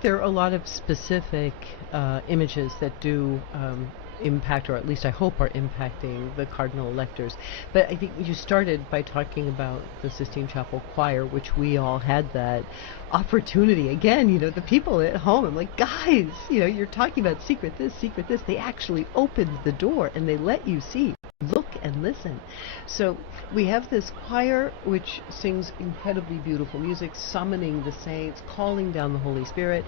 There are a lot of specific images that do impact, or at least I hope are impacting the cardinal electors. But I think you started by talking about the Sistine Chapel choir, which we all had that opportunity. Again, the people at home, I'm like, guys, you're talking about secret this, secret this. They actually opened the door and they let you see. Look and listen. So we have this choir which sings incredibly beautiful music, summoning the saints, calling down the Holy Spirit.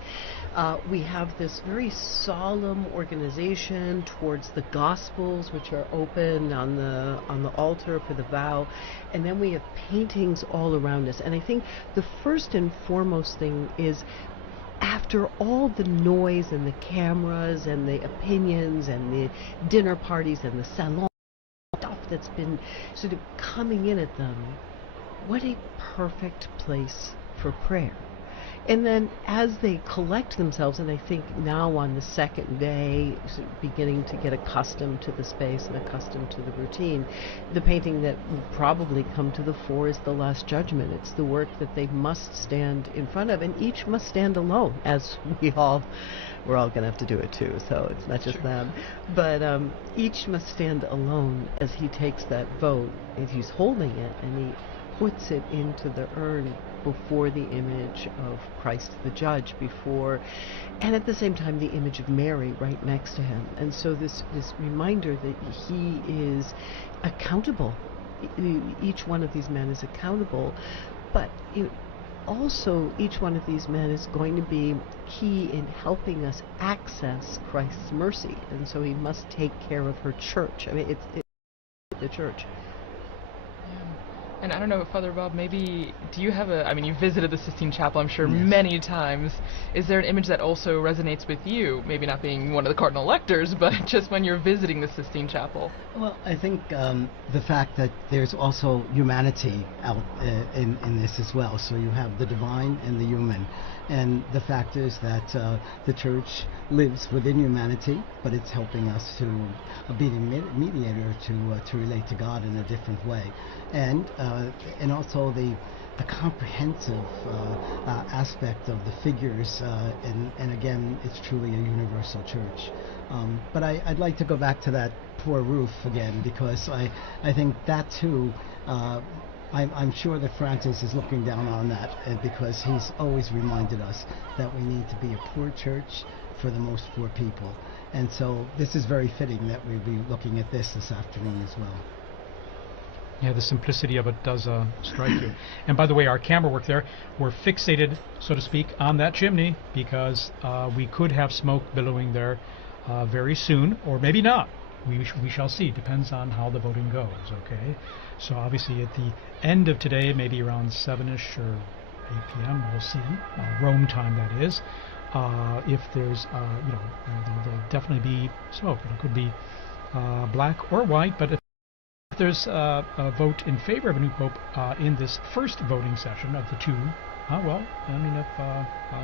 We have this very solemn organization towards the Gospels, which are open on the altar for the vow, and then we have paintings all around us. And I think the first and foremost thing is, after all the noise and the cameras and the opinions and the dinner parties and the salon stuff that's been sort of coming in at them, what a perfect place for prayer. And then as they collect themselves, and I think now on the second day, sort of beginning to get accustomed to the space and accustomed to the routine, the painting that will probably come to the fore is the Last Judgment. It's the work that they must stand in front of, and each must stand alone, as we're all going to have to do it too, so it's not just them. But each must stand alone as he takes that vote, and he's holding it, and he puts it into the urn before the image of Christ the Judge, and at the same time the image of Mary right next to him. And so this reminder that he is accountable. Each one of these men is accountable, but also each one of these men is going to be key in helping us access Christ's mercy, and so he must take care of her church. I mean, it's the church. And I don't know, Father Bob, maybe, do you have you visited the Sistine Chapel, I'm sure, yes, many times. Is there an image that also resonates with you? Maybe not being one of the cardinal electors, but just when you're visiting the Sistine Chapel. Well, I think the fact that there's also humanity out in this as well. So you have the divine and the human. And the fact is that the church lives within humanity, but it's helping us to be the mediator to relate to God in a different way. And also the comprehensive aspect of the figures, and again, it's truly a universal church. But I'd like to go back to that poor roof again, because I think that too, I'm sure that Francis is looking down on that, because he's always reminded us that we need to be a poor church for the most poor people. And so this is very fitting that we'll be looking at this afternoon as well. Yeah, the simplicity of it does strike you. And by the way, our camera work there, we're fixated, so to speak, on that chimney, because we could have smoke billowing there very soon, or maybe not. We shall see. Depends on how the voting goes, okay? So obviously at the end of today, maybe around 7-ish or 8 p.m., we'll see, Rome time that is, if there's, there'll definitely be smoke. It could be black or white, but if there's a vote in favor of a new pope in this first voting session of the two, if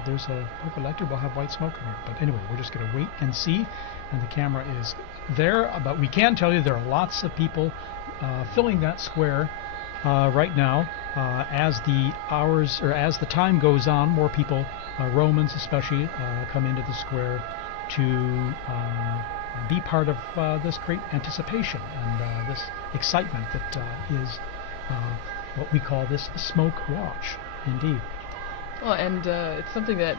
there's a pope elected, we'll have white smoke in here. But anyway, we're just going to wait and see, and the camera is there. But we can tell you there are lots of people filling that square right now. As the hours, or as the time goes on, more people, Romans especially, come into the square to be part of this great anticipation and this excitement that is what we call this smoke watch, indeed. Well, and it's something that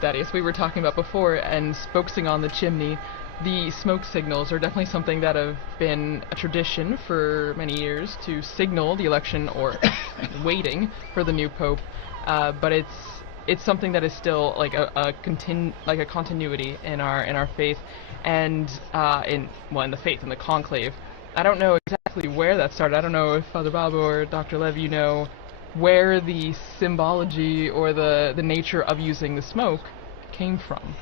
Thaddeus, we were talking about before, and focusing on the chimney. The smoke signals are definitely something that have been a tradition for many years to signal the election or waiting for the new pope, but it's something that is still like a continuity in our faith, and in the faith, in the conclave. I don't know exactly where that started. I don't know if Father Bob or Dr. Lev, you know where the symbology or the nature of using the smoke came from.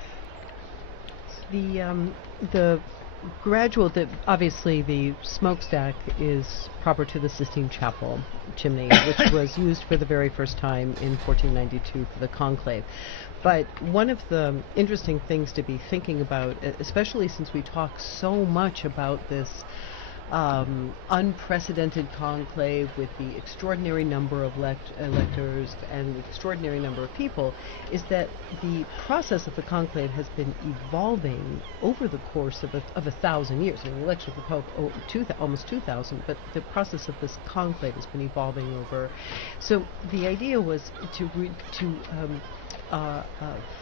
The gradual, obviously the smokestack is proper to the Sistine Chapel chimney, which was used for the very first time in 1492 for the conclave. But one of the interesting things to be thinking about, especially since we talk so much about this unprecedented conclave with the extraordinary number of electors and the extraordinary number of people is that the process of the conclave has been evolving over the course of a 1,000 years. I mean, the election of the Pope, almost 2,000, but the process of this conclave has been evolving over. So the idea was to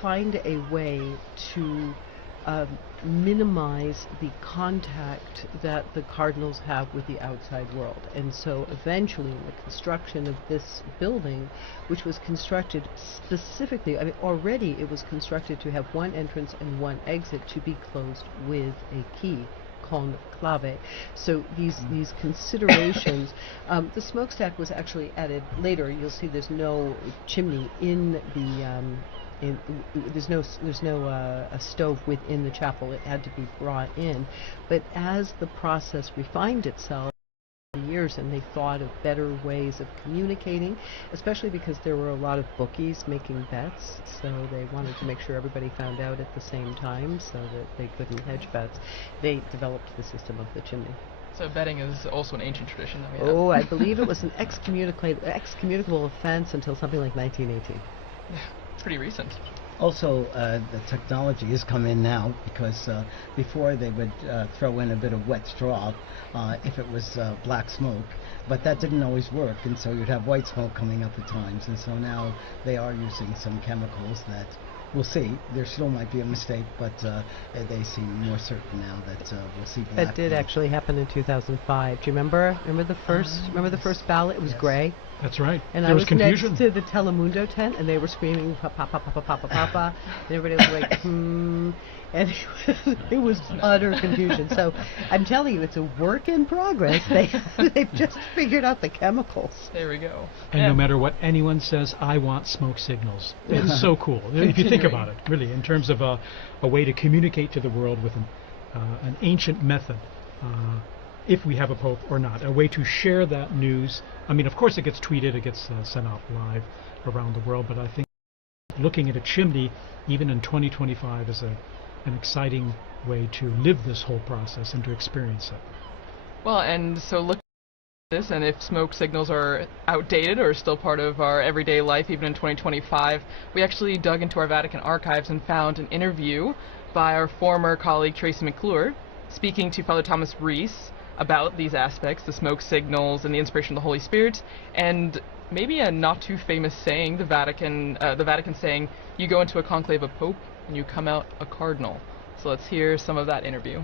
find a way to minimize the contact that the cardinals have with the outside world. And so eventually in the construction of this building, which was constructed specifically, I mean already it was constructed to have one entrance and one exit to be closed with a key, conclave. So these considerations, the smokestack was actually added later. You'll see there's no chimney in the there's no a stove within the chapel. It had to be brought in. But as the process refined itself over the years, and they thought of better ways of communicating, especially because there were a lot of bookies making bets, so they wanted to make sure everybody found out at the same time so that they couldn't hedge bets. They developed the system of the chimney. So betting is also an ancient tradition that we have. Oh, I believe it was an excommunicable offense until something like 1918. It's pretty recent. Also, the technology has come in now because before they would throw in a bit of wet straw if it was black smoke, but that didn't always work, and so you'd have white smoke coming up at times, and so now they are using some chemicals that we'll see. There still might be a mistake, but they seem more certain now that we'll see black. That did actually happen in 2005. Do you remember? Remember the first ballot? It was yes. Gray. That's right. And there I was was confusion. next to the Telemundo tent, and they were screaming "Papa, Papa, Papa, Papa," and everybody was like, "Hmm," and it was utter confusion. So I'm telling you, it's a work in progress. They've just figured out the chemicals. There we go. And no matter what anyone says, I want smoke signals. It's so cool. If you think about it, really, in terms of a way to communicate to the world with an ancient method. If we have a pope or not, a way to share that news. I mean, of course, it gets tweeted, it gets sent out live around the world, but I think looking at a chimney, even in 2025, is an exciting way to live this whole process and to experience it. Well, and so looking at this, and if smoke signals are outdated or still part of our everyday life, even in 2025, we actually dug into our Vatican archives and found an interview by our former colleague Tracy McClure, speaking to Father Thomas Rees about these aspects, the smoke signals and the inspiration of the Holy Spirit, and maybe a not too famous saying, the Vatican saying, you go into a conclave a pope and you come out a cardinal. So let's hear some of that interview.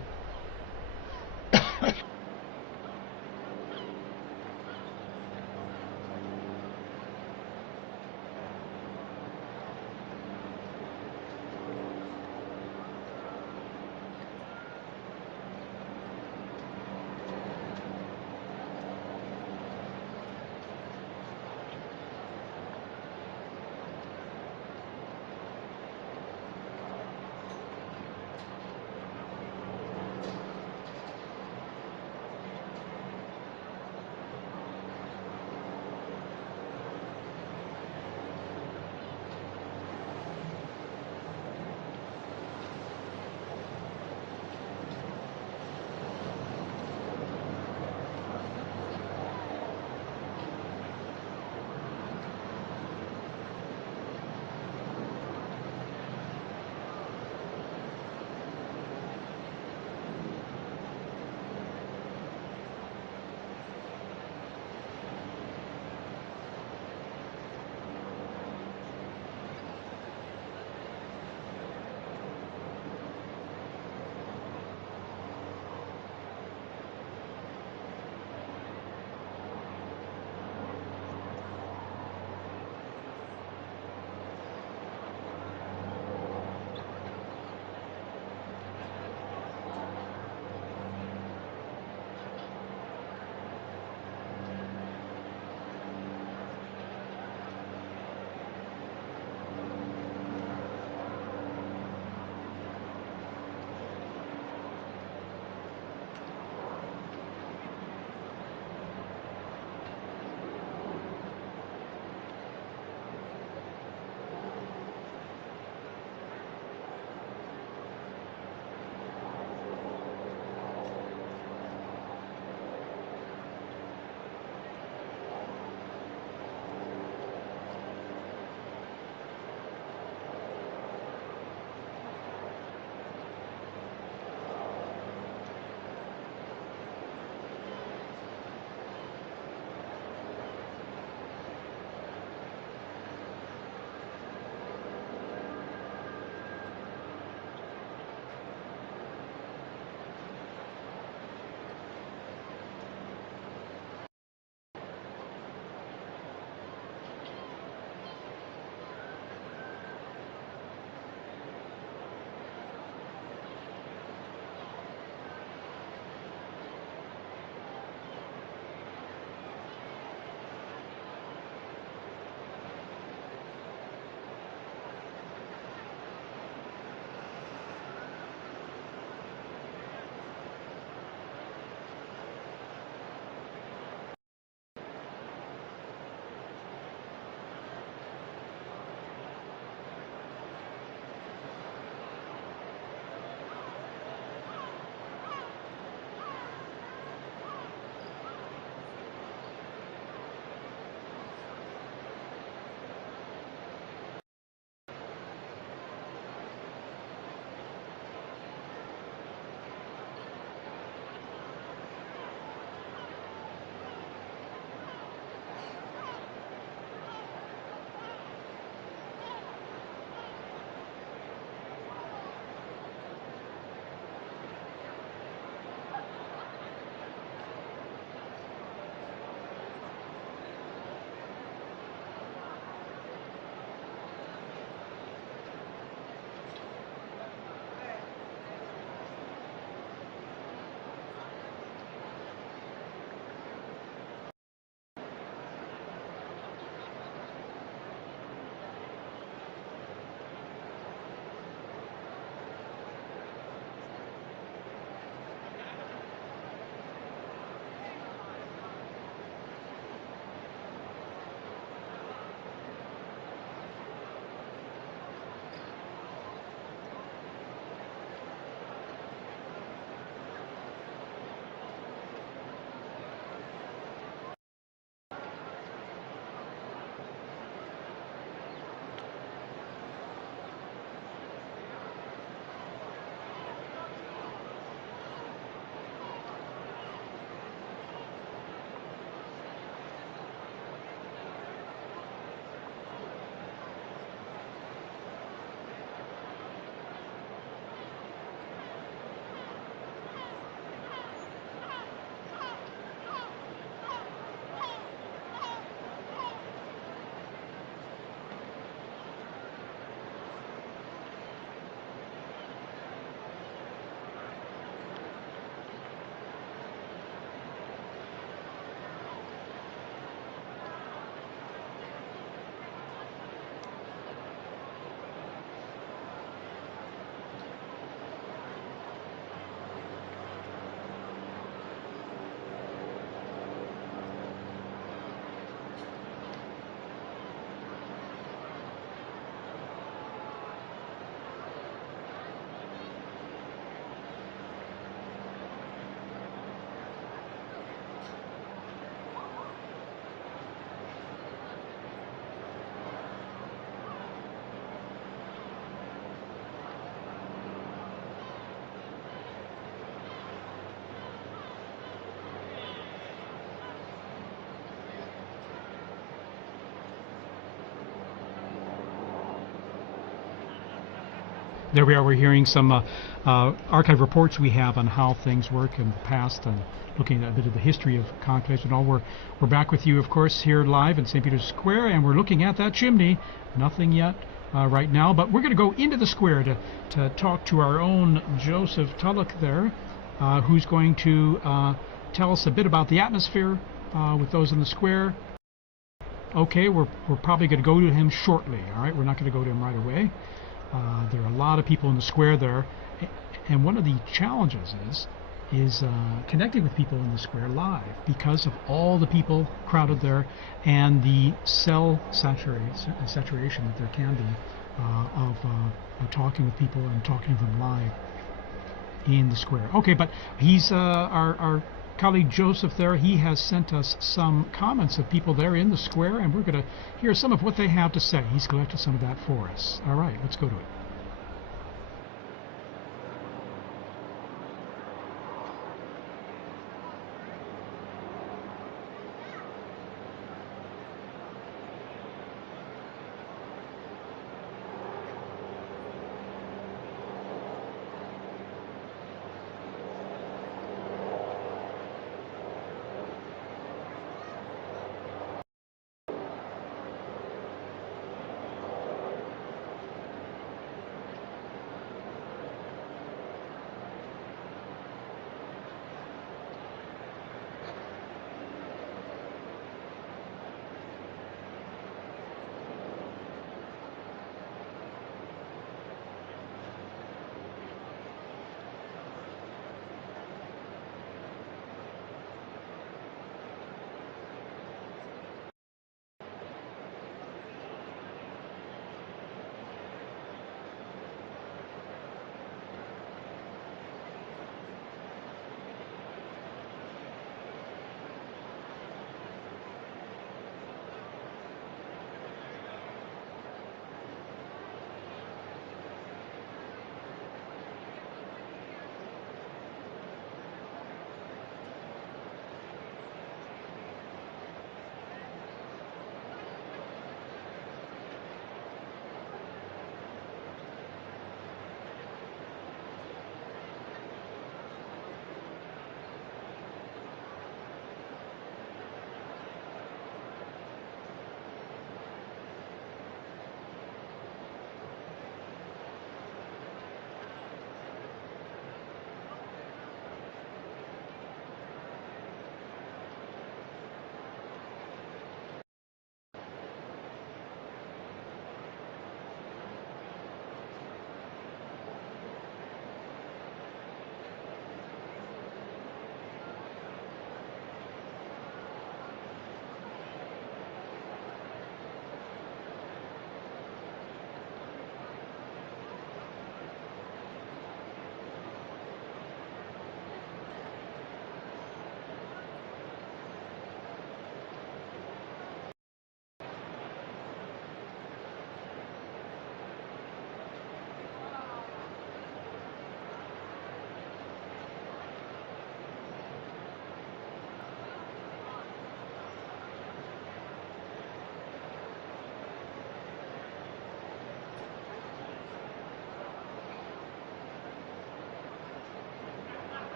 There we are. We're hearing some archive reports we have on how things work in the past and looking at a bit of the history of conclaves and all. We're back with you, of course, here live in St. Peter's Square, and we're looking at that chimney. Nothing yet right now, but we're going to go into the square to talk to our own Joseph Tulloch there, who's going to tell us a bit about the atmosphere with those in the square. Okay, we're probably going to go to him shortly. All right, we're not going to go to him right away. There are a lot of people in the square there, and one of the challenges is connecting with people in the square live because of all the people crowded there and the cell saturation that there can be of talking with people and talking to them live in the square. Okay, but he's our colleague Joseph there. He has sent us some comments of people there in the square, and we're going to hear some of what they have to say. He's collected some of that for us. All right, let's go to it.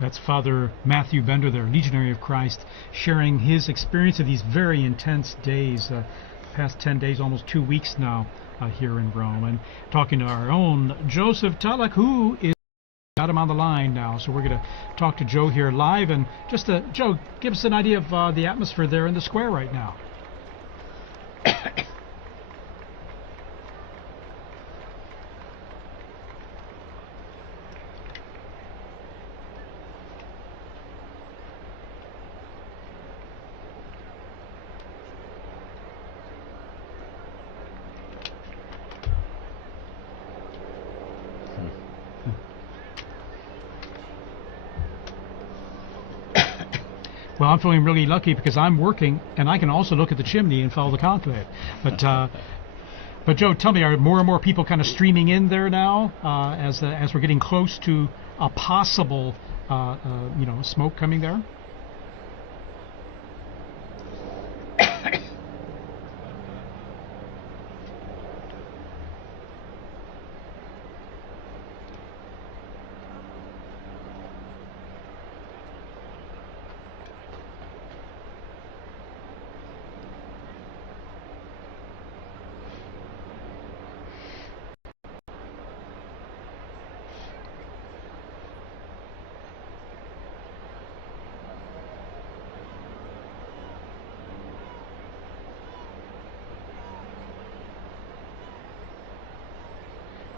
That's Father Matthew Bender there, Legionary of Christ, sharing his experience of these very intense days, past 10 days, almost 2 weeks now here in Rome, and talking to our own Joseph Tulloch, who is got him on the line now. So we're going to talk to Joe here live, and just Joe, give us an idea of the atmosphere there in the square right now. Well, I'm feeling really lucky because I'm working and I can also look at the chimney and follow the conclave. But Joe, tell me, are more and more people kind of streaming in there now as we're getting close to a possible smoke coming there?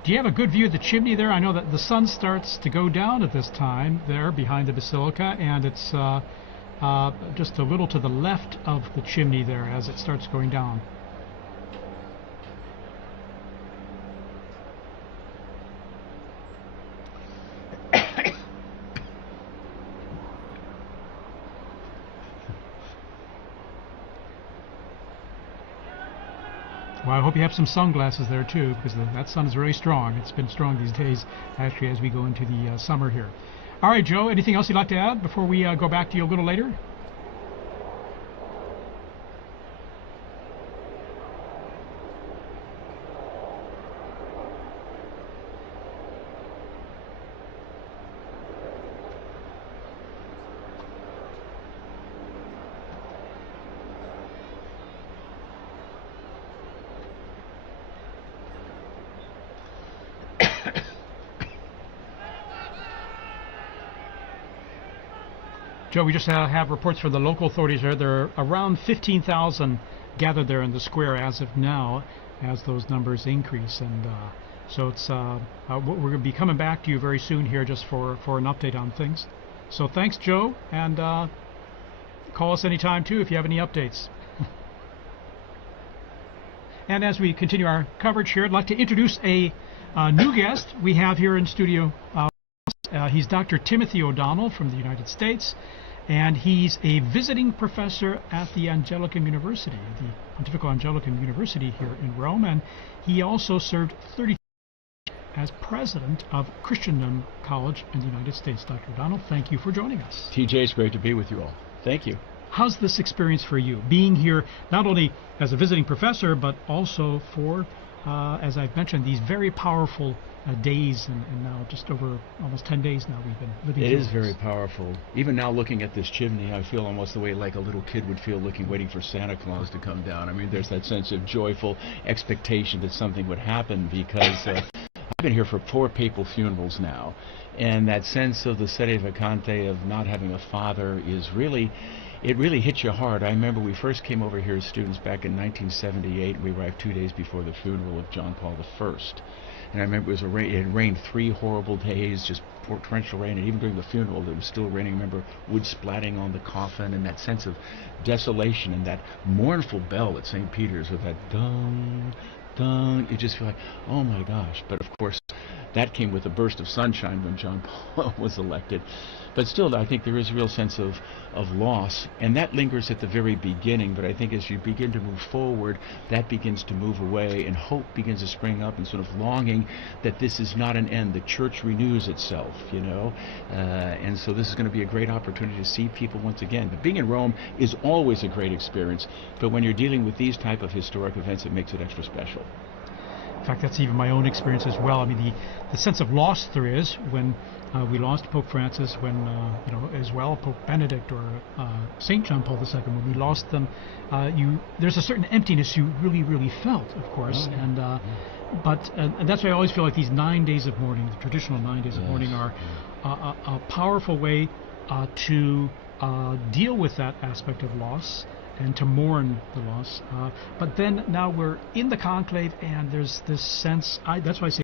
Do you have a good view of the chimney there? I know that the sun starts to go down at this time there behind the basilica, and it's just a little to the left of the chimney there as it starts going down. Well, I hope you have some sunglasses there too, because that sun is very strong. It's been strong these days, actually, as we go into the summer here. All right, Joe, anything else you'd like to add before we go back to you a little later? Joe, we just have reports from the local authorities there. There are around 15,000 gathered there in the square as of now, as those numbers increase. And so it's we're going to be coming back to you very soon here just for an update on things. So thanks, Joe, and call us anytime too if you have any updates. And as we continue our coverage here, I'd like to introduce a new guest we have here in studio. He's Dr. Timothy O'Donnell from the United States, and he's a visiting professor at the Angelicum University, the Pontifical Angelicum University here in Rome, and he also served 30 years as president of Christendom College in the United States. Dr. O'Donnell, thank you for joining us. TJ, it's great to be with you all. Thank you. How's this experience for you, being here not only as a visiting professor, but also for, as I've mentioned, these very powerful days, and now just over almost 10 days now we've been living It through is this. very powerful. Even now looking at this chimney, I feel almost the way like a little kid would feel waiting for Santa Claus to come down. I mean, there's that sense of joyful expectation that something would happen, because I've been here for 4 papal funerals now, and that sense of the sede vacante, of not having a father, is really, it really hits you hard. I remember we first came over here as students back in 1978. We arrived 2 days before the funeral of John Paul I. And I remember it had rained 3 horrible days, just torrential rain, and even during the funeral it was still raining. I remember wood splatting on the coffin, and that sense of desolation, and that mournful bell at St. Peter's with that dung, dung. You just feel like, oh my gosh. But of course, that came with a burst of sunshine when John Paul was elected. But still, I think there is a real sense of loss, and that lingers at the very beginning. But I think as you begin to move forward, that begins to move away, and hope begins to spring up, and sort of longing that this is not an end. The church renews itself, you know. And so this is going to be a great opportunity to see people once again. But being in Rome is always a great experience. But when you're dealing with these type of historic events, it makes it extra special. In fact, that's even my own experience as well. I mean, the sense of loss there is when we lost Pope Francis, when, as well Pope Benedict or St. John Paul II, when we lost them, there's a certain emptiness you really, really felt, of course. And that's why I always feel like these 9 days of mourning, the traditional 9 days of mourning, are a powerful way to deal with that aspect of loss and to mourn the loss. But then now we're in the conclave, and there's this sense, that's why I say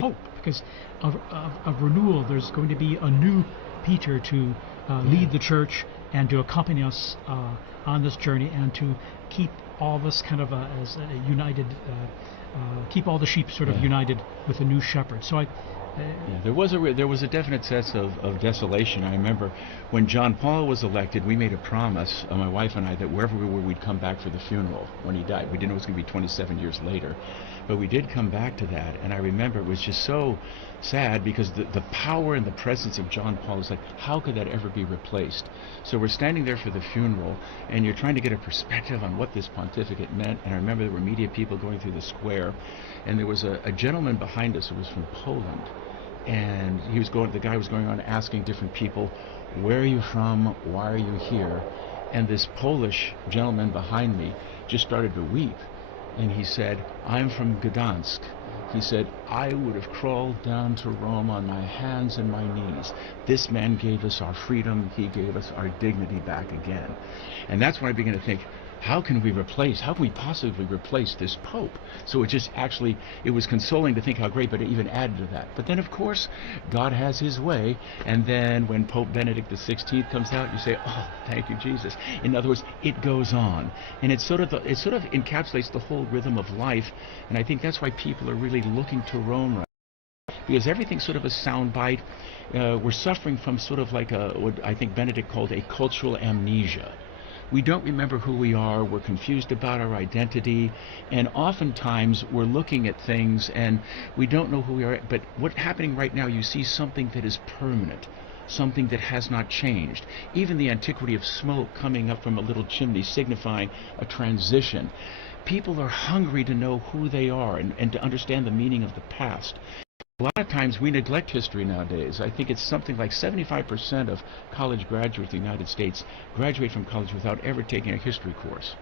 hope, because of renewal. There's going to be a new Peter to lead the church and to accompany us on this journey, and to keep all of us kind of as a united, keep all the sheep sort of united with a new shepherd. So there was a definite sense of desolation. I remember when John Paul was elected, we made a promise, my wife and I, that wherever we were, we'd come back for the funeral when he died. We didn't know it was going to be 27 years later. But we did come back to that, and I remember it was just so sad because the power and the presence of John Paul is like, how could that ever be replaced? So we're standing there for the funeral, and you're trying to get a perspective on what this pontificate meant. And I remember there were media people going through the square, and there was a gentleman behind us who was from Poland, and the guy was going on asking different people, where are you from? Why are you here? And this Polish gentleman behind me just started to weep. And he said, I'm from Gdansk. He said, I would have crawled down to Rome on my hands and my knees. This man gave us our freedom. He gave us our dignity back again. And that's when I began to think, how can we possibly replace this Pope? So it was consoling to think how great, but it even added to that. But then, of course, God has his way, and then when Pope Benedict XVI comes out, you say, oh, thank you, Jesus. In other words, it goes on. And it sort of encapsulates the whole rhythm of life, and I think that's why people are really looking to Rome right now, because everything's sort of a soundbite. We're suffering from sort of like what I think Benedict called a cultural amnesia. We don't remember who we are, we're confused about our identity, and oftentimes we're looking at things and we don't know who we are. But what's happening right now, you see something that is permanent, something that has not changed. Even the antiquity of smoke coming up from a little chimney signifying a transition. People are hungry to know who they are and to understand the meaning of the past. A lot of times we neglect history nowadays. I think it's something like 75% of college graduates in the United States graduate from college without ever taking a history course.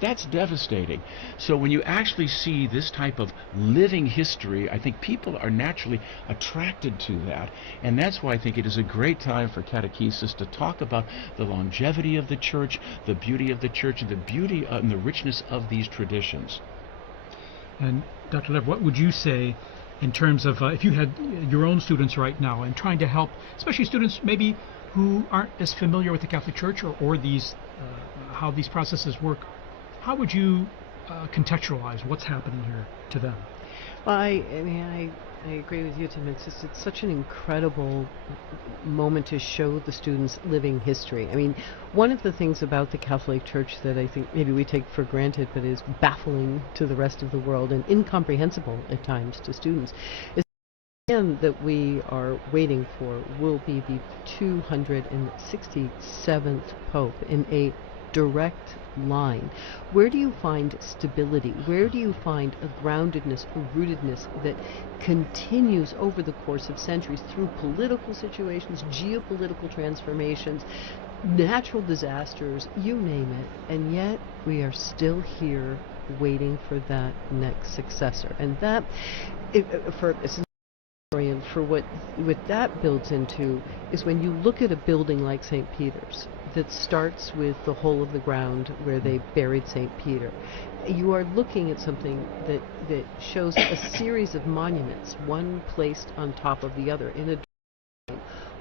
That's devastating. So when you actually see this type of living history, I think people are naturally attracted to that. And that's why I think it is a great time for catechesis to talk about the longevity of the church, the beauty of the church, and the beauty and the richness of these traditions. And Dr. Lev, what would you say in terms of if you had your own students right now and trying to help, especially students maybe who aren't as familiar with the Catholic Church or these how these processes work, how would you contextualize what's happening here to them? Well, I agree with you, Tim. It's such an incredible moment to show the students living history. I mean, one of the things about the Catholic Church that I think maybe we take for granted but is baffling to the rest of the world and incomprehensible at times to students is the man that we are waiting for will be the 267th Pope in a direct line. Where do you find stability? Where do you find a groundedness, a rootedness that continues over the course of centuries through political situations, geopolitical transformations, natural disasters, you name it, and yet we are still here waiting for that next successor. And that, for what that builds into is when you look at a building like St. Peter's that starts with the hole of the ground where they buried St. Peter, you are looking at something that shows a series of monuments, one placed on top of the other in a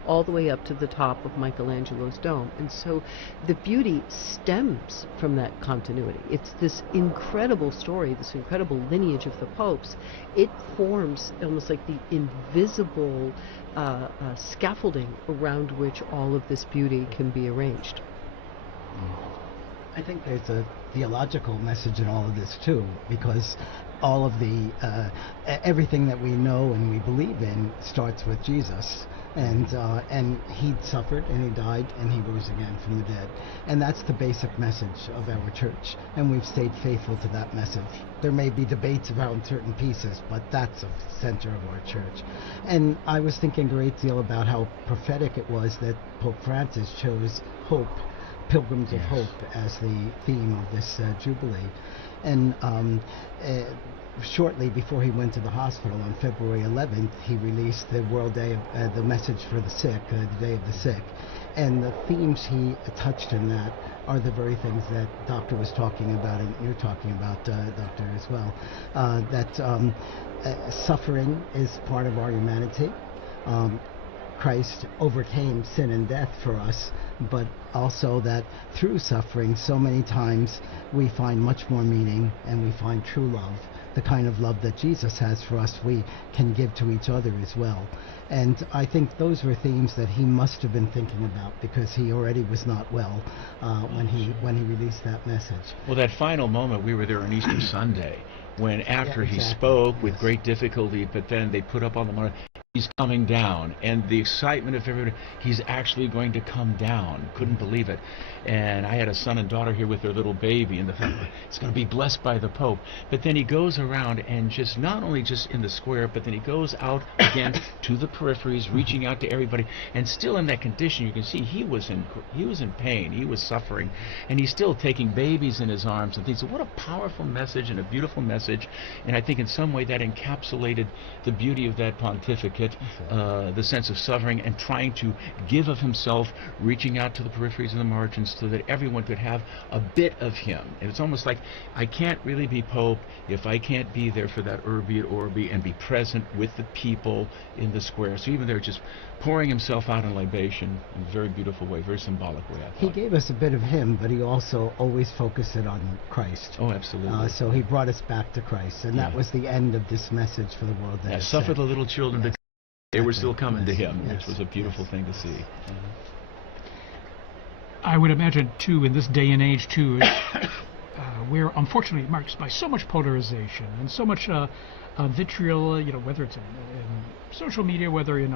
all the way up to the top of Michelangelo's dome. And so the beauty stems from that continuity. It's this incredible story, this incredible lineage of the popes. It forms almost like the invisible scaffolding around which all of this beauty can be arranged. I think there's a theological message in all of this too, because all of the everything that we know and we believe in starts with Jesus, and he suffered and he died and he rose again from the dead, and that's the basic message of our church, and we've stayed faithful to that message. There may be debates about certain pieces, but that's the center of our church. And I was thinking a great deal about how prophetic it was that Pope Francis chose hope, Pilgrims of Hope, as the theme of this Jubilee. And shortly before he went to the hospital on February 11th, he released the World Day of the Message for the Sick, the Day of the Sick. And the themes he touched in that are the very things that Doctor was talking about, and you're talking about, Doctor, as well. That suffering is part of our humanity. Christ overcame sin and death for us, but also that through suffering so many times we find much more meaning and we find true love. The kind of love that Jesus has for us we can give to each other as well. And I think those were themes that he must have been thinking about, because he already was not well when he released that message. Well, that final moment, we were there on Easter Sunday, when after he exactly. spoke with Yes. great difficulty, but then they put up on the monitor, he's coming down, and the excitement of everybody, he's actually going to come down. Couldn't believe it. And I had a son and daughter here with their little baby, and the fact that it's going to be blessed by the Pope. But then he goes around and just not only just in the square, but then he goes out again to the peripheries, reaching out to everybody, and still in that condition. You can see he was in pain, he was suffering, and he's still taking babies in his arms and things. So what a powerful message and a beautiful message. And I think in some way that encapsulated the beauty of that pontificate. The sense of suffering and trying to give of himself, reaching out to the peripheries and the margins so that everyone could have a bit of him. And it's almost like I can't really be Pope if I can't be there for that Urbi et Orbi and be present with the people in the square. So even there just pouring himself out in libation in a very beautiful way, very symbolic way, I thought. He gave us a bit of him, but he also always focused it on Christ. Oh, absolutely. So he brought us back to Christ, and that was the end of this message for the world. That suffer the little children to they were still coming to him, Yes. which was a beautiful thing to see. I would imagine, too, in this day and age, too, we're unfortunately marked by so much polarization and so much vitriol, whether it's in social media, whether in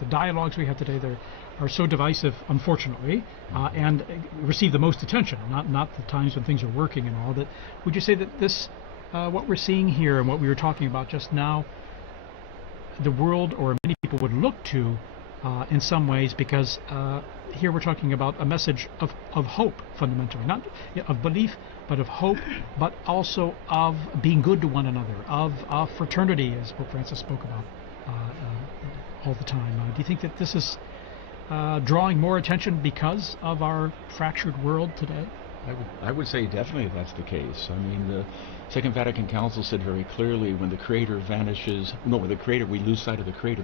the dialogues we have today, they are so divisive, unfortunately, and receive the most attention, not the times when things are working and all that. Would you say that this, what we're seeing here and what we were talking about just now, the world or many people would look to in some ways, because here we're talking about a message of hope, fundamentally, not of belief, but of hope, but also of being good to one another, of fraternity, as Pope Francis spoke about all the time. Do you think that this is drawing more attention because of our fractured world today? I would say definitely that's the case. I mean, the Second Vatican Council said very clearly, when the Creator vanishes, when the Creator, we lose sight of the Creator,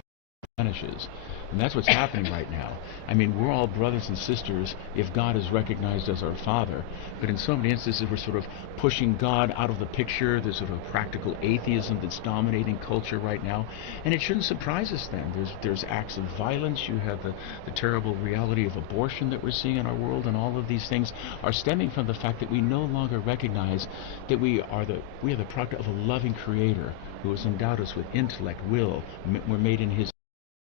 vanishes. And that's what's happening right now. I mean, we're all brothers and sisters if God is recognized as our Father. But in so many instances, we're sort of pushing God out of the picture. There's sort of practical atheism that's dominating culture right now. And it shouldn't surprise us then. There's acts of violence. You have the terrible reality of abortion that we're seeing in our world. And all of these things are stemming from the fact that we no longer recognize that we are the product of a loving Creator who has endowed us with intellect, will. We're made in His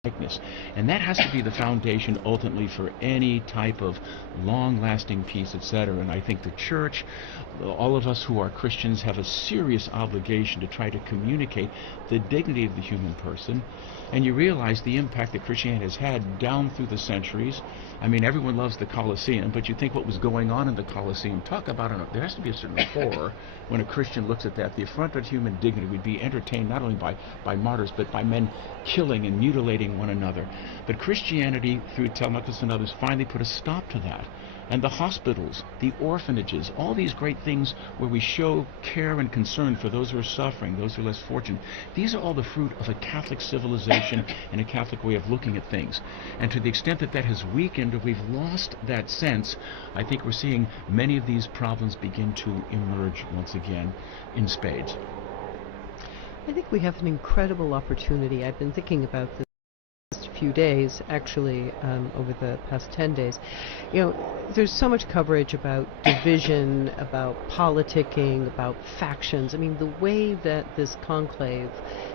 likeness. And that has to be the foundation ultimately for any type of long-lasting peace, etc. And I think the Church, all of us who are Christians, have a serious obligation to try to communicate the dignity of the human person. And you realize the impact that Christianity has had down through the centuries. I mean, everyone loves the Colosseum, but you think what was going on in the Colosseum, talk about it, there has to be a certain horror when a Christian looks at that. The affront of human dignity would be entertained not only by martyrs, but by men killing and mutilating one another. But Christianity, through Telemachus and others, finally put a stop to that. And the hospitals, the orphanages, all these great things where we show care and concern for those who are suffering, those who are less fortunate, these are all the fruit of a Catholic civilization and a Catholic way of looking at things. And to the extent that that has weakened or we've lost that sense, I think we're seeing many of these problems begin to emerge once again in spades. I think we have an incredible opportunity. I've been thinking about this few days, actually, over the past 10 days. There's so much coverage about division, about politicking, about factions. I mean, the way that this conclave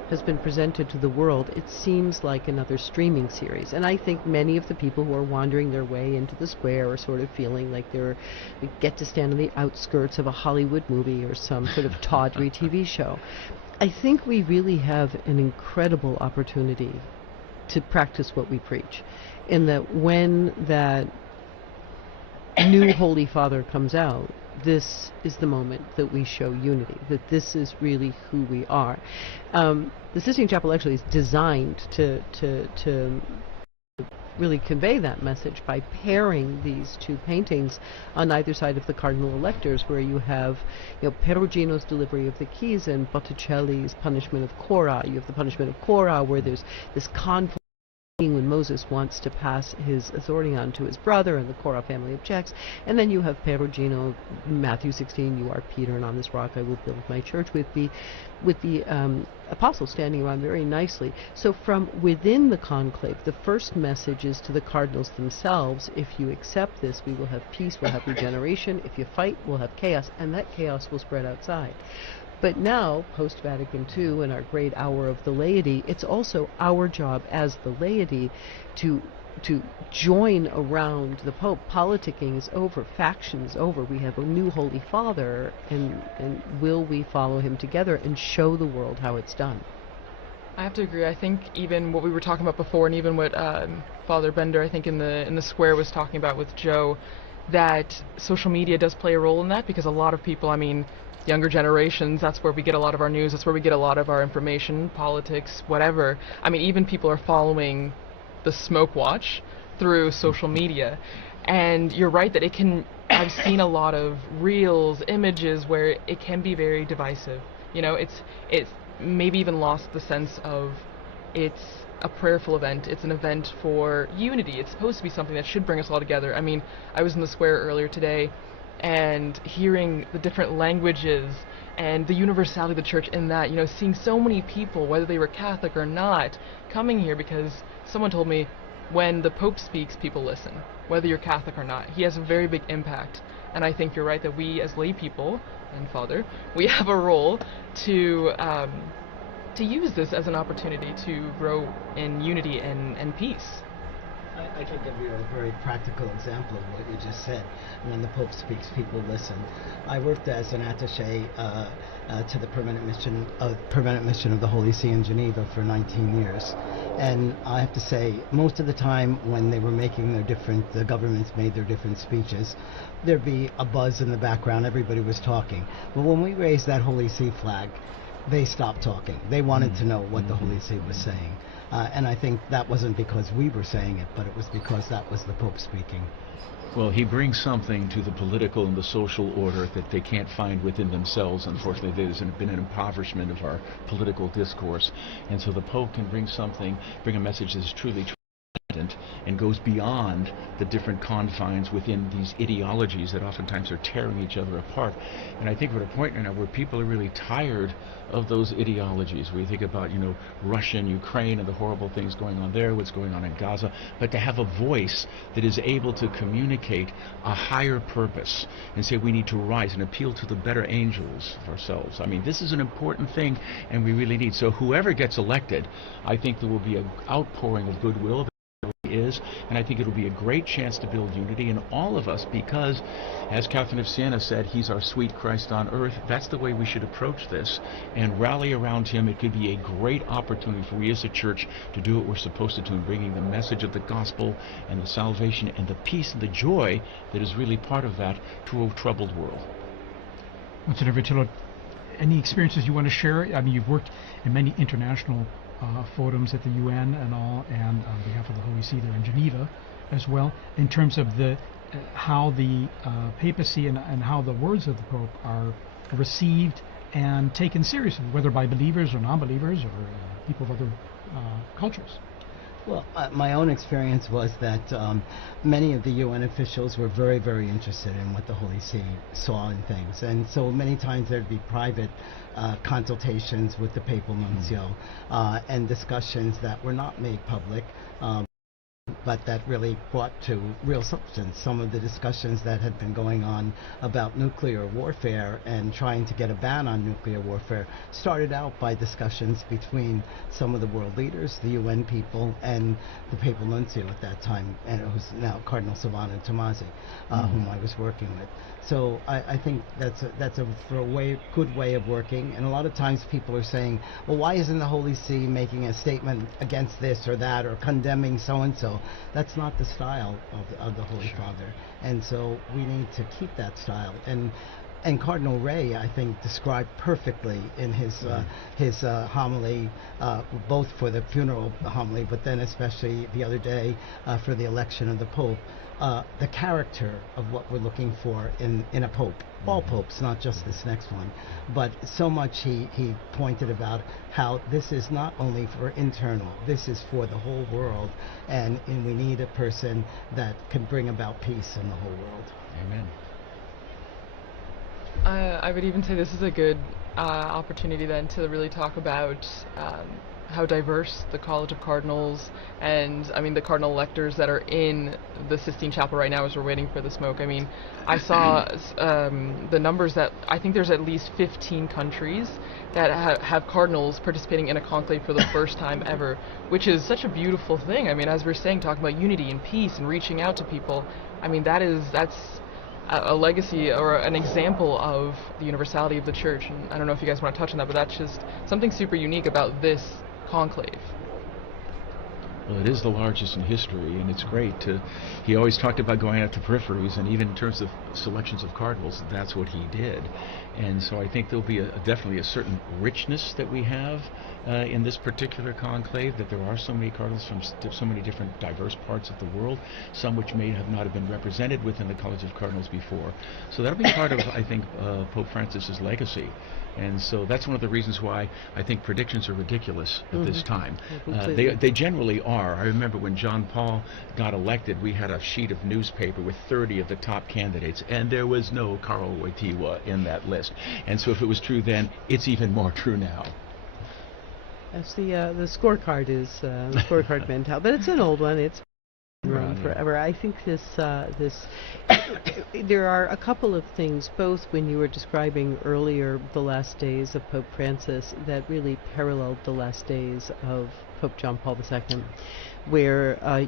has been presented to the world, it seems like another streaming series. And I think many of the people who are wandering their way into the square are sort of feeling like they get to stand on the outskirts of a Hollywood movie or some sort of tawdry TV show. I think we really have an incredible opportunity to practice what we preach, in that when that new Holy Father comes out, this is the moment that we show unity, that this is really who we are. The Sistine Chapel actually is designed to really convey that message by pairing these two paintings on either side of the cardinal electors, where you have Perugino's delivery of the keys and Botticelli's punishment of Cora. You have the punishment of Cora, where there's this conflict when Moses wants to pass his authority on to his brother, and the Cora family objects. And then you have Perugino, Matthew 16, you are Peter, and on this rock I will build my church, with the apostles standing around very nicely. So from within the conclave, the first message is to the cardinals themselves: if you accept this, we will have peace, we'll have regeneration. If you fight, we'll have chaos, and that chaos will spread outside. But now, post-Vatican II and our great hour of the laity, it's also our job as the laity to join around the Pope. Politicking is over, faction is over. We have a new Holy Father, and will we follow him together and show the world how it's done? I have to agree. I think even what we were talking about before, and even what Father Bender, I think in the square, was talking about with Joe, that social media does play a role in that, because a lot of people, I mean, younger generations, that's where we get a lot of our news, that's where we get a lot of our information, politics, whatever. I mean, even people are following the smoke watch through social media. And you're right that it can, I've seen a lot of reels, images where it can be very divisive. You know, it's maybe even lost the sense of it's a prayerful event, it's an event for unity, it's supposed to be something that should bring us all together. I mean, I was in the square earlier today, and hearing the different languages and the universality of the church in that, you know, seeing so many people, whether they were Catholic or not, coming here because someone told me when the Pope speaks, people listen, whether you're Catholic or not. He has a very big impact, and I think you're right that we as lay people, and Father, we have a role to use this as an opportunity to grow in unity and peace. I can give you a very practical example of what you just said. When the Pope speaks, people listen. I worked as an attaché to the permanent mission of the Holy See in Geneva for 19 years, and I have to say, most of the time when they were making the governments made their different speeches, there'd be a buzz in the background. Everybody was talking. But when we raised that Holy See flag, they stopped talking. They wanted to know what the Holy See was saying. And I think that wasn't because we were saying it, but it was because that was the Pope speaking. Well, he brings something to the political and the social order that they can't find within themselves. Unfortunately, there's been an impoverishment of our political discourse. And so the Pope can bring a message that is truly transcendent and goes beyond the different confines within these ideologies that oftentimes are tearing each other apart. And I think we're at a point right now where people are really tired of those ideologies. We think about, you know, Russia and Ukraine and the horrible things going on there, what's going on in Gaza, but to have a voice that is able to communicate a higher purpose and say we need to rise and appeal to the better angels of ourselves. I mean, this is an important thing, and we really need. So whoever gets elected, I think there will be an outpouring of goodwill. Is, and I think it'll be a great chance to build unity in all of us, because as Catherine of Siena said, he's our sweet Christ on earth. That's the way we should approach this and rally around him. It could be a great opportunity for we as a church to do what we're supposed to do in bringing the message of the gospel and the salvation and the peace and the joy that is really part of that to a troubled world. Monsignor Vitillo, any experiences you want to share? I mean, you've worked in many international forums at the UN and all, and on behalf of the Holy See there in Geneva as well, in terms of how the papacy and how the words of the Pope are received and taken seriously, whether by believers or non-believers or people of other cultures. Well, my own experience was that many of the UN officials were very, very interested in what the Holy See saw in things. And so many times there'd be private consultations with the papal nuncio and discussions that were not made public, but that really brought to real substance. Some of the discussions that had been going on about nuclear warfare and trying to get a ban on nuclear warfare started out by discussions between some of the world leaders, the UN people, and the papal nuncio at that time, and it was now Cardinal Silvano Tomasi, whom I was working with. So I think that's a good way of working. And a lot of times people are saying, well, why isn't the Holy See making a statement against this or that or condemning so-and-so? That's not the style of the Holy Father. And so we need to keep that style. And Cardinal Ray, I think, described perfectly in his homily, both for the funeral homily, but then especially the other day for the election of the Pope, the character of what we're looking for in a Pope. All popes, not just this next one. But so much he pointed about how this is not only for internal, this is for the whole world, and we need a person that can bring about peace in the whole world. Amen. I would even say this is a good opportunity then to really talk about how diverse the College of Cardinals and, I mean, the cardinal electors that are in the Sistine Chapel right now as we're waiting for the smoke. I mean, I saw the numbers that I think there's at least 15 countries that have cardinals participating in a conclave for the first time ever, which is such a beautiful thing. I mean, as we're saying, talking about unity and peace and reaching out to people, I mean, that's a legacy or an example of the universality of the church. And I don't know if you guys want to touch on that, but that's just something super unique about this conclave. Well, it is the largest in history, and it's great to. He always talked about going out to peripheries, and even in terms of selections of cardinals, that's what he did. And so I think there'll be definitely a certain richness that we have in this particular conclave, that there are so many cardinals from so many different diverse parts of the world, some which may have not have been represented within the College of Cardinals before. So that'll be part of, I think, Pope Francis's legacy. And so that's one of the reasons why I think predictions are ridiculous at this time. They generally are. I remember when John Paul got elected, we had a sheet of newspaper with 30 of the top candidates, and there was no Karl Wojtyła in that list. And so if it was true then, it's even more true now. That's the scorecard is the scorecard mentality, but it's an old one. It's run forever. I think this there are a couple of things, both when you were describing earlier the last days of Pope Francis, that really paralleled the last days of Pope John Paul II, where you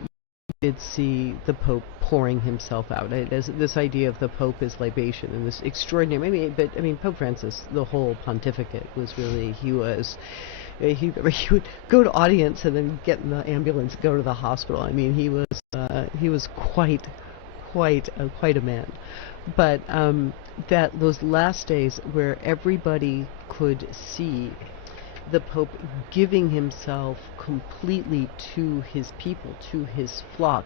did see the Pope pouring himself out. This idea of the Pope as libation and this extraordinary. I mean, Pope Francis, the whole pontificate was really he would go to audience and then get in the ambulance, go to the hospital. I mean, he was quite a man. But that those last days where everybody could see the Pope giving himself completely to his people, to his flock.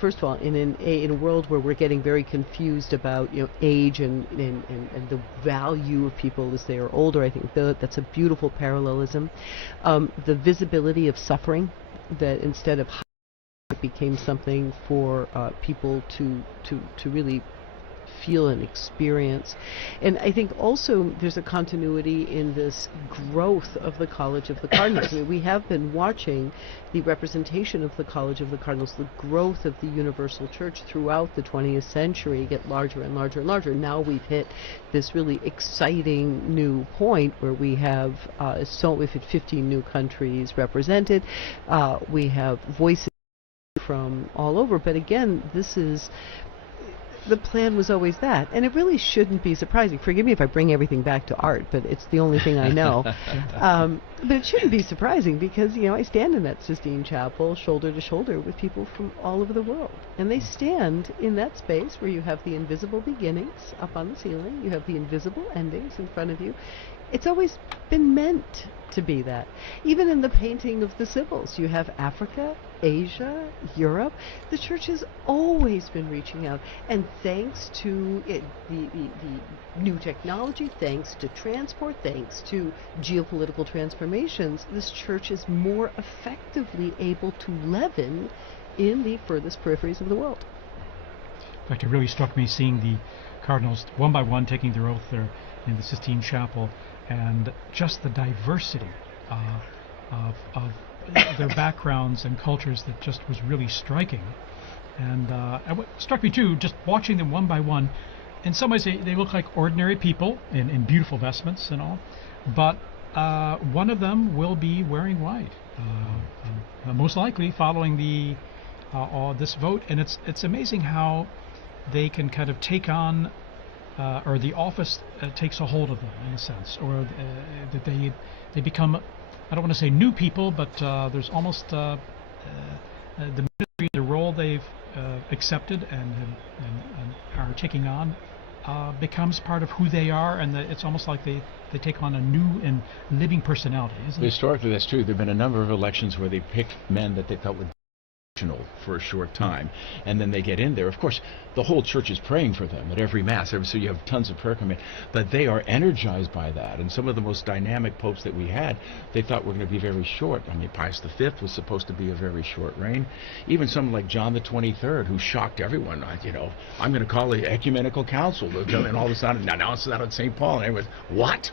First of all, in a world where we're getting very confused about age and the value of people as they are older, I think that's a beautiful parallelism. The visibility of suffering, that instead of it became something for people to really feel and experience. And I think also there's a continuity in this growth of the College of the Cardinals. I mean, we have been watching the representation of the College of the Cardinals, the growth of the Universal Church throughout the 20th century get larger and larger and larger. Now we've hit this really exciting new point where we have we've hit 15 new countries represented. We have voices from all over. But again, the plan was always that, and it really shouldn't be surprising. Forgive me if I bring everything back to art, but it's the only thing I know. But it shouldn't be surprising because, I stand in that Sistine Chapel shoulder to shoulder with people from all over the world. And they stand in that space where you have the invisible beginnings up on the ceiling, you have the invisible endings in front of you. It's always been meant to be that. Even in the painting of the Sibyls, you have Africa, Asia, Europe. The church has always been reaching out, and thanks to the new technology, thanks to transport, thanks to geopolitical transformations, this church is more effectively able to leaven in the furthest peripheries of the world. In fact, it really struck me seeing the cardinals one by one taking their oath there in the Sistine Chapel, and just the diversity of their backgrounds and cultures that just was really striking. And what struck me too, just watching them one by one, in some ways they look like ordinary people in beautiful vestments and all, but one of them will be wearing white, most likely following this vote. And it's amazing how they can kind of take on or the office takes a hold of them in a sense, or that they become, I don't want to say new people, but there's almost the ministry, the role they've accepted and are taking on becomes part of who they are, and it's almost like they take on a new and living personality, isn't it? Historically, that's true. There have been a number of elections where they picked men that they thought would for a short time, and then they get in there. Of course, the whole church is praying for them at every mass, so you have tons of prayer coming, but they are energized by that. And some of the most dynamic popes that we had, they thought were going to be very short. I mean, Pius V was supposed to be a very short reign. Even someone like John the 23rd, who shocked everyone. I'm going to call an ecumenical council, and all of a sudden announce that on St. Paul, and everyone's,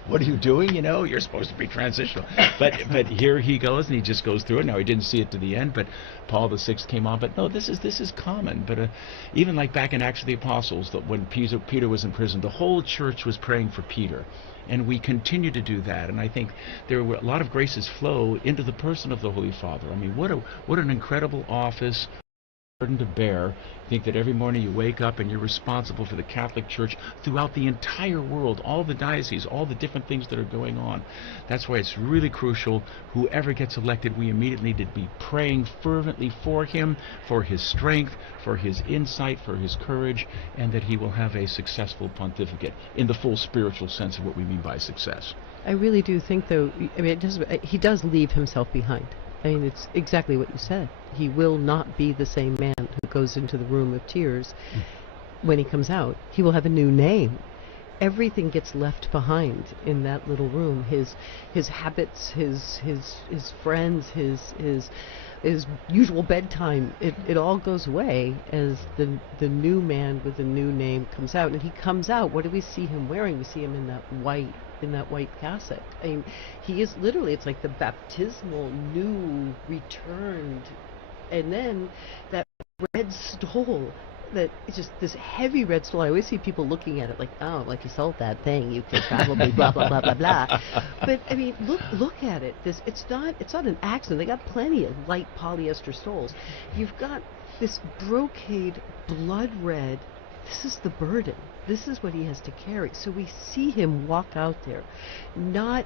what are you doing? You're supposed to be transitional. But here he goes, and he just goes through it. Now, he didn't see it to the end, but Paul VI came on. But no, this is common. But even like back in Acts of the Apostles, that when Peter was in prison, the whole church was praying for Peter. And we continue to do that. And I think there were a lot of graces flow into the person of the Holy Father. I mean, what an incredible office, burden to bear. Think that every morning you wake up and you're responsible for the Catholic Church throughout the entire world, all the dioceses, all the different things that are going on. That's why it's really crucial. Whoever gets elected, we immediately need to be praying fervently for him, for his strength, for his insight, for his courage, and that he will have a successful pontificate in the full spiritual sense of what we mean by success. I really do think, though, he does leave himself behind. I mean, it's exactly what you said. He will not be the same man who goes into the room of tears when he comes out. He will have a new name. Everything gets left behind in that little room. His habits, his friends, his usual bedtime. It all goes away as the new man with the new name comes out. And he comes out. What do we see him wearing? We see him in that white cassock. I mean, he is literally, it's like the baptismal new returned, and then that red stole, that it's just this heavy red stole. I always see people looking at it like, oh, like you sold that thing, you could probably blah blah blah blah blah. But I mean, look at it. It's not an accident. They got plenty of light polyester stoles. You've got this brocade blood red. This is the burden. This is what he has to carry. So we see him walk out there, not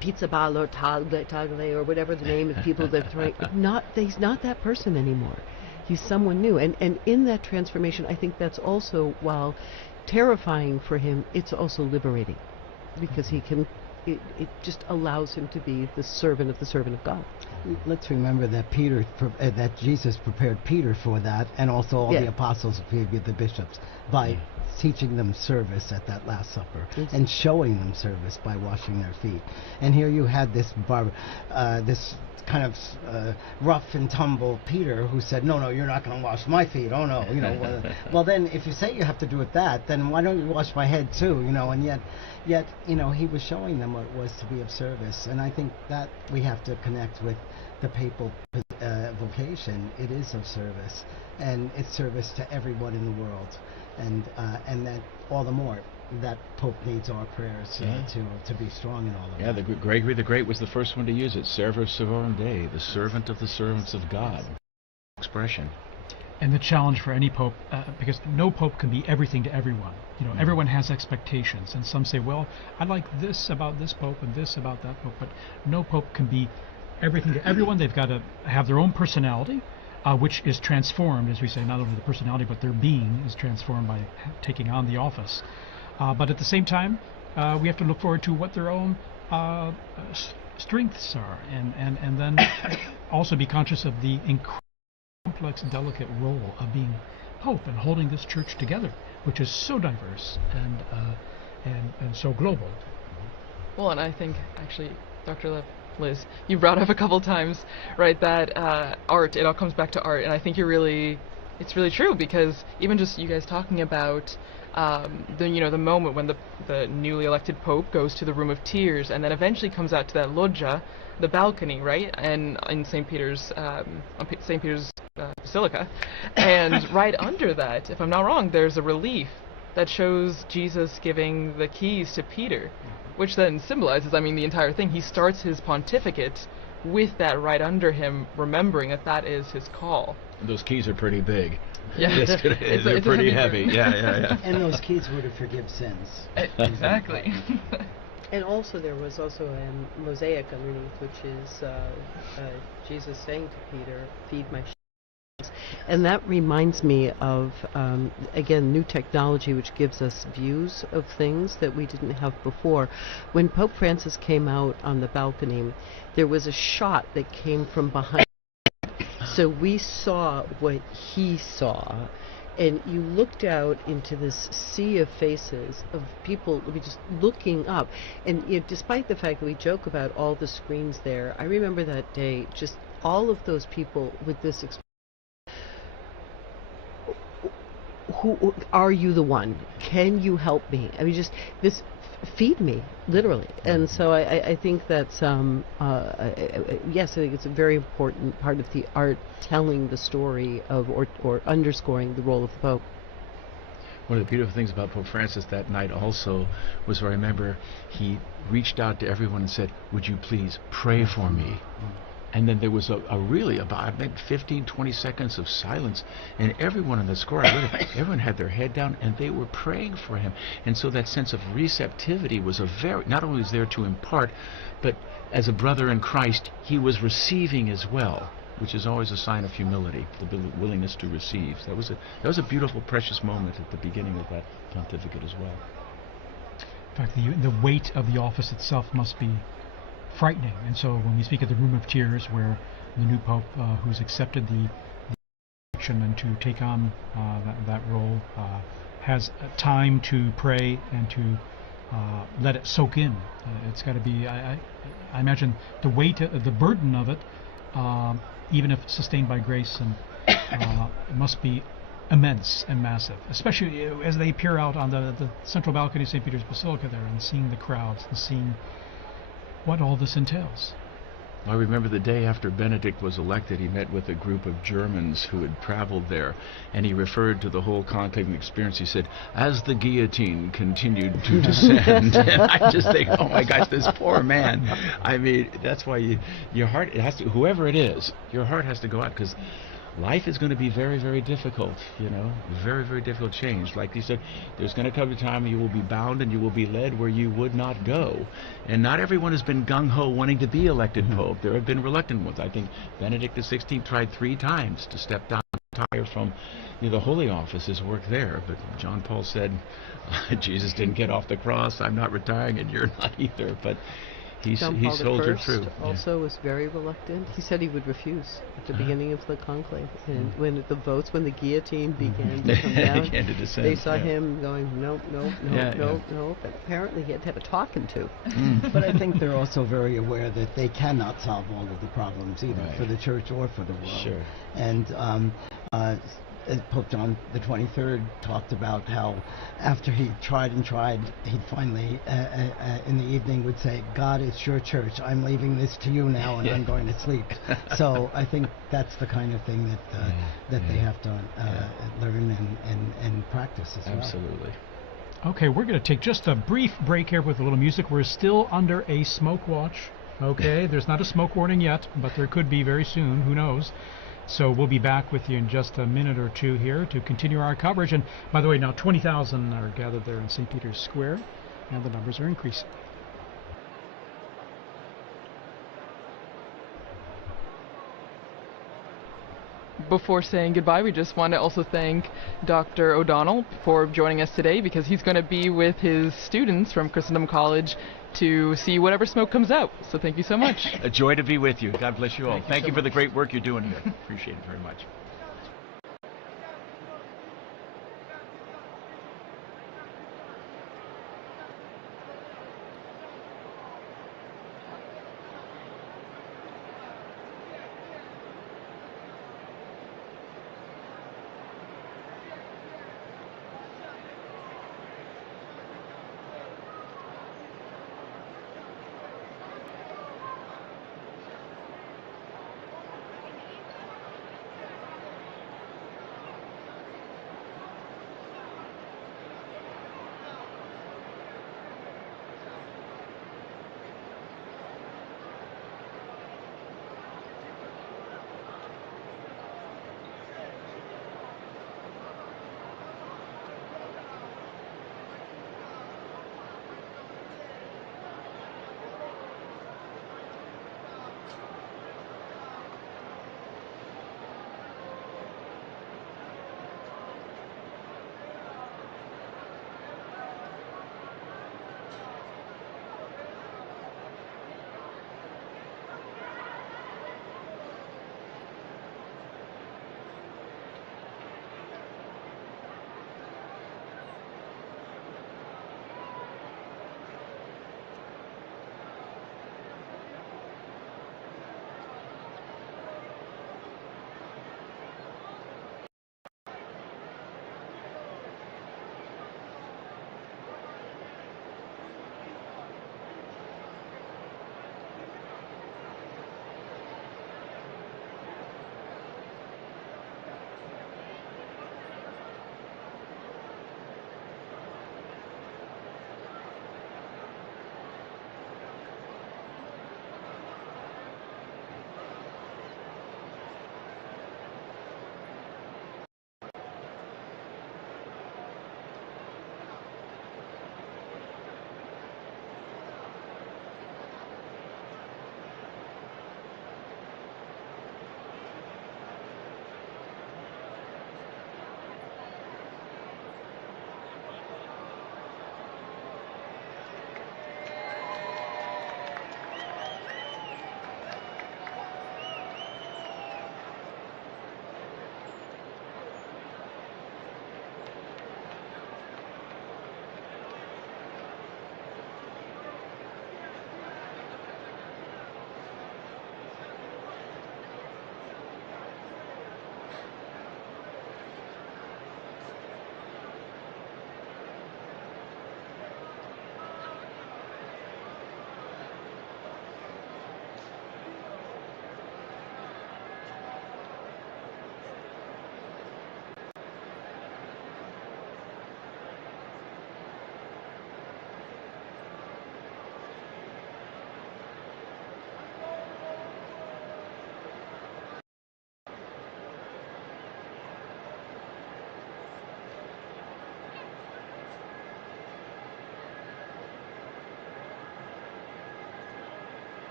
pizza ball or tagle or whatever the name of people that throwing. He's not that person anymore. He's someone new. And in that transformation, I think that's also, while terrifying for him, it's also liberating, because it just allows him to be the servant of God. Let's remember that that Jesus prepared Peter for that, and also all the apostles, the bishops, by teaching them service at that Last Supper, and showing them service by washing their feet. And here you had this kind of rough and tumble Peter, who said, no, you're not going to wash my feet. Oh no, well then, if you say you have to do it then why don't you wash my head too? And yet he was showing them what it was to be of service. And I think that we have to connect with the papal vocation. It is of service, and it's service to everyone in the world, and that all the more that Pope needs our prayers to be strong in all of that. Yeah, Gregory the Great was the first one to use it. Servus servorum Dei, the servant of the servants of God. Expression. And the challenge for any pope, because no pope can be everything to everyone. Everyone has expectations, and some say, well, I like this about this pope and this about that pope, but no pope can be everything to everyone. They've got to have their own personality, which is transformed, as we say, not only the personality, but their being is transformed by taking on the office. But at the same time, we have to look forward to what their own strengths are, and then also be conscious of the incredible complex, delicate role of being Pope and holding this church together, which is so diverse and so global. Well, and I think, actually, Dr. Liz, you brought up a couple times, right, that art, it all comes back to art, and I think it's really true, because even just you guys talking about the moment when the newly elected Pope goes to the Room of Tears and then eventually comes out to that loggia, the balcony, right, and in St. Peter's Basilica, and right under that, if I'm not wrong, there's a relief that shows Jesus giving the keys to Peter, which then symbolizes, the entire thing. He starts his pontificate with that right under him, remembering that is his call. Those keys are pretty big. Yeah, they're pretty heavy. Yeah. And those keys were to forgive sins. Exactly. And also there was also a mosaic underneath, which is Jesus saying to Peter, "Feed my sheep." And that reminds me of, again, new technology which gives us views of things that we didn't have before. When Pope Francis came out on the balcony, there was a shot that came from behind So we saw what he saw, and you looked out into this sea of faces of people just looking up. And despite the fact that we joke about all the screens there, I remember that day, just all of those people with this who are you the one? Can you help me? I mean, just this feed me, literally. And so I think that's yes, I think it's a very important part of the art, telling the story of or underscoring the role of the Pope. One of the beautiful things about Pope Francis that night also was, I remember he reached out to everyone and said, "Would you please pray for me?" And then there was a really about 15, 20 seconds of silence, and everyone in the square, everyone had their head down, and they were praying for him. And so that sense of receptivity was not only was there to impart, but as a brother in Christ, he was receiving as well, which is always a sign of humility, the willingness to receive. So that was a beautiful, precious moment at the beginning of that pontificate as well. In fact, the weight of the office itself must be frightening. And so when we speak of the Room of Tears, where the new Pope, who's accepted the election and to take on that role, has time to pray and to let it soak in. It's got to be, I imagine, the weight, the burden of it, even if sustained by grace, and it must be immense and massive, especially as they peer out on the central balcony of St. Peter's Basilica there and seeing the crowds and seeing what all this entails. I remember the day after Benedict was elected, he met with a group of Germans who had traveled there, and he referred to the whole conclave experience. He said, "As the guillotine continued to descend," and I just think, oh my gosh, this poor man. I mean, that's why your heart, it has to, whoever it is, your heart has to go out, because life is going to be very, very difficult, very, very difficult change. Like you said, there's going to come a time when you will be bound and you will be led where you would not go. And not everyone has been gung-ho wanting to be elected Pope. There have been reluctant ones. I think Benedict XVI tried 3 times to step down and retire from the Holy Office, his work there. But John Paul said, Jesus didn't get off the cross, I'm not retiring, and you're not either. But he soldiered through. Also was very reluctant. He said he would refuse at the beginning of the conclave, and when the guillotine began to come down, to descend, they saw him going, nope, nope. And apparently he had to have a talking to. But I think they're also very aware that they cannot solve all of the problems, either for the church or for the world. Sure. And Pope John the 23rd talked about how after he tried and tried, he'd finally, in the evening, would say, "God, it's your church. I'm leaving this to you now, and I'm going to sleep." So I think that's the kind of thing that they have to learn and practice as well. Absolutely. Okay, we're going to take just a brief break here with a little music. We're still under a smoke watch. Okay, there's not a smoke warning yet, but there could be very soon. Who knows? So we'll be back with you in just a minute or two here to continue our coverage. And by the way, now 20,000 are gathered there in St. Peter's Square, and the numbers are increasing. Before saying goodbye, we just want to also thank Dr. O'Donnell for joining us today, because he's going to be with his students from Christendom College to see whatever smoke comes out. So thank you so much. A joy to be with you. God bless you all. Thank you for the great work you're doing here. Appreciate it very much.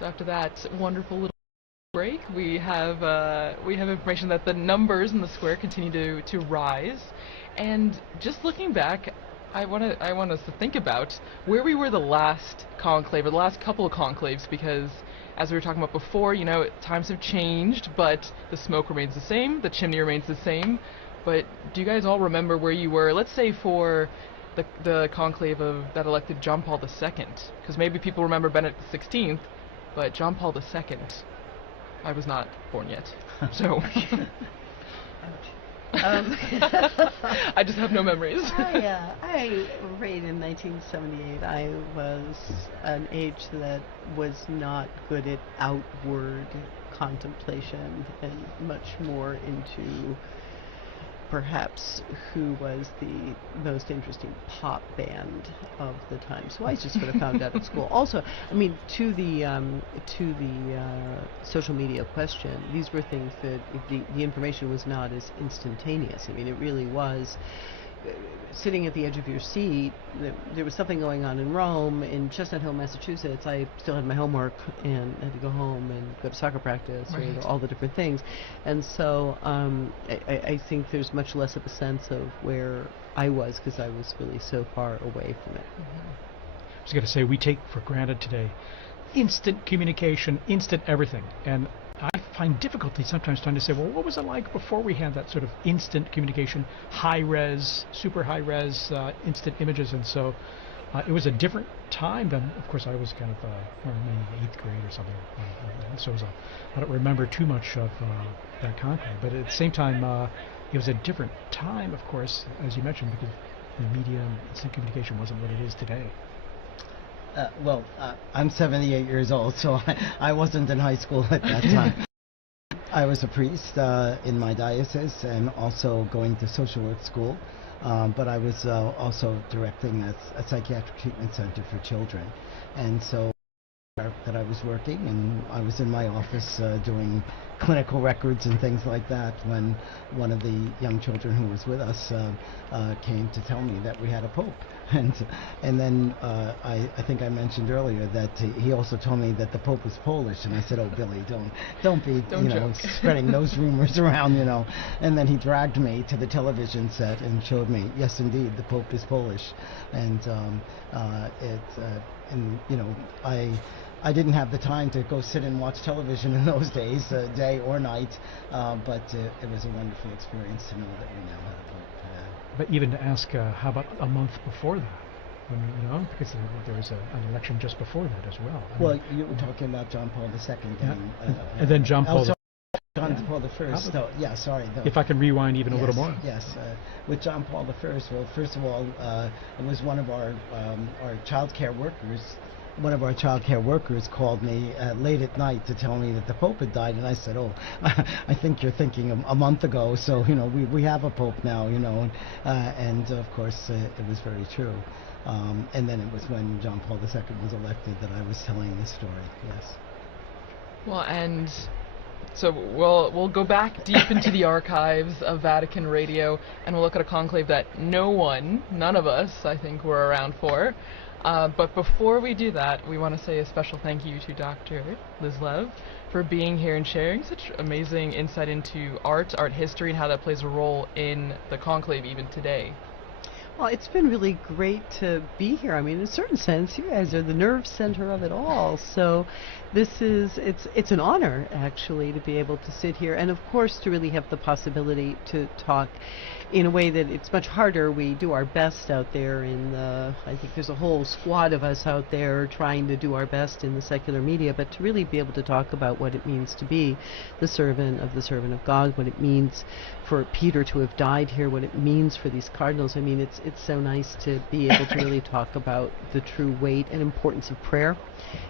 So after that wonderful little break, we have information that the numbers in the square continue to rise, and just looking back, I want us to think about where we were the last conclave, or the last couple of conclaves, because as we were talking about before, times have changed, but the smoke remains the same, the chimney remains the same. But do you guys all remember where you were, let's say for the conclave that elected John Paul II? Because maybe people remember Benedict XVI, but John Paul II, I was not born yet, so I just have no memories. I reigned in 1978. I was an age that was not good at outward contemplation and much more into perhaps who was the most interesting pop band of the time. So I just sort of found out at school. Also, I mean, to the social media question, these were things that the information was not as instantaneous. I mean, it really was sitting at the edge of your seat. There was something going on in Rome, in Chestnut Hill, Massachusetts. I still had my homework and had to go home and go to soccer practice, right, or all the different things. And so I think there's much less of a sense of where I was, because I was really so far away from it. I was going to say, we take for granted today instant communication, instant everything. And I find difficulty sometimes trying to say, well, what was it like before we had that sort of instant communication, high-res, super high-res, instant images? And so it was a different time than, of course, I was kind of maybe 8th grade or something. So I don't remember too much of that conclave. But at the same time, it was a different time, of course, as you mentioned, because the media and instant communication wasn't what it is today. I'm 78 years old, so I wasn't in high school at that time. I was a priest in my diocese and also going to social work school, but I was also directing a psychiatric treatment center for children. And so that I was working, and I was in my office doing clinical records and things like that when one of the young children who was with us came to tell me that we had a pope. And then I think I mentioned earlier that he also told me that the pope was Polish, and I said, "Oh, Billy, don't be spreading those rumors around, And then he dragged me to the television set and showed me, yes, indeed, the pope is Polish, and I didn't have the time to go sit and watch television in those days, day or night, but it was a wonderful experience to know that we now had a pope. But even to ask, how about a month before that? When, because there was an election just before that as well. You were talking about John Paul II. And then John Paul I. Sorry. If I can rewind even a little more. Yes. With John Paul I, well, first of all, it was one of our child care workers. One of our child care workers called me late at night to tell me that the Pope had died, and I said, "Oh, I think you're thinking a month ago. So we have a Pope now, and of course it was very true. And then it was when John Paul II was elected that I was telling this story. Yes. Well, and so we'll go back deep into the archives of Vatican Radio, and we'll look at a conclave that none of us, I think, were around for. But before we do that, we want to say a special thank you to Dr. Liz Lev for being here and sharing such amazing insight into art history, and how that plays a role in the conclave even today. Well, it's been really great to be here. I mean, in a certain sense, you guys are the nerve center of it all. So it's an honor, actually, to be able to sit here, and of course to really have the possibility to talk in a way that it's much harder. We do our best out there I think there's a whole squad of us out there trying to do our best in the secular media, but to really be able to talk about what it means to be the servant of God, what it means for Peter to have died here, what it means for these cardinals. I mean, it's so nice to be able to really talk about the true weight and importance of prayer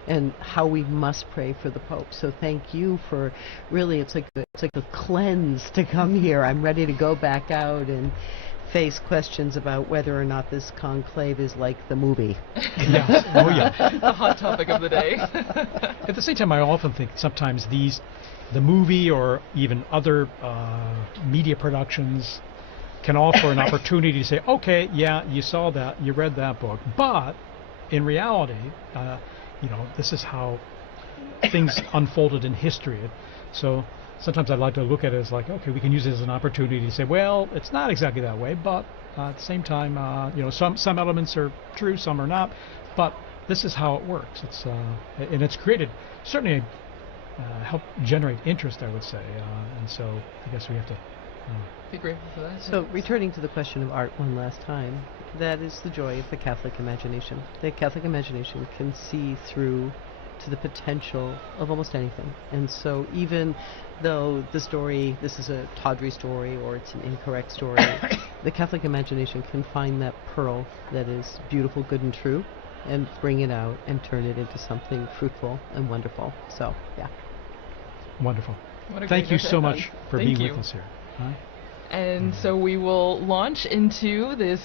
and how we must pray for the Pope. So thank you for really, it's like a cleanse to come here. I'm ready to go back out and face questions about whether or not this conclave is like the movie. Yeah. Oh yeah. The hot topic of the day. At the same time, I often think sometimes the movie or even other media productions can offer an opportunity to say, okay, yeah, you saw that, you read that book, but in reality, this is how things unfolded in history. So sometimes I like to look at it as like, okay, we can use it as an opportunity to say, well, it's not exactly that way, but at the same time, some elements are true, some are not, but this is how it works. And it's created certainly help generate interest, I would say, and so I guess we have to be grateful for that. So, returning to the question of art one last time, that is the joy of the Catholic imagination. The Catholic imagination can see through to the potential of almost anything. And so, even though this is a tawdry story or it's an incorrect story, the Catholic imagination can find that pearl that is beautiful, good, and true, and bring it out and turn it into something fruitful and wonderful. So, yeah. Wonderful. What a Thank great you note to so end much on. for Thank being you. with us here. Huh? And so we will launch into this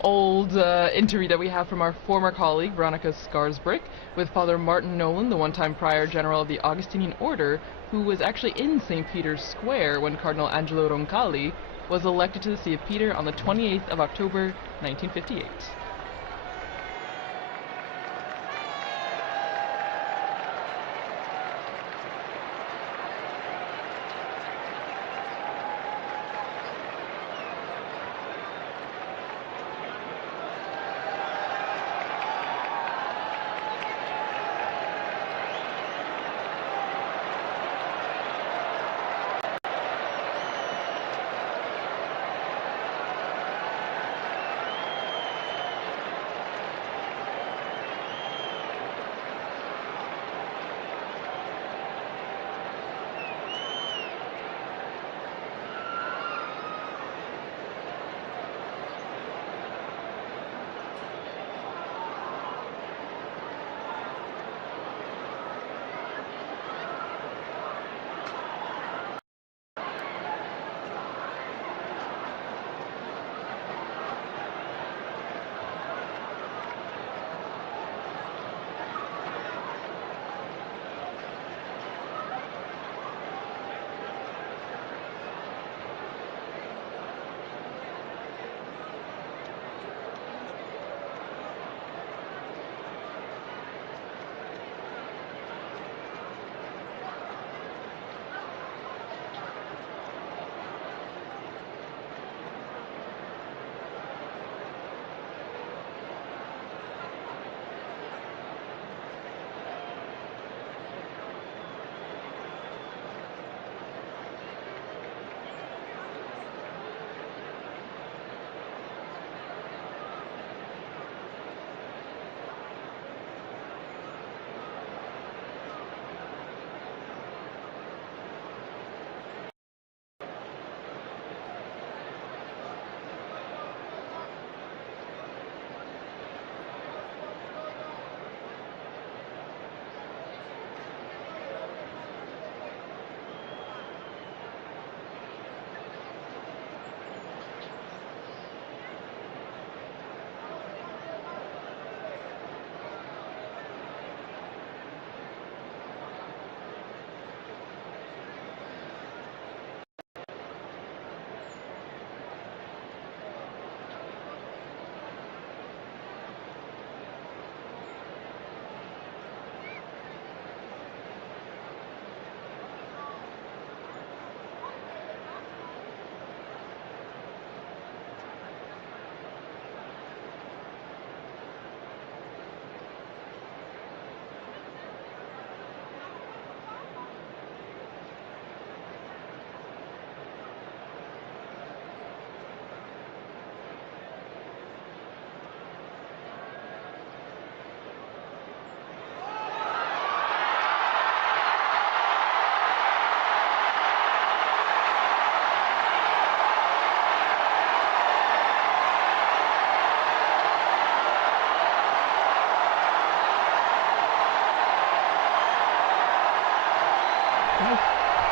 old interview that we have from our former colleague, Veronica Skarsbrick, with Father Martin Nolan, the one-time prior general of the Augustinian Order, who was actually in St. Peter's Square when Cardinal Angelo Roncalli was elected to the See of Peter on the 28th of October, 1958.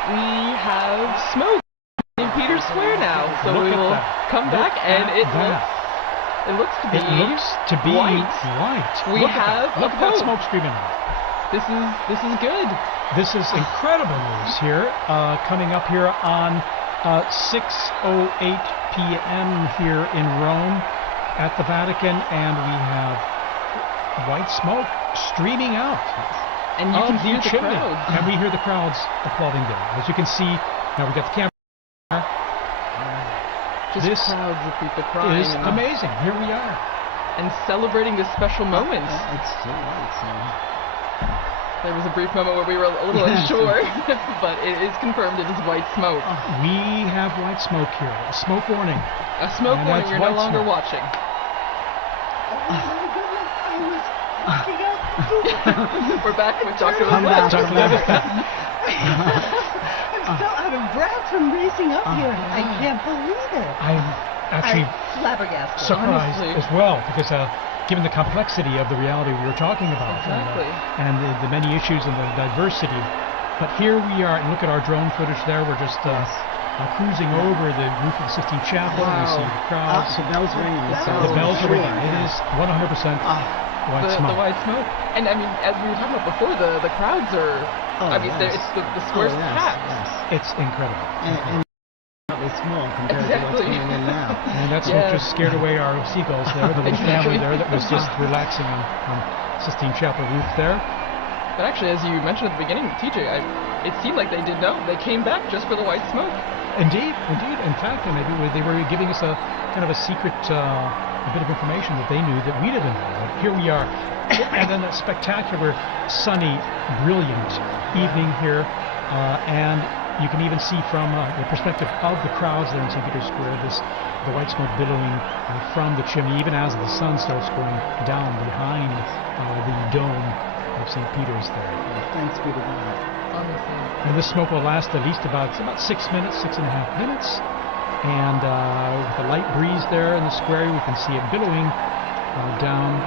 We have smoke in Peter's Square now, so Look we at will that. come Look back, and at it that. looks to be It looks to be white. white. We Look at have that. Look a at that pope. smoke streaming out. This is good. This is incredible news here, coming up here on 6:08 p.m. here in Rome at the Vatican, and we have white smoke streaming out. And you can hear the chimney. crowds. And we hear the crowds applauding there. As you can see, now we got the camera. Just This crowds of people crying. is and, amazing. Here we are. and celebrating this special moment. It's too late, so. There was a brief moment where we were a little unsure, but it is confirmed it is white smoke. We have white smoke here. A smoke warning. A smoke And warning, that's you're no white longer smoke. watching. We're back with Dr. I'm Levitt. back. Dr. Levitt. I'm so out of breath from racing up here. I can't believe it. I'm actually Flabbergasted. surprised honestly. as well, because given the complexity of the reality we were talking about, Exactly. and the many issues and the diversity. But here we are, and look at our drone footage there. We're just cruising over the roof of the Sistine Chapel. We Wow. see the crowds. The bells ringing. The bells are ringing. It is 100% white The smoke. white smoke. And I mean, as we were talking about before, the crowds are, I mean, yes. it's the square's packed. It's incredible. And it's small compared to what's Exactly. going in now. And that smoke just scared away our seagulls there, the little family there that was just relaxing on Sistine Chapel roof there. But actually, as you mentioned at the beginning, TJ, it seemed like they did know. They came back just for the white smoke. Indeed. In fact, and maybe they were giving us a kind of a secret, a bit of information that they knew that we didn't know. But here we are, and then a spectacular, sunny, brilliant evening here, and you can even see from the perspective of the crowds there in St. Peter's Square, the white smoke billowing from the chimney, even as the sun starts going down behind the dome of St. Peter's there. Thanks be to God. Honestly. And this smoke will last at least about 6 minutes, 6.5 minutes. And with a light breeze there in the square, we can see it billowing down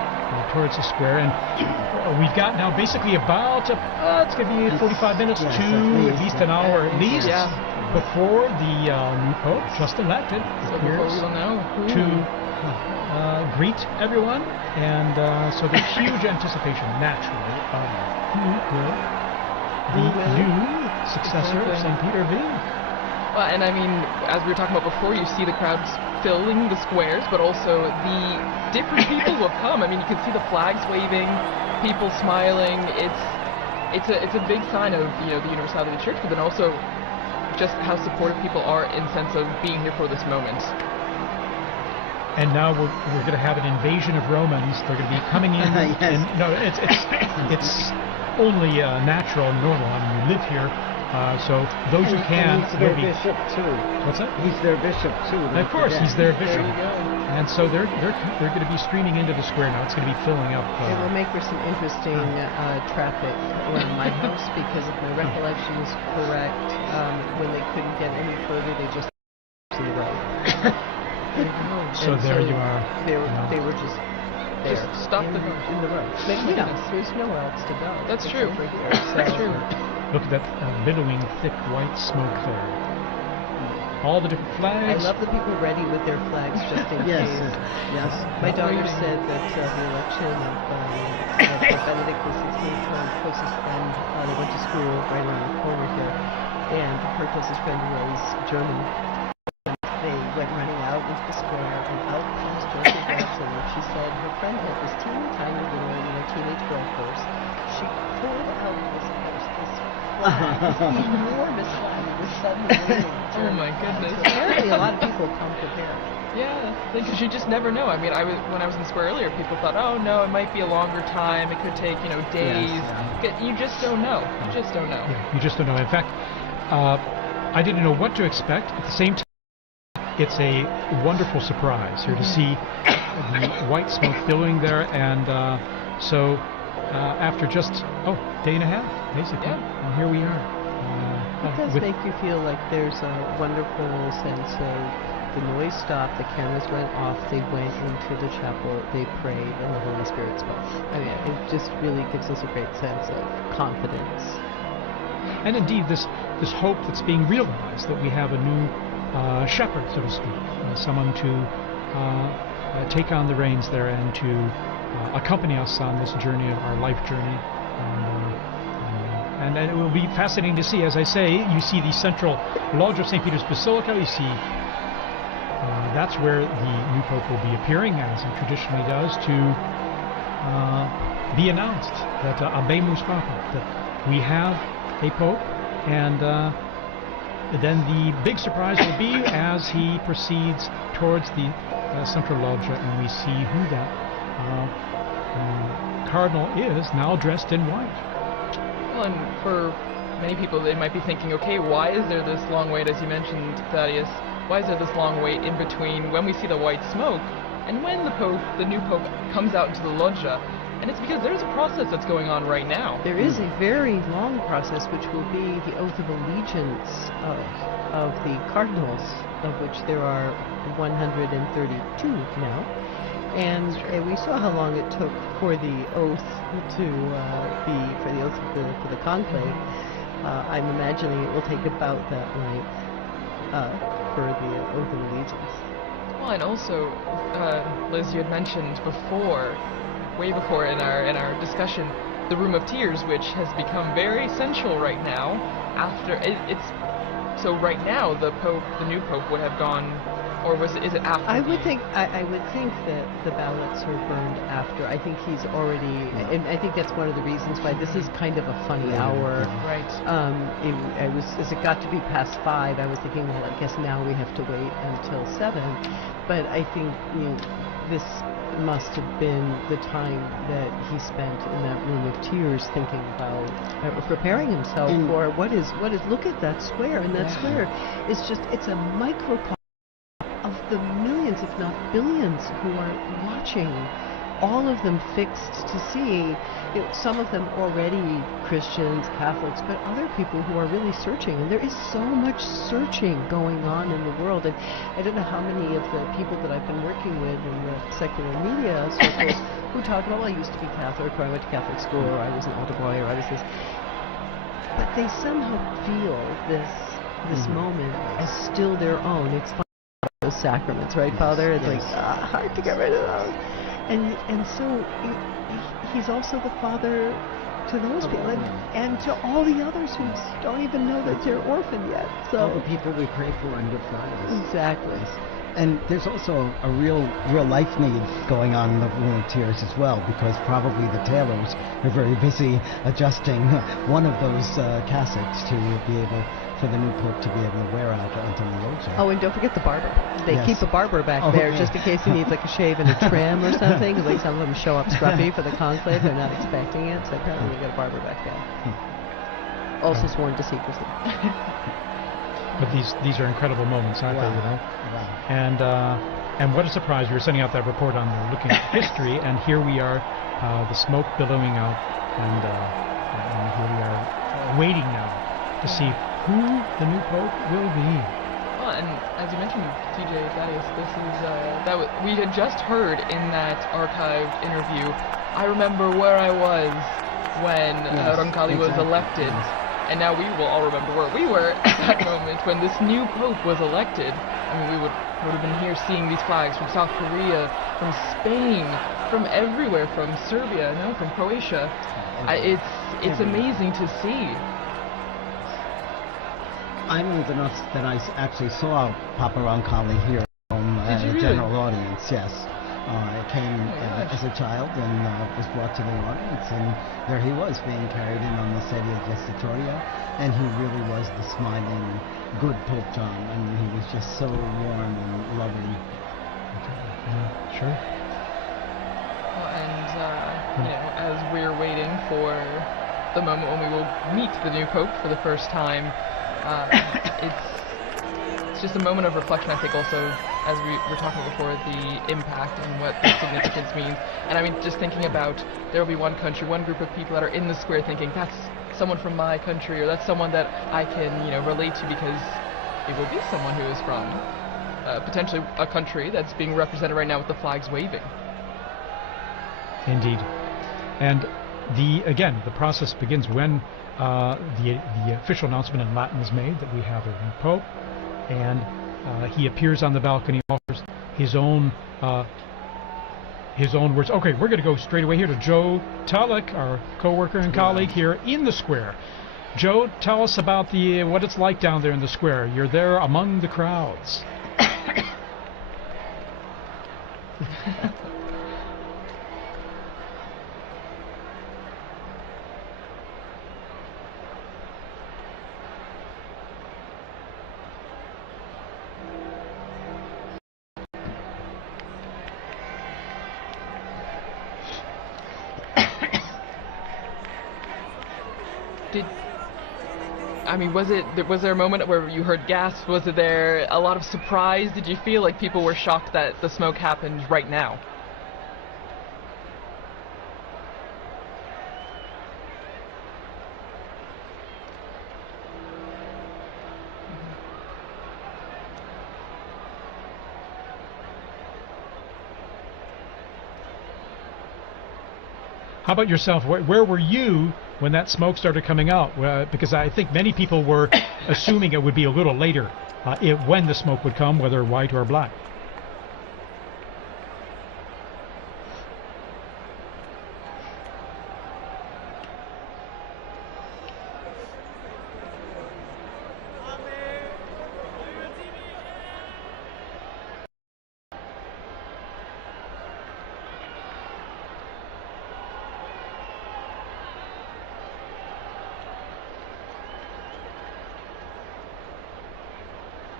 towards the square. And we've got now basically about, it's going to be 45 minutes Yes, to at least an hour at least Yeah. before the new Pope, just elected, So before appears we will know who. to greet everyone. And so there's huge anticipation, naturally, of who will the new successor of St. Peter be. Well, and I mean, as we were talking about before, you see the crowds filling the squares, but also the different people who have come. I mean, you can see the flags waving, people smiling. It's a big sign of the universality of the church, but then also just how supportive people are in sense of being here for this moment. And now we're going to have an invasion of Romans. They're going to be coming in. Yes. And no, it's only natural and normal. I mean, we live here, so those who can And he's will their be. bishop too. What's that? He's their bishop too. And of course, he's their bishop. There you go. And so they're going to be streaming into the square now. It's going to be filling up. It will make for some interesting traffic around my house because if my recollection is correct, when they couldn't get any further, they just in the road. So And there you are. They were just there. Just stop the road. in the road. But, you know, there's nowhere else to go. That's except true. for here. That's So, true. Look at that billowing, thick white smoke there. All the different I flags. love the people ready with their flags just in Yes, case. yes. My daughter said that the election of Pope Benedict XVI, her closest friend, they went to school right around the corner here, and her closest friend was German. They went running out into the square, and out comes Joseph Watson, and she said her friend had this teeny tiny little, teenage girl purse. She pulled out this purse, this flag, this enormous flag, was suddenly waving. Oh my goodness. So apparently a lot of people come prepared. Yeah, because you just never know. I mean, when I was in the square earlier, people thought, oh no, it might be a longer time. It could take, days. yeah. You just don't know. You just don't know. Yeah, you just don't know. In fact, I didn't know what to expect. At the same time, it's a wonderful surprise here to see the white smoke billowing there. And so after just, day and a half, basically, Yeah. and here we are. It does with- make you feel like there's a wonderful sense of the noise stopped, the cameras went off, they went into the chapel, they prayed, and the Holy Spirit spoke. I mean, it just really gives us a great sense of confidence. And indeed, this hope that's being realized, that we have a new shepherd, so to speak, someone to take on the reins there and to accompany us on this journey, of our life journey. And it will be fascinating to see. As I say, you see the central lodge of St. Peter's Basilica. You see that's where the new pope will be appearing, as he traditionally does, to be announced that Habemus Papam, that we have a pope, and then the big surprise will be as he proceeds towards the central loggia, and we see who that cardinal is, now dressed in white. Well, and for many people, they might be thinking, okay, why is there this long wait, as you mentioned, Thaddeus? Why is there this long wait in between when we see the white smoke and when the new pope, comes out into the loggia? And it's because there's a process that's going on right now. There is a very long process, which will be the oath of allegiance of the cardinals, of which there are 132 now. And we saw how long it took for the oath to for the conclave. I'm imagining it will take about that length for the oath of allegiance. Well, and also, Liz, you had mentioned before, way before in our discussion, the Room of Tears, which has become very essential right now. So right now the new pope would have gone, or is it after? I would think that the ballots are burned after. I think he's already, and I think that's one of the reasons why this is kind of a funny hour. Right. As it got to be past 5, I was thinking, well, I guess now we have to wait until 7. But I think this must have been the time that he spent in that Room of Tears thinking about preparing himself for what is look at that square, and that square is just, it's a microcosm of the millions, if not billions, who are watching, all of them fixed to see, some of them already Christians, Catholics, but other people who are really searching. And there is so much searching going on in the world. And I don't know how many of the people that I've been working with in the secular media circles who talk about, well, I used to be Catholic, or I went to Catholic school, or I was an altar boy, or I was this. But they somehow feel this moment as still their own. It's funny, those sacraments, right, Father? It's like, hard to get rid of those. And so he's also the father to those people, and to all the others who don't even know that they're orphaned yet. So all the people we pray for on Good Fridays. Exactly. And there's also a real life need going on in the Room of Tears as well, because probably the tailors are very busy adjusting one of those cassocks to be able, for the new pope to be able to wear out until the loggia. Oh, and don't forget the barber. They keep a barber back there just in case he needs like a shave and a trim or something. Like some of them show up scruffy for the conclave, they're not expecting it, so apparently we got a barber back there. Also sworn to secrecy. But these are incredible moments, aren't they? You know. Wow. And what a surprise! We were sending out that report on there, looking at history, and here we are, the smoke billowing out, and here we are waiting now to see who the new pope will be. Well, and as you mentioned, TJ Thaddeus, this is we had just heard in that archived interview. I remember where I was when Roncalli was elected. And now we will all remember where we were at that moment when this new pope was elected. I mean, we would have been here seeing these flags from South Korea, from Spain, from everywhere, from Serbia, from Croatia. It's amazing to see. I'm old enough that I actually saw Papa Roncalli here at a general audience. Yes. I came as a child and was brought to the audience, and there he was being carried in on the sedia gestatoria, and he really was the smiling, good Pope John. I mean, he was just so warm and loving. Sure. Well, and as we're waiting for the moment when we will meet the new Pope for the first time, it's just a moment of reflection, I think, also, as we were talking before, the impact and what the significance means. And I mean, just thinking about, there will be one country, one group of people that are in the square thinking, that's someone from my country, or that's someone that I can, relate to, because it will be someone who is from potentially a country that's being represented right now with the flags waving. Indeed. And the process begins when the official announcement in Latin is made that we have a new pope, and he appears on the balcony, offers his own words. Okay, we're going to go straight away here to Joe Tulloch, our co-worker and colleague here in the square. Joe, tell us about what it's like down there in the square. You're there among the crowds. Was there a moment where you heard gasps? Was there a lot of surprise? Did you feel like people were shocked that the smoke happened right now? How about yourself? Where were you when that smoke started coming out? Because I think many people were assuming it would be a little later when the smoke would come, whether white or black.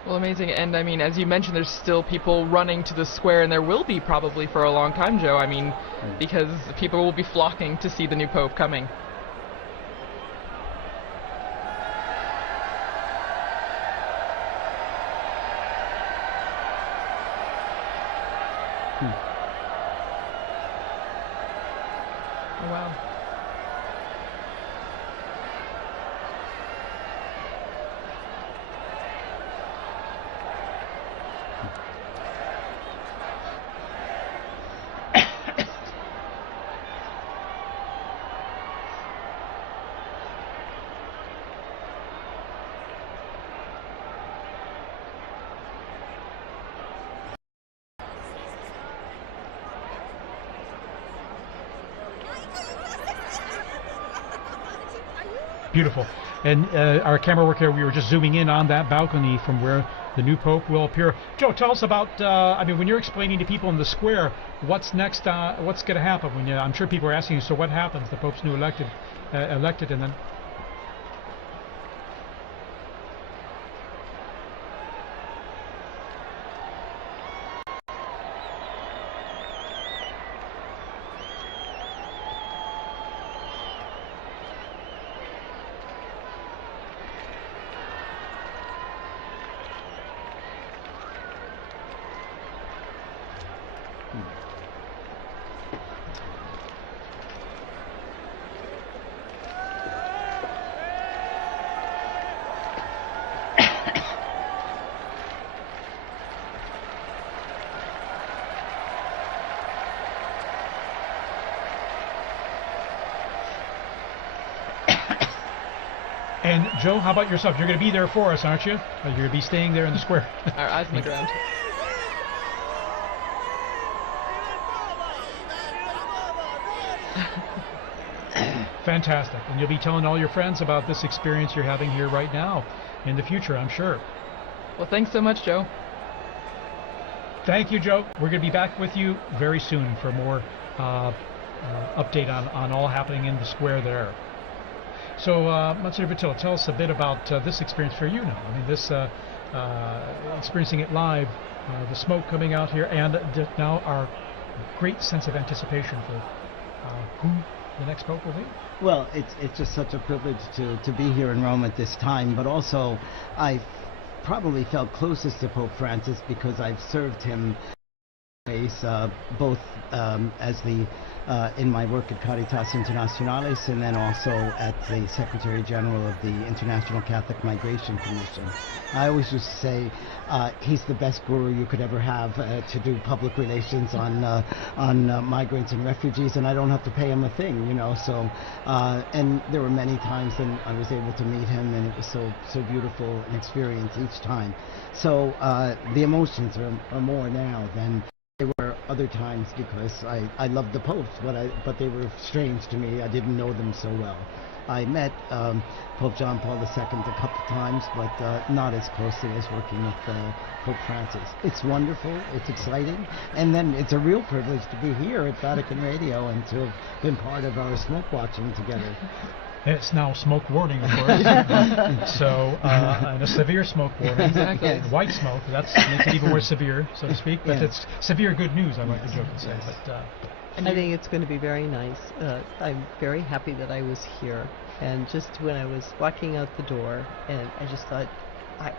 Well, amazing. And I mean, as you mentioned, there's still people running to the square, and there will be probably for a long time, Joe. I mean, because people will be flocking to see the new Pope coming. Oh, wow. Beautiful. And our camera work here, we were just zooming in on that balcony from where the new Pope will appear. Joe, tell us about, I mean, when you're explaining to people in the square, what's next, what's going to happen? I'm sure people are asking you, so what happens? The Pope's new elected, and then... And Joe, how about yourself? You're going to be there for us, aren't you? You're going to be staying there in the square. Our eyes on the ground. Fantastic. And you'll be telling all your friends about this experience you're having here right now in the future, I'm sure. Well, thanks so much, Joe. Thank you, Joe. We're going to be back with you very soon for more update on all happening in the square there. So, Monsignor Vitilla, tell us a bit about this experience for you now. I mean, this experiencing it live, the smoke coming out here, and now our great sense of anticipation for who the next Pope will be. Well, it's just such a privilege to be here in Rome at this time, but also I probably felt closest to Pope Francis because I've served him both as the in my work at Caritas Internationalis and then also at the Secretary General of the International Catholic Migration Commission. I always used to say he's the best guru you could ever have to do public relations on migrants and refugees, and I don't have to pay him a thing, you know. So and there were many times when I was able to meet him, and it was so beautiful an experience each time. So the emotions are more now than they were other times because I loved the popes, but they were strange to me. I didn't know them so well. I met Pope John Paul II a couple times, but not as closely as working with Pope Francis. It's wonderful, it's exciting, and then it's a real privilege to be here at Vatican Radio and to have been part of our smoke watching together. It's now smoke warning, of course. So, and a severe smoke warning. Exactly. And white smoke, that makes it even more severe, so to speak. But it's severe good news, I like to joke and say. Yes. But, I think it's going to be very nice. I'm very happy that I was here And just when I was walking out the door, and I just thought, I,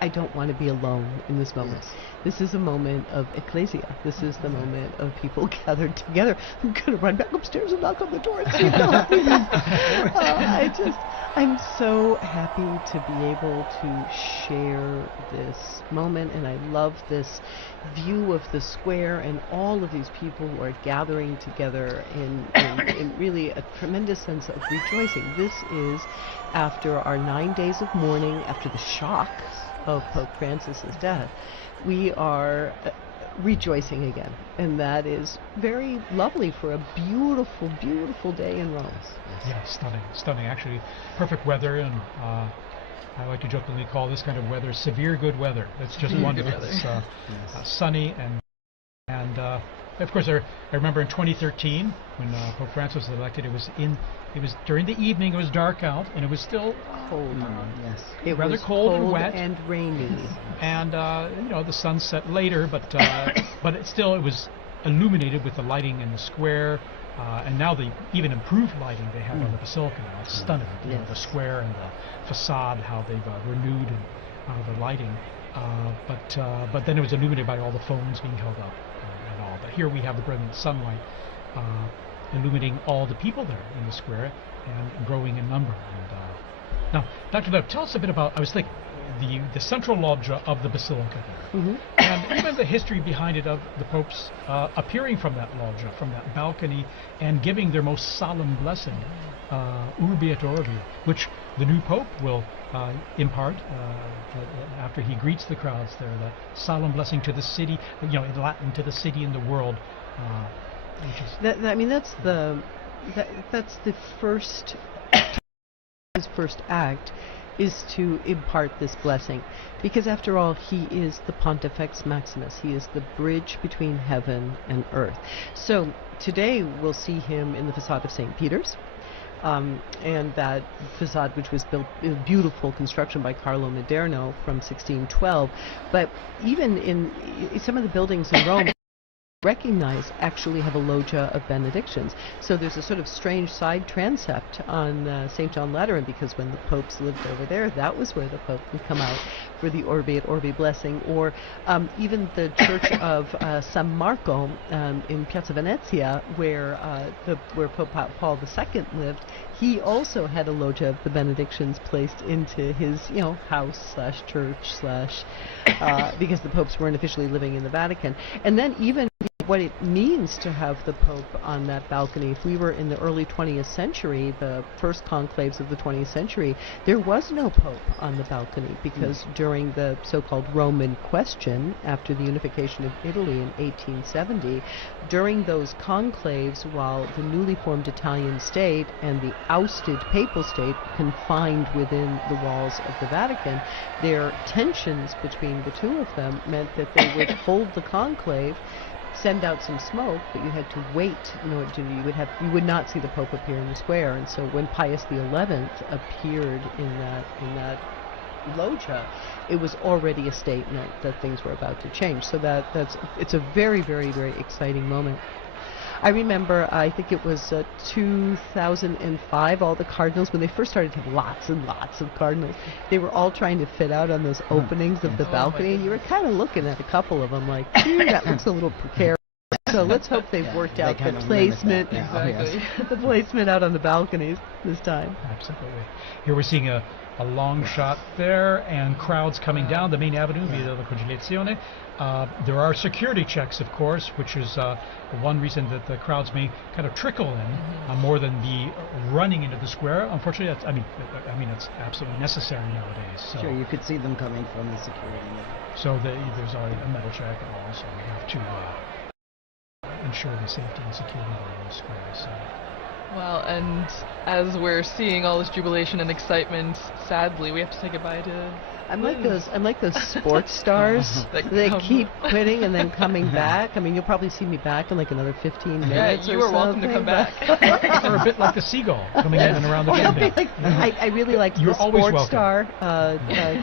I don't want to be alone in this moment. Yes. This is a moment of ecclesia. This is the moment of people gathered together. I'm going to run back upstairs and knock on the door and see if they'll help me back. I'm so happy to be able to share this moment, and I love this view of the square and all of these people who are gathering together in really a tremendous sense of rejoicing. This is after our 9 days of mourning, after the shock of Pope Francis's death. We are rejoicing again, and that is very lovely for a beautiful, beautiful day in Rome. Yeah, stunning. Actually, perfect weather, and I like to jokingly call this kind of weather severe good weather. It's just wonderful. It's sunny and of course, I remember in 2013 when Pope Francis was elected. It was during the evening. It was dark out, and it was still Cold. Yes. It rather was cold and wet and rainy. And the sun set later, but it was illuminated with the lighting in the square, and now the even improved lighting they have on the basilica now. It's stunning. You know, the square and the facade, how they've renewed the lighting. But then it was illuminated by all the phones being held up and all. But here we have the brilliant sunlight illuminating all the people there in the square and growing in number. And now, Dr. Lev, tell us a bit about, I was thinking, the central loggia of the basilica there, and even the history behind it of the popes appearing from that loggia, from that balcony, and giving their most solemn blessing, Urbi et Orbi, which the new pope will impart after he greets the crowds there, the solemn blessing to the city, in Latin, to the city and the world. That's the first. His first act is to impart this blessing, because after all, he is the Pontifex Maximus. He is the bridge between heaven and earth. So today we'll see him in the facade of St. Peter's, and that facade, which was built in beautiful construction by Carlo Maderno from 1612. But even in some of the buildings in Rome, actually have a loggia of benedictions. So there's a sort of strange side transept on St. John Lateran, because when the popes lived over there, that was where the pope would come out for the Urbi et Orbi blessing. Or even the church of San Marco in Piazza Venezia, where Pope Paul II lived, he also had a loggia of the benedictions placed into his house/church/ because the popes weren't officially living in the Vatican. And then even what it means to have the Pope on that balcony. If we were in the early 20th century, the first conclaves of the 20th century, there was no Pope on the balcony, because during the so-called Roman question, after the unification of Italy in 1870, during those conclaves, while the newly formed Italian state and the ousted papal state confined within the walls of the Vatican, their tensions between the two of them meant that they would hold the conclave, send out some smoke, but you had to wait in order to, you would not see the Pope appear in the square. And so when Pius XI appeared in that loggia, it was already a statement that things were about to change. So it's a very, very, very exciting moment. I remember, I think it was 2005, all the cardinals, when they first started to have lots and lots of cardinals, they were all trying to fit out on those openings of the balcony, and you were kind of looking at a couple of them like, that looks a little precarious. So let's hope they've worked out the placement, the placement out on the balconies this time. Absolutely. Here we're seeing a long shot there, and crowds coming down the main avenue, Via della Conciliazione. There are security checks, of course, which is one reason that the crowds may kind of trickle in more than be running into the square. Unfortunately, that's absolutely necessary nowadays. So Sure, you could see them coming from the security. So there's already a metal check, and also we have to ensure the safety and security of the square. So. Well, and as we're seeing all this jubilation and excitement, sadly, we have to say goodbye to I'm like those sports stars that keep quitting and then coming back. I mean, you'll probably see me back in like another 15 minutes. Yeah, you are welcome to come back. Or a bit like the seagull coming in and around the chimney. I really like the sports star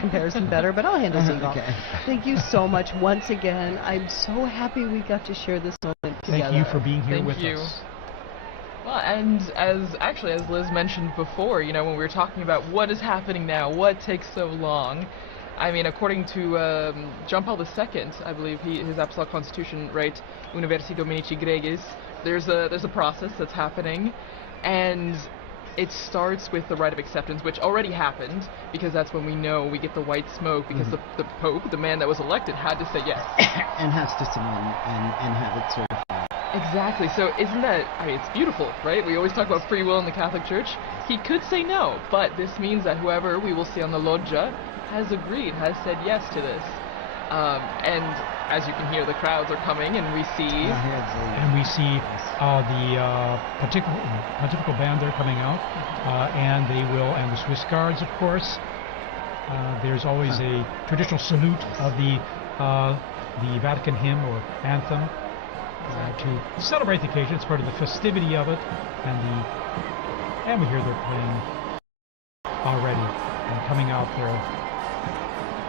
comparison better, but I'll handle seagull. Okay. Thank you so much once again. I'm so happy we got to share this moment together. Thank you for being here with us. Well, and as Liz mentioned before, you know, when we were talking about what is happening now, what takes so long, I mean, according to John Paul II, I believe his Apostolic Constitution, right, Universi Dominici Gregis, there's a process that's happening, and it starts with the rite of acceptance, which already happened, because that's when we get the white smoke, because the Pope, the man that was elected, had to say yes. And has to sign and have it certified. Exactly. So isn't that, I mean, it's beautiful, right? We always talk about free will in the Catholic Church. He could say no, but this means that whoever we will see on the loggia has agreed, has said yes to this. And as you can hear, the crowds are coming, and we see... the pontifical band there coming out, and the Swiss Guards, of course. There's always a traditional salute of the Vatican hymn or anthem. To celebrate the occasion. It's part of the festivity of it, and we hear they're playing already and coming out there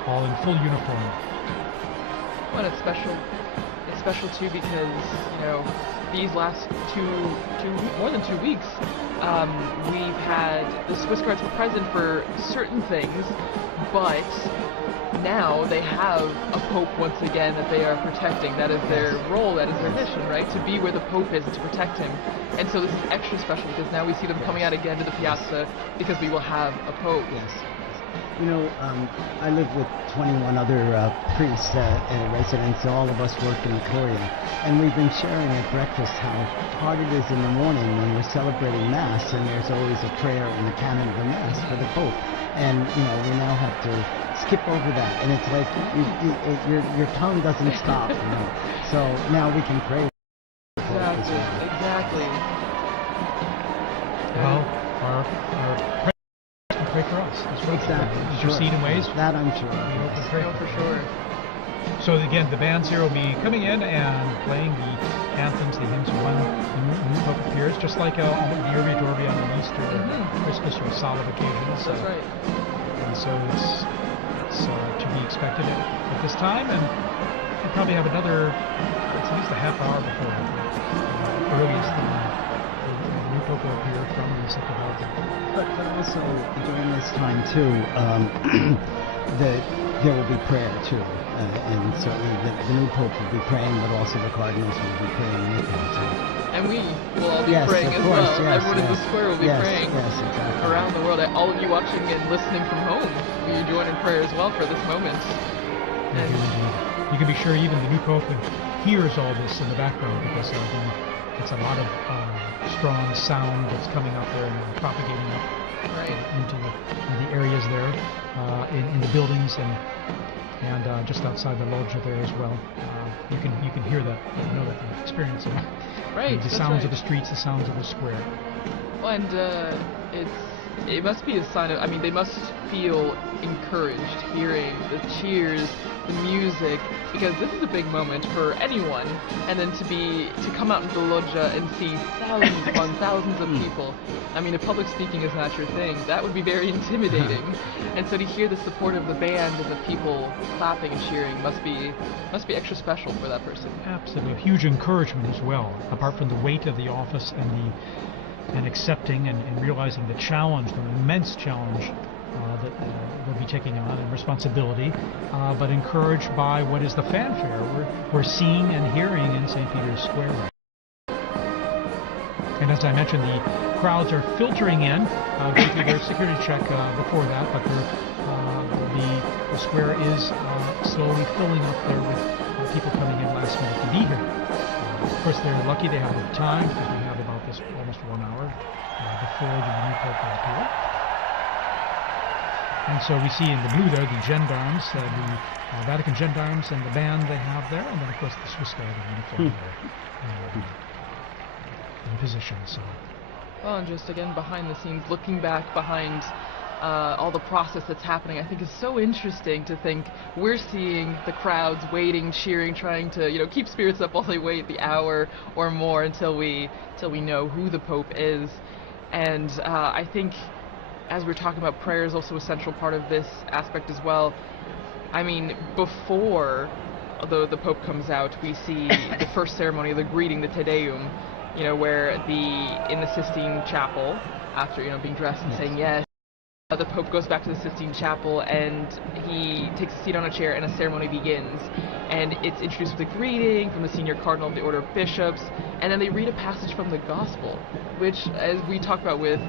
all in full uniform. Well, it's special. It's special too because, you know, these last more than 2 weeks, we've had the Swiss Guards were present for certain things, but now they have a Pope once again that they are protecting. That is their role, that is their mission, right? To be where the Pope is and to protect him. And so this is extra special because now we see them coming out again to the piazza because we will have a Pope. Yes. You know, I live with 21 other priests and residents. All of us work in the Curia, and we've been sharing at breakfast how hard it is in the morning when we're celebrating Mass, and there's always a prayer in the canon of the Mass for the Pope. And you know, we now have to skip over that, and it's like your tongue doesn't stop. You know? So now we can pray. Exactly. Well, our pray for us. That's right. Exactly. Intercede in ways. That I'm sure. We hope and pray for sure. So again, the bands here will be coming in and playing the anthems, the hymns when the new Pope appears, just like the Urbi et Orbi on the Easter, Christmas, or solemn occasions. That's right. And so it's to be expected at this time, and we'll probably have another, it's at least a half hour before earliest the new Pope will appear from the Sacred Heart. But also during this time too, there will be prayer too, and certainly the new Pope will be praying, but also the cardinals will be praying with him too. And we will all be praying as well. Everyone in the square will be praying exactly. around the world. All of you watching and listening from home, will you join in prayer as well for this moment? And you can be sure even the new Pope hears all this in the background because it's a lot of strong sound that's coming up there and propagating up into the areas there, in the buildings and just outside the loggia there as well. You can hear that, you know that you're experiencing the sounds of the streets, the sounds of the square. Well, and it must be a sign of, I mean, they must feel encouraged hearing the cheers, the music, because this is a big moment for anyone, and then to come out into the loggia and see thousands upon thousands of people. I mean, if public speaking is not your thing, that would be very intimidating. And so to hear the support of the band and the people clapping and cheering must be extra special for that person. Absolutely, a huge encouragement as well, apart from the weight of the office and accepting and realizing the challenge, the immense challenge that we'll be taking on and responsibility, but encouraged by what is the fanfare we're seeing and hearing in St. Peter's Square. And as I mentioned, the crowds are filtering in. Briefly, there's a security check before that, but the square is slowly filling up there with people coming in last minute to be here. Of course, they're lucky they have the time because we have about this almost 1 hour before the new Pope will appear. And so we see in the blue there the gendarmes, the Vatican gendarmes and the band they have there, and then of course the Swiss Guard in uniform there in position. So. Well, and just again behind the scenes, looking back behind all the process that's happening, I think is so interesting to think we're seeing the crowds waiting, cheering, trying to keep spirits up while they wait the hour or more until we know who the Pope is. And I think as we're talking about, prayer is also a central part of this aspect as well. I mean, before the Pope comes out, we see the first ceremony, the greeting, the Te Deum. you know, where in the Sistine Chapel, after, you know, being dressed and saying yes, the Pope goes back to the Sistine Chapel and he takes a seat on a chair and a ceremony begins. And it's introduced with a greeting from the senior cardinal of the Order of Bishops, and then they read a passage from the Gospel, which, as we talked about with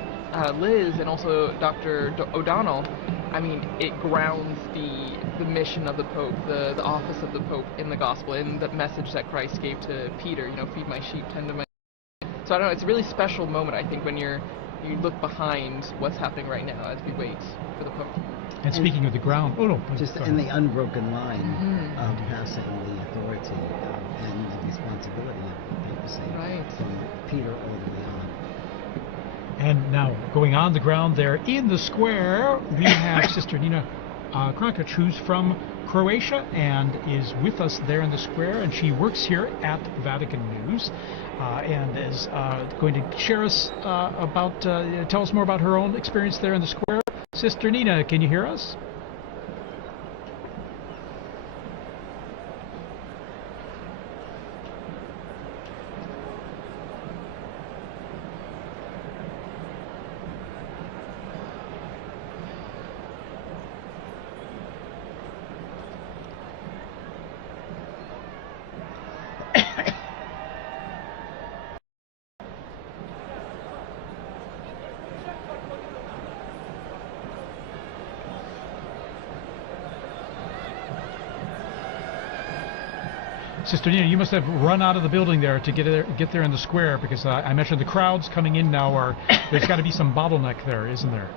Liz and also Dr. O'Donnell, I mean, it grounds the mission of the Pope, the office of the Pope in the Gospel, in the message that Christ gave to Peter, you know, feed my sheep, tend to my sheep. So I don't know, it's a really special moment, I think, when you look behind what's happening right now as we wait for the Pope. And speaking of the ground, just in the unbroken line of passing the authority and the responsibility of the papacy from Peter all the way on. And now, going on the ground there in the square, we have Sister Nina Krankic, who's from Croatia and is with us there in the square, and she works here at Vatican News and is going to share us tell us more about her own experience there in the square. Sister Nina, can you hear us? Sister Nina, you must have run out of the building there to get there in the square, because I mentioned the crowds coming in now there's got to be some bottleneck there, isn't there?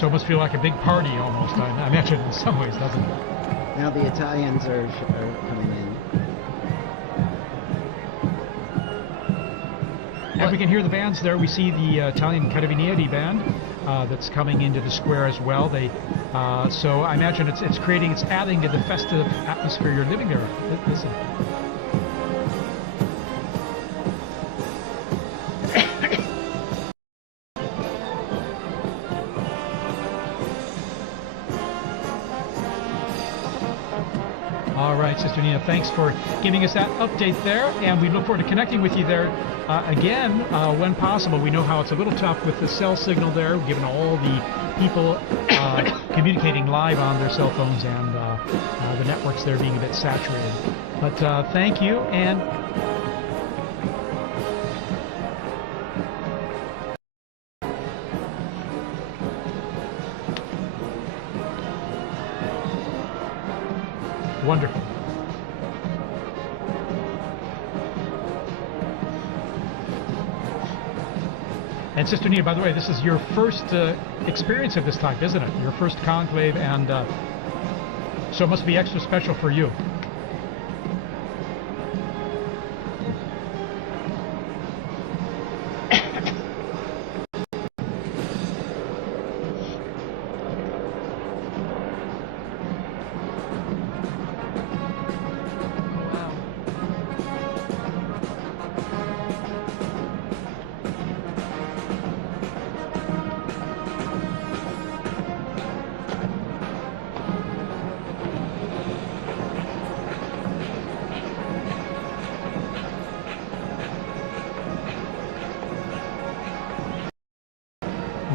So it must feel like a big party almost, I imagine, in some ways, doesn't it? Now the Italians are coming in. And we can hear the bands there. We see the Italian Carabinieri band that's coming into the square as well. So I imagine it's adding to the festive atmosphere you're living there. Listen. All right, Sister Nina, thanks for giving us that update there, and we look forward to connecting with you there again when possible. We know how it's a little tough with the cell signal there, given all the people communicating live on their cell phones and the networks there being a bit saturated. But thank you, and wonderful. And Sister Nina, by the way, this is your first experience of this type, isn't it? Your first conclave, and so it must be extra special for you.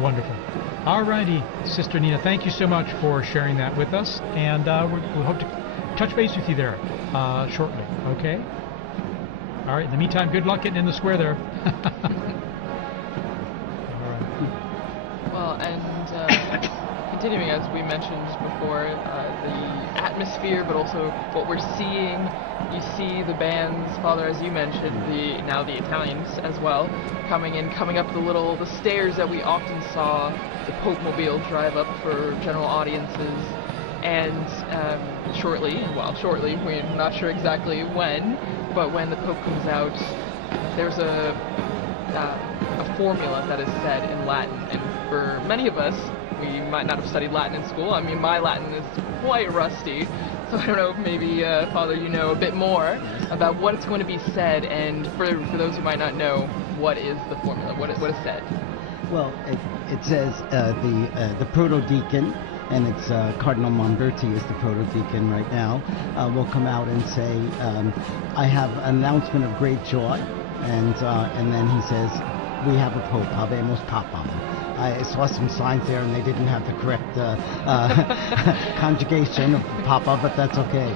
Wonderful. All righty, Sister Nina, thank you so much for sharing that with us, and we hope to touch base with you there shortly, okay? All right, in the meantime, good luck getting in the square there. All right. Well, and continuing, as we mentioned before, the atmosphere, but also what we're seeing. You see the bands, Father, as you mentioned, now the Italians as well, coming up the stairs that we often saw the Pope Mobile drive up for general audiences. And shortly, we're not sure exactly when, but when the Pope comes out, there's a formula that is said in Latin, and for many of us, we might not have studied Latin in school. I mean, my Latin is quite rusty, so I don't know if maybe, Father, you know a bit more about what is going to be said, and for those who might not know, what is the formula, what is said? Well, it says the proto-deacon, and it's Cardinal Monberti is the proto-deacon right now, will come out and say, I have an announcement of great joy, and then he says, we have a Pope, Habemus Papam. I saw some signs there, and they didn't have the correct conjugation of Papa, but that's okay.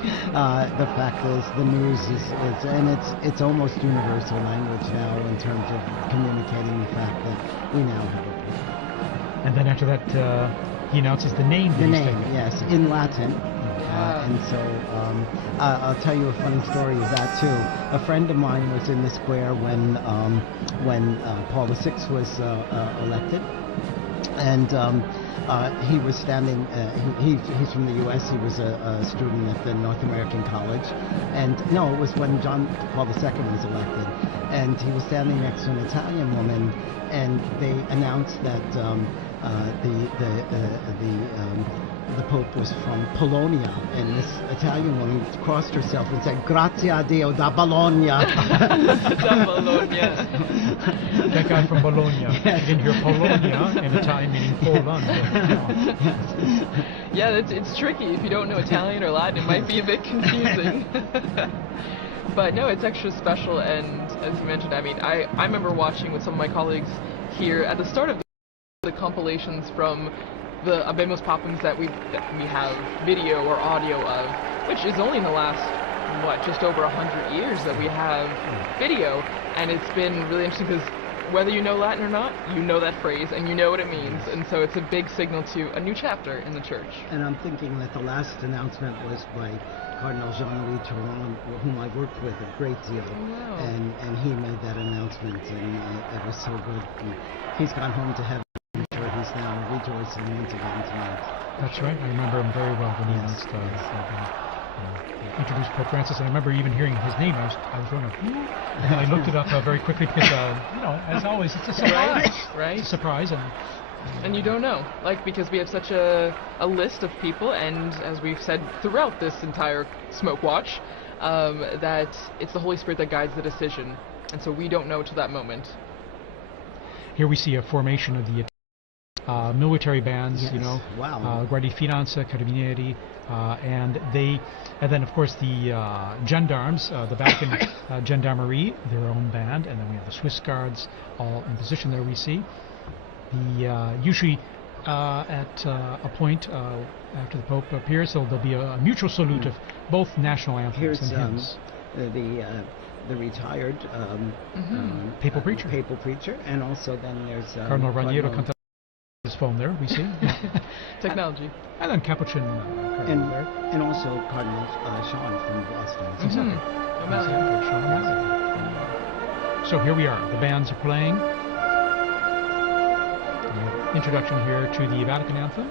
The fact is, the news is and it's almost universal language now in terms of communicating the fact that we now have a Pope. And then after that, he announces the name. The name, yes, in Latin. And so I'll tell you a funny story of that too. A friend of mine was in the square when Paul VI was elected, and he was standing. He's from the U.S. He was a student at the North American College, and no, it was when John Paul II was elected, and he was standing next to an Italian woman, and they announced that the Pope was from Polonia, and this Italian woman crossed herself and said, "Grazie a Dio da Bologna." Da Bologna. That guy from Bologna. Yes. You can hear Polonia in Italian meaning Poland. Yeah, it's tricky. If you don't know Italian or Latin, it might be a bit confusing. But no, it's extra special, and as you mentioned, I mean, I remember watching with some of my colleagues here at the start of the compilations from the Habemus Papams that we have video or audio of, which is only in the last, just over 100 years that we have video, and it's been really interesting because whether you know Latin or not, you know that phrase and you know what it means, and so it's a big signal to a new chapter in the church. And I'm thinking that the last announcement was by Cardinal Jean-Louis Touron, whom I worked with a great deal, and he made that announcement, and it was so good. And he's gone home to heaven. He's now rejoicing once again tonight. That's right. I remember him very well when he announced introduced Pope Francis, and I remember even hearing his name. I was wondering, who? And I looked it up very quickly because, as always, it's a surprise. Right. It's a surprise, and you don't know, because we have such a list of people, and as we've said throughout this entire Smoke Watch, that it's the Holy Spirit that guides the decision, and so we don't know to that moment. Here we see a formation of the military bands, yes. Wow. Guardia di Finanza, Carabinieri, and then of course the gendarmes, the Vatican Gendarmerie, their own band, and then we have the Swiss Guards all in position there. We see the usually at a point after the Pope appears, so there'll be a mutual salute of both national anthems and hymns. The retired papal preacher. Papal preacher, and also then there's Cardinal Raniero Contextualizing his phone there. We see technology, and then Capuchin and there, and also Cardinal Sean from Boston. Exactly. Sean O'Malley. So here we are. The bands are playing. Introduction here to the Vatican anthem.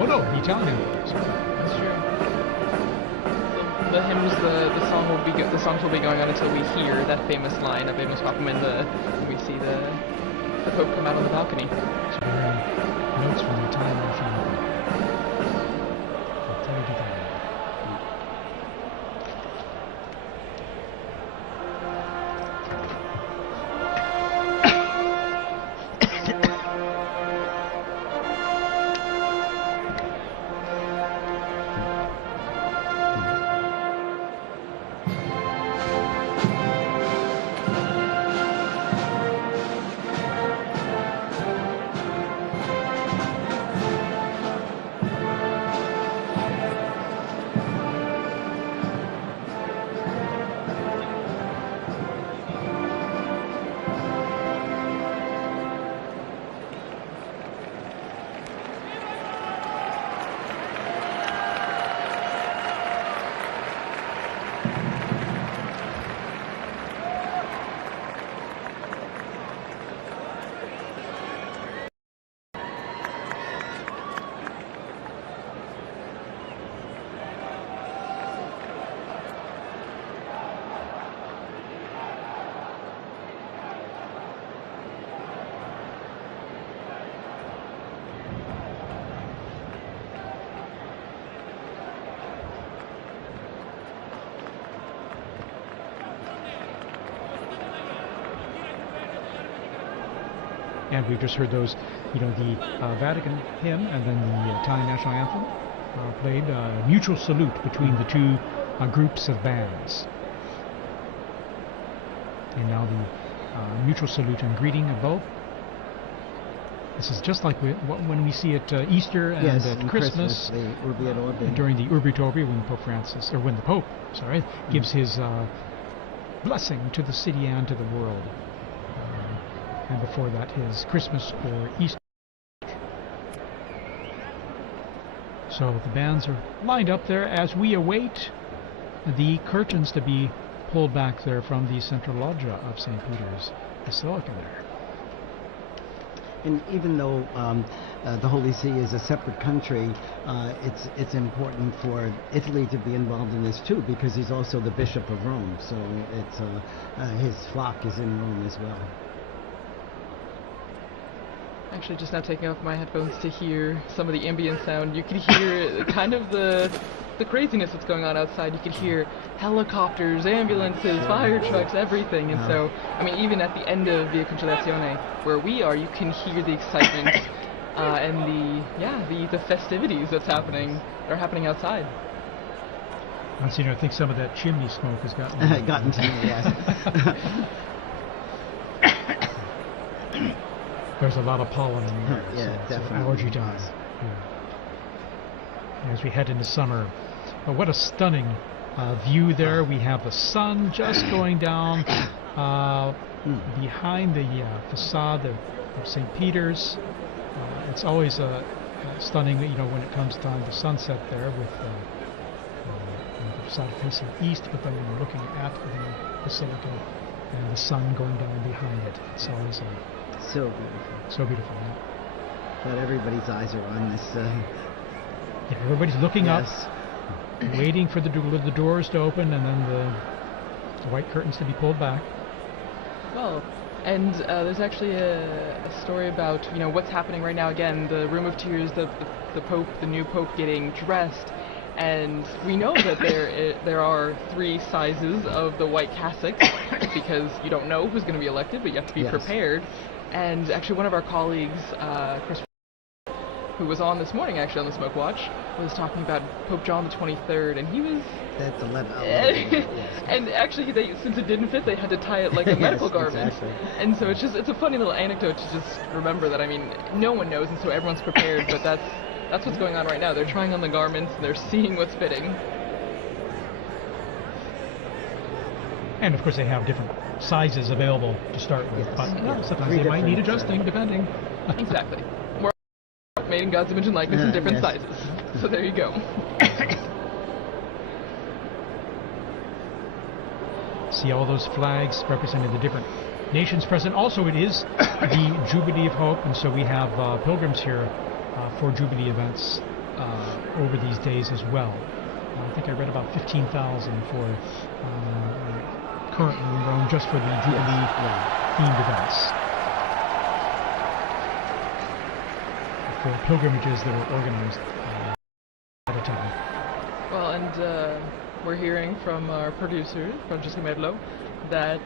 Oh no, the Italian anthem. Sorry. That's true. The hymns, the songs will be going on until we hear that famous line of Habemus Papam, and we see the Pope come out on the balcony. So notes from the Italian national anthem. And we've just heard those, the Vatican hymn and then the Italian national anthem played, mutual salute between the two groups of bands. And now the mutual salute and greeting of both. This is just like when we see at Easter and at Christmas, the Urbi et Orbi. During the Urbi et Orbi, when the Pope gives his blessing to the city and to the world. And before that, his Christmas or Easter. So the bands are lined up there as we await the curtains to be pulled back there from the central loggia of St. Peter's Basilica there. And even though the Holy See is a separate country, it's important for Italy to be involved in this too, because he's also the Bishop of Rome. So it's his flock is in Rome as well. Actually, just now taking off my headphones to hear some of the ambient sound, you could hear kind of the craziness that's going on outside. You could hear helicopters, ambulances, fire trucks, everything. And so, I mean, even at the end of Via Conciliazione, where we are, you can hear the excitement and the festivities that are happening outside. Monsignor, I think some of that chimney smoke has gotten to me, yes. There's a lot of pollen in there. Yeah, definitely. Allergy time. Yeah. As we head into summer, what a stunning view there. We have the sun just going down behind the facade of St. Peter's. It's always stunning, when it comes time to sunset there with the facade facing east, but then when you're looking at the basilica and the sun going down behind it, it's always so beautiful. So beautiful. Yeah. But everybody's eyes are on this. Yeah, everybody's looking up, waiting for the doors to open and then the white curtains to be pulled back. Well, and there's actually a story about what's happening right now. Again, the Room of Tears, the Pope, the new Pope getting dressed, and we know that there are 3 sizes of the white cassocks because you don't know who's going to be elected, but you have to be prepared. And actually, one of our colleagues, Chris, who was on this morning actually on the Smoke Watch, was talking about Pope John the 23rd, and he was. That's 11. And actually, since it didn't fit, they had to tie it like a medical garment. Exactly. And so it's a funny little anecdote to just remember that. I mean, no one knows, and so everyone's prepared. But that's what's going on right now. They're trying on the garments, and they're seeing what's fitting. And of course, they have different sizes available to start with, but sometimes they might need adjusting depending. Exactly. We're made in God's image and likeness in different sizes. So there you go. See all those flags representing the different nations present. Also, it is the Jubilee of Hope, and so we have pilgrims here for Jubilee events over these days as well. I think I read about 15,000 for currently in Rome just for the Jubilee themed events. For pilgrimages that are organized at a time. Well, and we're hearing from our producer, Francesca Merlo, that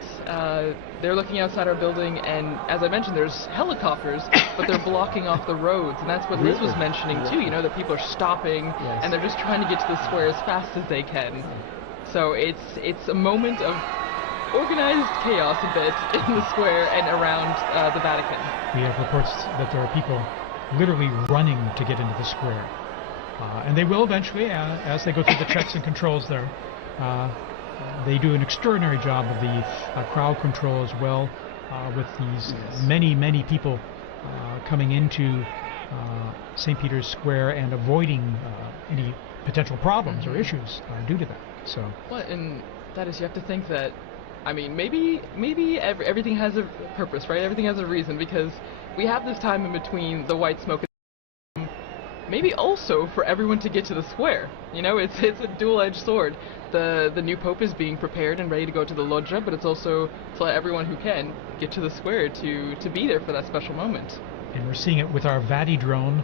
they're looking outside our building, and as I mentioned, there's helicopters, but they're blocking off the roads, and that's what Liz was mentioning too, that people are stopping, and they're just trying to get to the square as fast as they can. So it's a moment of organized chaos a bit in the square and around the Vatican. We have reports that there are people literally running to get into the square. And they will eventually, as they go through the checks and controls there. They do an extraordinary job of the crowd control as well, with these many people coming into St. Peter's Square and avoiding any potential problems or issues due to that. So. Well, and that is, you have to think that, I mean, maybe everything has a purpose, right? Everything has a reason, because we have this time in between the white smoke and maybe also for everyone to get to the square. It's a dual-edged sword. The new pope is being prepared and ready to go to the loggia, but it's also to let everyone who can get to the square to be there for that special moment. And we're seeing it with our Vati drone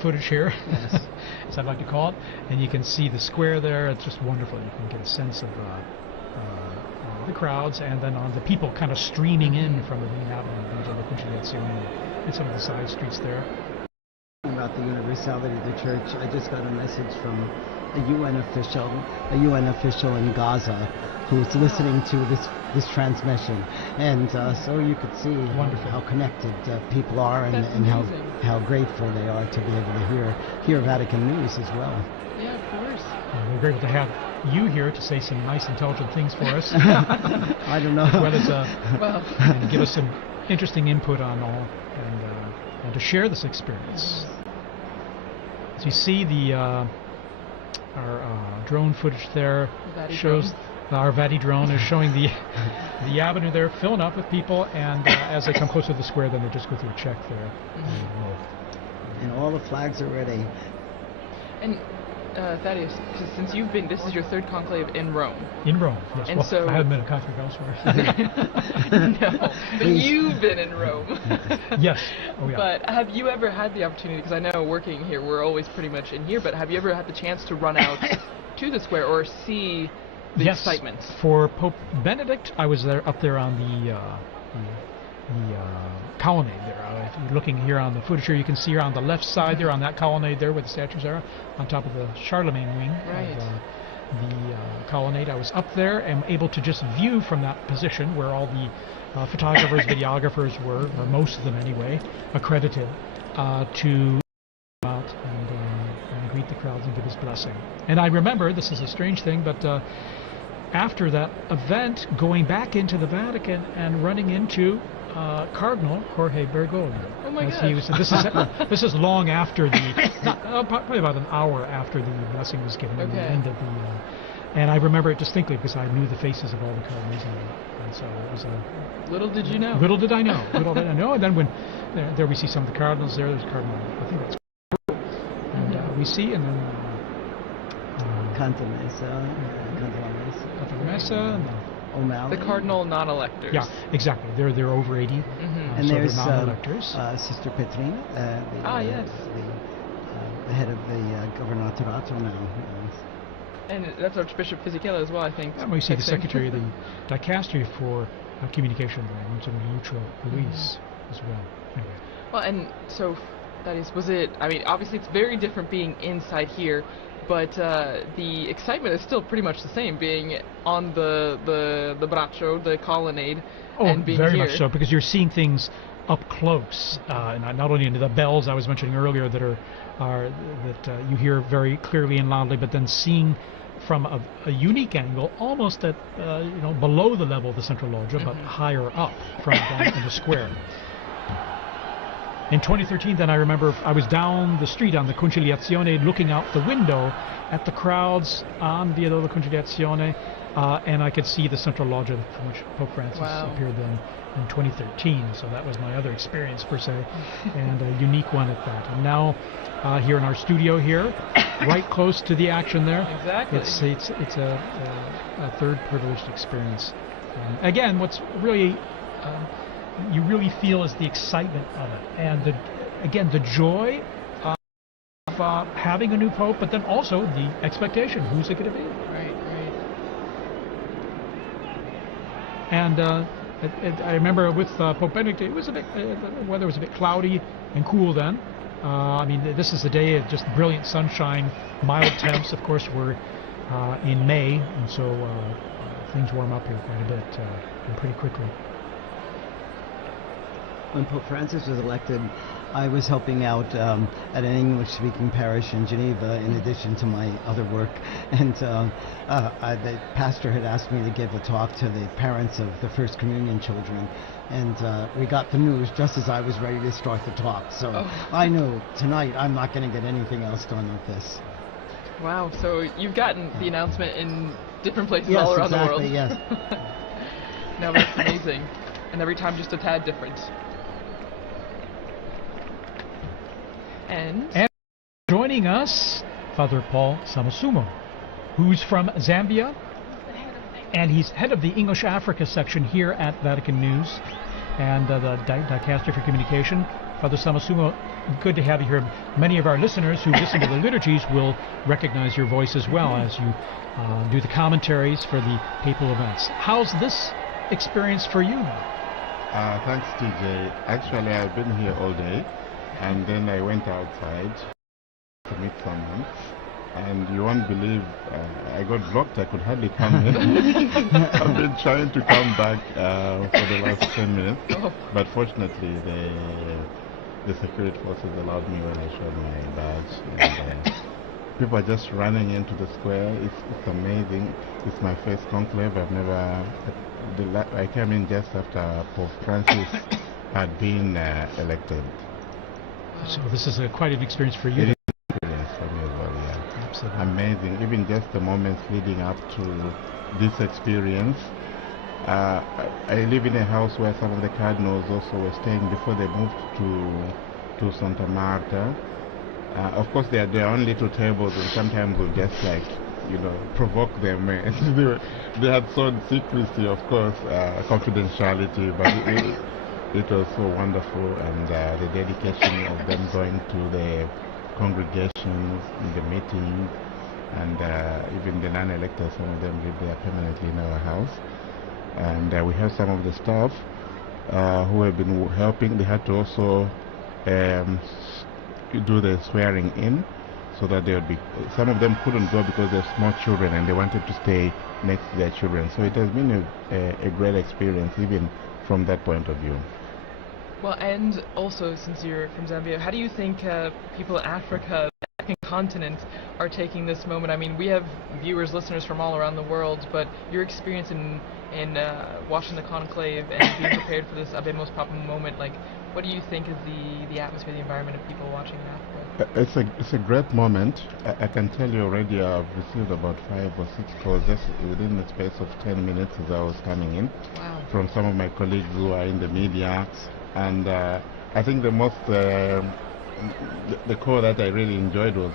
footage here, as I'd like to call it. And you can see the square there. It's just wonderful. You can get a sense of the crowds, and then on the people kind of streaming in from the main avenue into the Conciliazione and some of the side streets there. About the universality of the church, I just got a message from a UN official in Gaza who's listening to this transmission, and so you could see how connected people are, and how grateful they are to be able to hear Vatican news as well. Yeah, of course. We're grateful to have you here to say some nice, intelligent things for us. I don't know. As well as and give us some interesting input on all, and to share this experience. As you see, our drone footage there shows our Vati drone is showing the avenue there filling up with people, and as they come closer to the square, then they just go through a check there. And all the flags are ready. And Thaddeus, since you've been, this is your third conclave in Rome. In Rome, yes. And well, so I haven't been a conclave elsewhere. No, but you've been in Rome. Yes. Oh, yeah. But have you ever had the opportunity, because I know working here, we're always pretty much in here, but have you ever had the chance to run out to the square or see the excitement? For Pope Benedict, I was up there on the colonnade there. If you're looking here on the footage here, you can see here on the left side there on that colonnade there where the statues are, on top of the Charlemagne wing of the colonnade. I was up there and able to just view from that position where all the photographers, videographers were, or most of them anyway, accredited to come out and greet the crowds and give his blessing. And I remember, this is a strange thing, but after that event, going back into the Vatican and running into Cardinal Jorge Bergoglio. Oh my gosh. This is long after probably about an hour after the blessing was given and the end of the. And I remember it distinctly because I knew the faces of all the cardinals, and so it was a. Little did you know. Little did I know. Little did I know. And then when there we see some of the cardinals there. There's Cardinal. I think that's. And we see, and then. Canta Messa, and then O'Malley. The cardinal non-electors. Yeah, exactly. They're over 80. And so there's they're non-electors. Sister Petrina, yes. the head of the Governatorato now. And that's Archbishop Fisichella as well, I think. And we see the Secretary of the Dicastery for Communication, Mutual Luis, as well. Anyway. Well, and so, was it, I mean, obviously it's very different being inside here, but the excitement is still pretty much the same, being on the braccio, the colonnade, and being very here. much so, because you're seeing things up close, not only into the bells I was mentioning earlier that you hear very clearly and loudly, but then seeing from a unique angle, almost at below the level of the central loggia, but higher up from down in the square. In 2013, then I remember I was down the street on the Conciliazione looking out the window at the crowds on Via della Conciliazione, and I could see the central loggia from which Pope Francis appeared then in 2013. So that was my other experience, per se, and a unique one at that. And now here in our studio here, right close to the action there. Exactly. It's a third privileged experience. Again, what's really you really feel is the excitement of it, and the joy of having a new pope, but then also the expectation: who's it going to be? Right. And I remember with Pope Benedict, it was a bit the weather was a bit cloudy and cool then. I mean, this is a day of just brilliant sunshine, mild temps. Of course, we're in May, and so things warm up here quite a bit and pretty quickly. When Pope Francis was elected, I was helping out at an English-speaking parish in Geneva, in addition to my other work. And the pastor had asked me to give a talk to the parents of the First Communion children. And we got the news just as I was ready to start the talk. So I knew tonight I'm not going to get anything else done with this. Wow, so you've gotten the announcement in different places all around the world. Yes. No, that's amazing. And every time just a tad different. And joining us, Father Paul Samasumo, who's from Zambia, and he's head of the English Africa section here at Vatican News and the Dicastery for Communication. Father Samasumo, good to have you here. Many of our listeners who listen to the liturgies will recognize your voice as well as you do the commentaries for the papal events. How's this experience for you now? Thanks, TJ. Actually, I've been here all day, and then I went outside to meet someone, and you won't believe I got blocked. I could hardly come in. I've been trying to come back for the last 10 minutes, but fortunately the security forces allowed me when I showed my badge. And, people are just running into the square. It's amazing. It's my first conclave. I've never... I came in just after Pope Francis had been elected. So this is quite an experience for you. It is an experience for me as well, yeah. Absolutely. Amazing. Even just the moments leading up to this experience. I live in a house where some of the cardinals also were staying before they moved to Santa Marta. Of course, they had their own little tables, and sometimes we'll just provoke them. They had shown secrecy, of course, confidentiality, but it was so wonderful, and the dedication of them going to the congregations, the meetings, and even the non-electors, some of them live there permanently in our house. And we have some of the staff who have been helping. They had to also do the swearing in, so that there would be, some of them couldn't go because they're small children and they wanted to stay next to their children. So it has been a great experience even from that point of view. Well, and also, since you're from Zambia, how do you think people in Africa, the African continent, are taking this moment? I mean, we have viewers, listeners from all around the world, but your experience in watching the conclave and being prepared for this Habemus Papam moment, like, what do you think is the atmosphere, the environment of people watching in Africa? It's a great moment. I can tell you already I've received about 5 or 6 calls just within the space of 10 minutes as I was coming in. Wow. From some of my colleagues who are in the media. And I think the most, the call that I really enjoyed was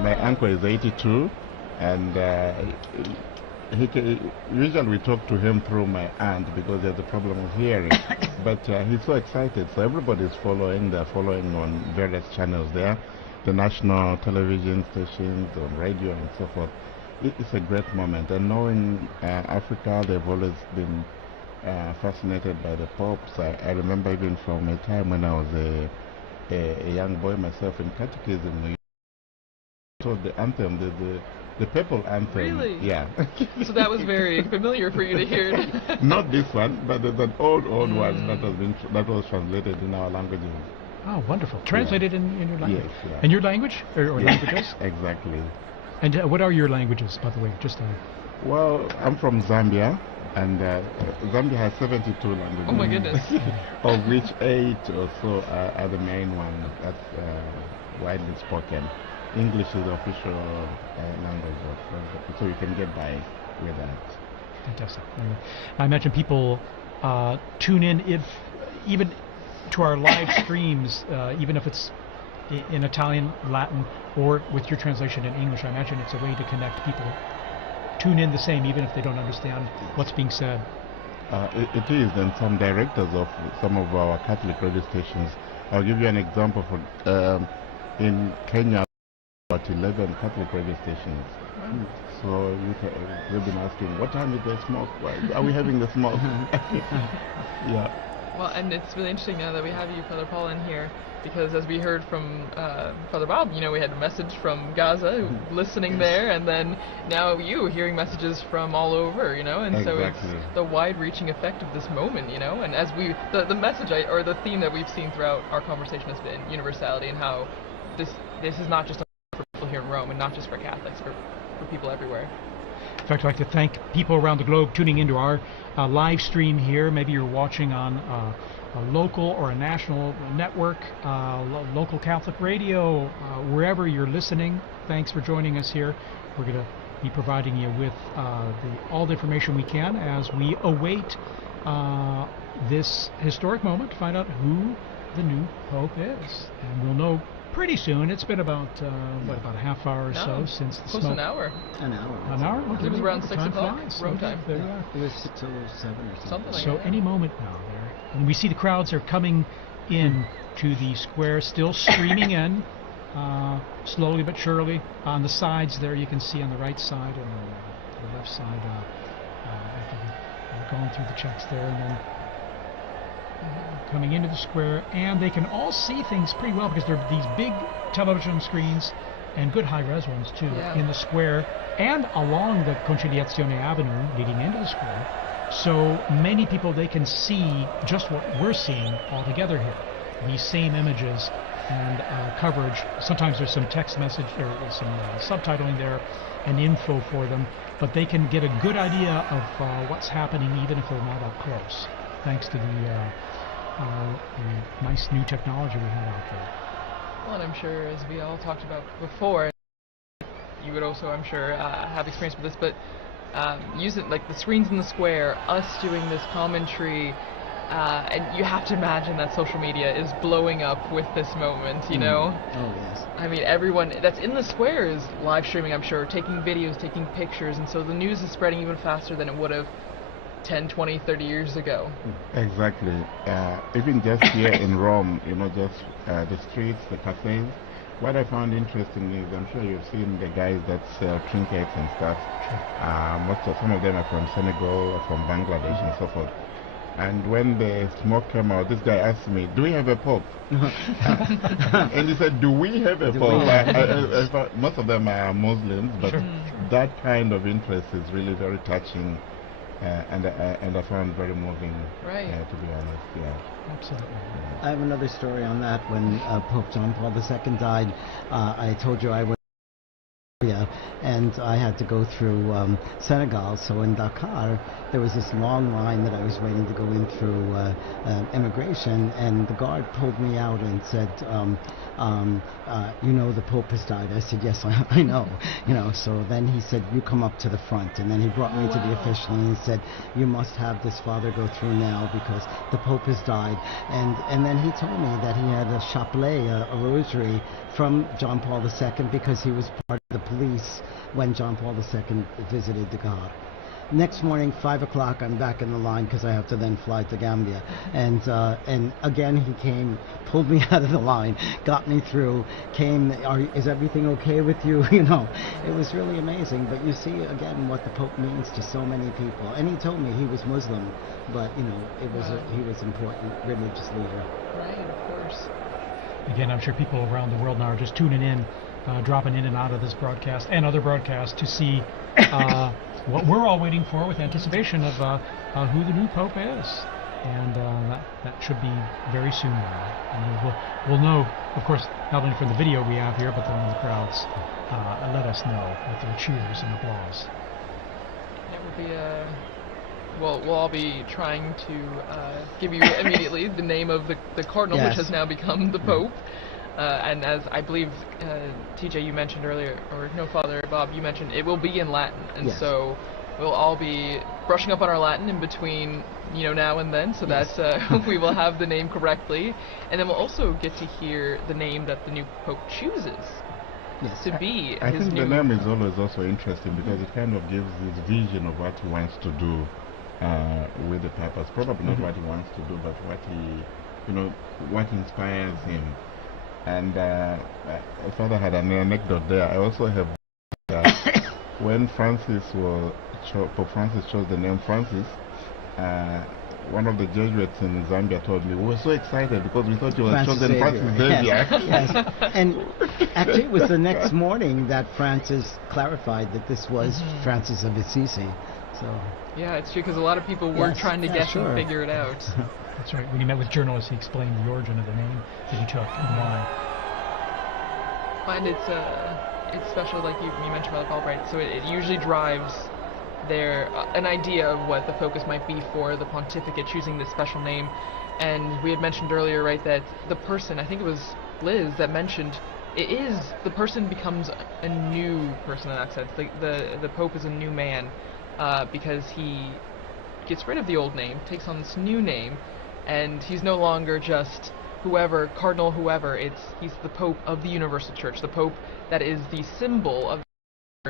my uncle is 82, and usually we talk to him through my aunt because there's a problem of hearing. But he's so excited, so everybody's following. They're following on various channels there, the national television stations, on radio and so forth. It's a great moment, and knowing Africa, they've always been fascinated by the popes. I remember even from a time when I was a young boy myself in catechism, so the anthem, the papal anthem. Really? Yeah. So that was very familiar for you to hear. Not this one, but there's an old one that was translated in our languages. Oh, wonderful. Translated in your language? Yes. Yeah. In your language? Or Yes, languages? Exactly. And what are your languages, by the way? Just Well, I'm from Zambia, and Zambia has 72 languages. Oh my goodness. Of which 8 or so are the main ones that's widely spoken. English is the official language of, so you can get by with that. fantastic. I imagine people tune in even to our live streams, even if it's in Italian, Latin, or with your translation in English. I imagine it's a way to connect people. Tune in the same, even if they don't understand what's being said. It is, and some directors of some of our Catholic radio stations. I'll give you an example. In Kenya, about 11 Catholic radio stations. So we've been asking, what time is the smoke? Why are we having the smoke? Yeah. Well, and it's really interesting now that we have you, Father Paul, in here, because as we heard from Father Bob, we had a message from Gaza, listening there, and then now you hearing messages from all over, and so it's the wide-reaching effect of this moment, and as the message or the theme that we've seen throughout our conversation has been universality, and how this is not just for people here in Rome, and not just for Catholics, for people everywhere. In fact, I'd like to thank people around the globe tuning into our live stream here. Maybe you're watching on a local or a national network, local Catholic radio, wherever you're listening. Thanks for joining us here. We're going to be providing you with all the information we can as we await this historic moment to find out who the new Pope is. And we'll know pretty soon. It's been about about a half hour or so since the close smoke. An hour. An hour. An hour? Okay. It was around 6 Time o'clock, flies. Rome Okay, time. there you are. It was 6:07 or something. Something like So that. any moment now there. And we see the crowds are coming in to the square, still streaming in, slowly but surely. On the sides there, you can see on the right side and the left side, after going through the checks there, and then coming into the square, and they can all see things pretty well because there are these big television screens and good high-res ones too in the square and along the Conciliazione Avenue leading into the square. So many people, they can see just what we're seeing all together here. These same images and coverage. Sometimes there's some text message or some subtitling there and info for them, but they can get a good idea of what's happening even if they're not up close, thanks to the nice new technology we have out there. Well, and I'm sure, as we all talked about before, you would also, I'm sure, have experience with this, but using like the screens in the square, us doing this commentary, and you have to imagine that social media is blowing up with this moment, you know? Oh, yes. I mean, everyone that's in the square is live streaming, I'm sure, taking videos, taking pictures, and so the news is spreading even faster than it would have 10, 20, 30 years ago. Exactly. Even just here in Rome, you know, just the streets, the cafes. What I found interesting is, I'm sure you've seen the guys that sell trinkets and stuff. Some of them are from Senegal or from Bangladesh and so forth. And when the smoke came out, this guy asked me, "Do we have a pope?" And he said, "Do we have a pope?" I thought most of them are Muslims, but that kind of interest is really very touching. And I found very moving, to be honest. Yeah, absolutely. I have another story on that. When Pope John Paul II died, I told you I was and I had to go through Senegal. So in Dakar, there was this long line that I was waiting to go in through immigration, and the guard pulled me out and said, "You know, the Pope has died." I said, "Yes, I know." You know. So then he said, "You come up to the front," and then he brought me to the official, and he said, "You must have this father go through now because the Pope has died." And then he told me that he had a chapelet, a rosary from John Paul II because he was part of the police when John Paul II visited Dakar. Next morning, 5 o'clock, I'm back in the line because I have to then fly to Gambia. And again, he came, pulled me out of the line, got me through, came, is everything okay with you? You know, it was really amazing. But you see, again, what the Pope means to so many people. And he told me he was Muslim, but, you know, it was he was an important religious leader. Right, of course. Again, I'm sure people around the world now are just tuning in, dropping in and out of this broadcast and other broadcasts to see what we're all waiting for with anticipation of who the new Pope is. And that should be very soon now. And we'll know, of course, not only from the video we have here, but then when the crowds let us know with their cheers and applause. It will be we'll all be trying to give you immediately the name of the cardinal, which has now become the Pope. And as I believe, TJ, you mentioned earlier, or no, Father Bob, you mentioned, it will be in Latin. And so we'll all be brushing up on our Latin in between, you know, now and then, so that we will have the name correctly. And then we'll also get to hear the name that the new Pope chooses to be I his think new... the name is always also interesting because it kind of gives this vision of what he wants to do with the purpose. Probably not what he wants to do, but what he, you know, what inspires him. And Father had an anecdote there. I also have when Pope Francis chose the name Francis, one of the Jesuits in Zambia told me, we were so excited because we thought you were chosen Francis Xavier. Yes. And actually it was the next morning that Francis clarified that this was Francis of Assisi. So yeah, it's true, because a lot of people were trying to guess and figure it out. That's right. When he met with journalists, he explained the origin of the name that he took and why. And it's special, like you mentioned, Father Paul, right? So it usually drives their an idea of what the focus might be for the pontificate, choosing this special name. And we had mentioned earlier, right, that the person, I think it was Liz that mentioned, the person becomes a new person in that sense. The Pope is a new man because he gets rid of the old name, takes on this new name, and he's no longer just whoever, cardinal whoever. He's the Pope of the Universal Church, the Pope that is the symbol of the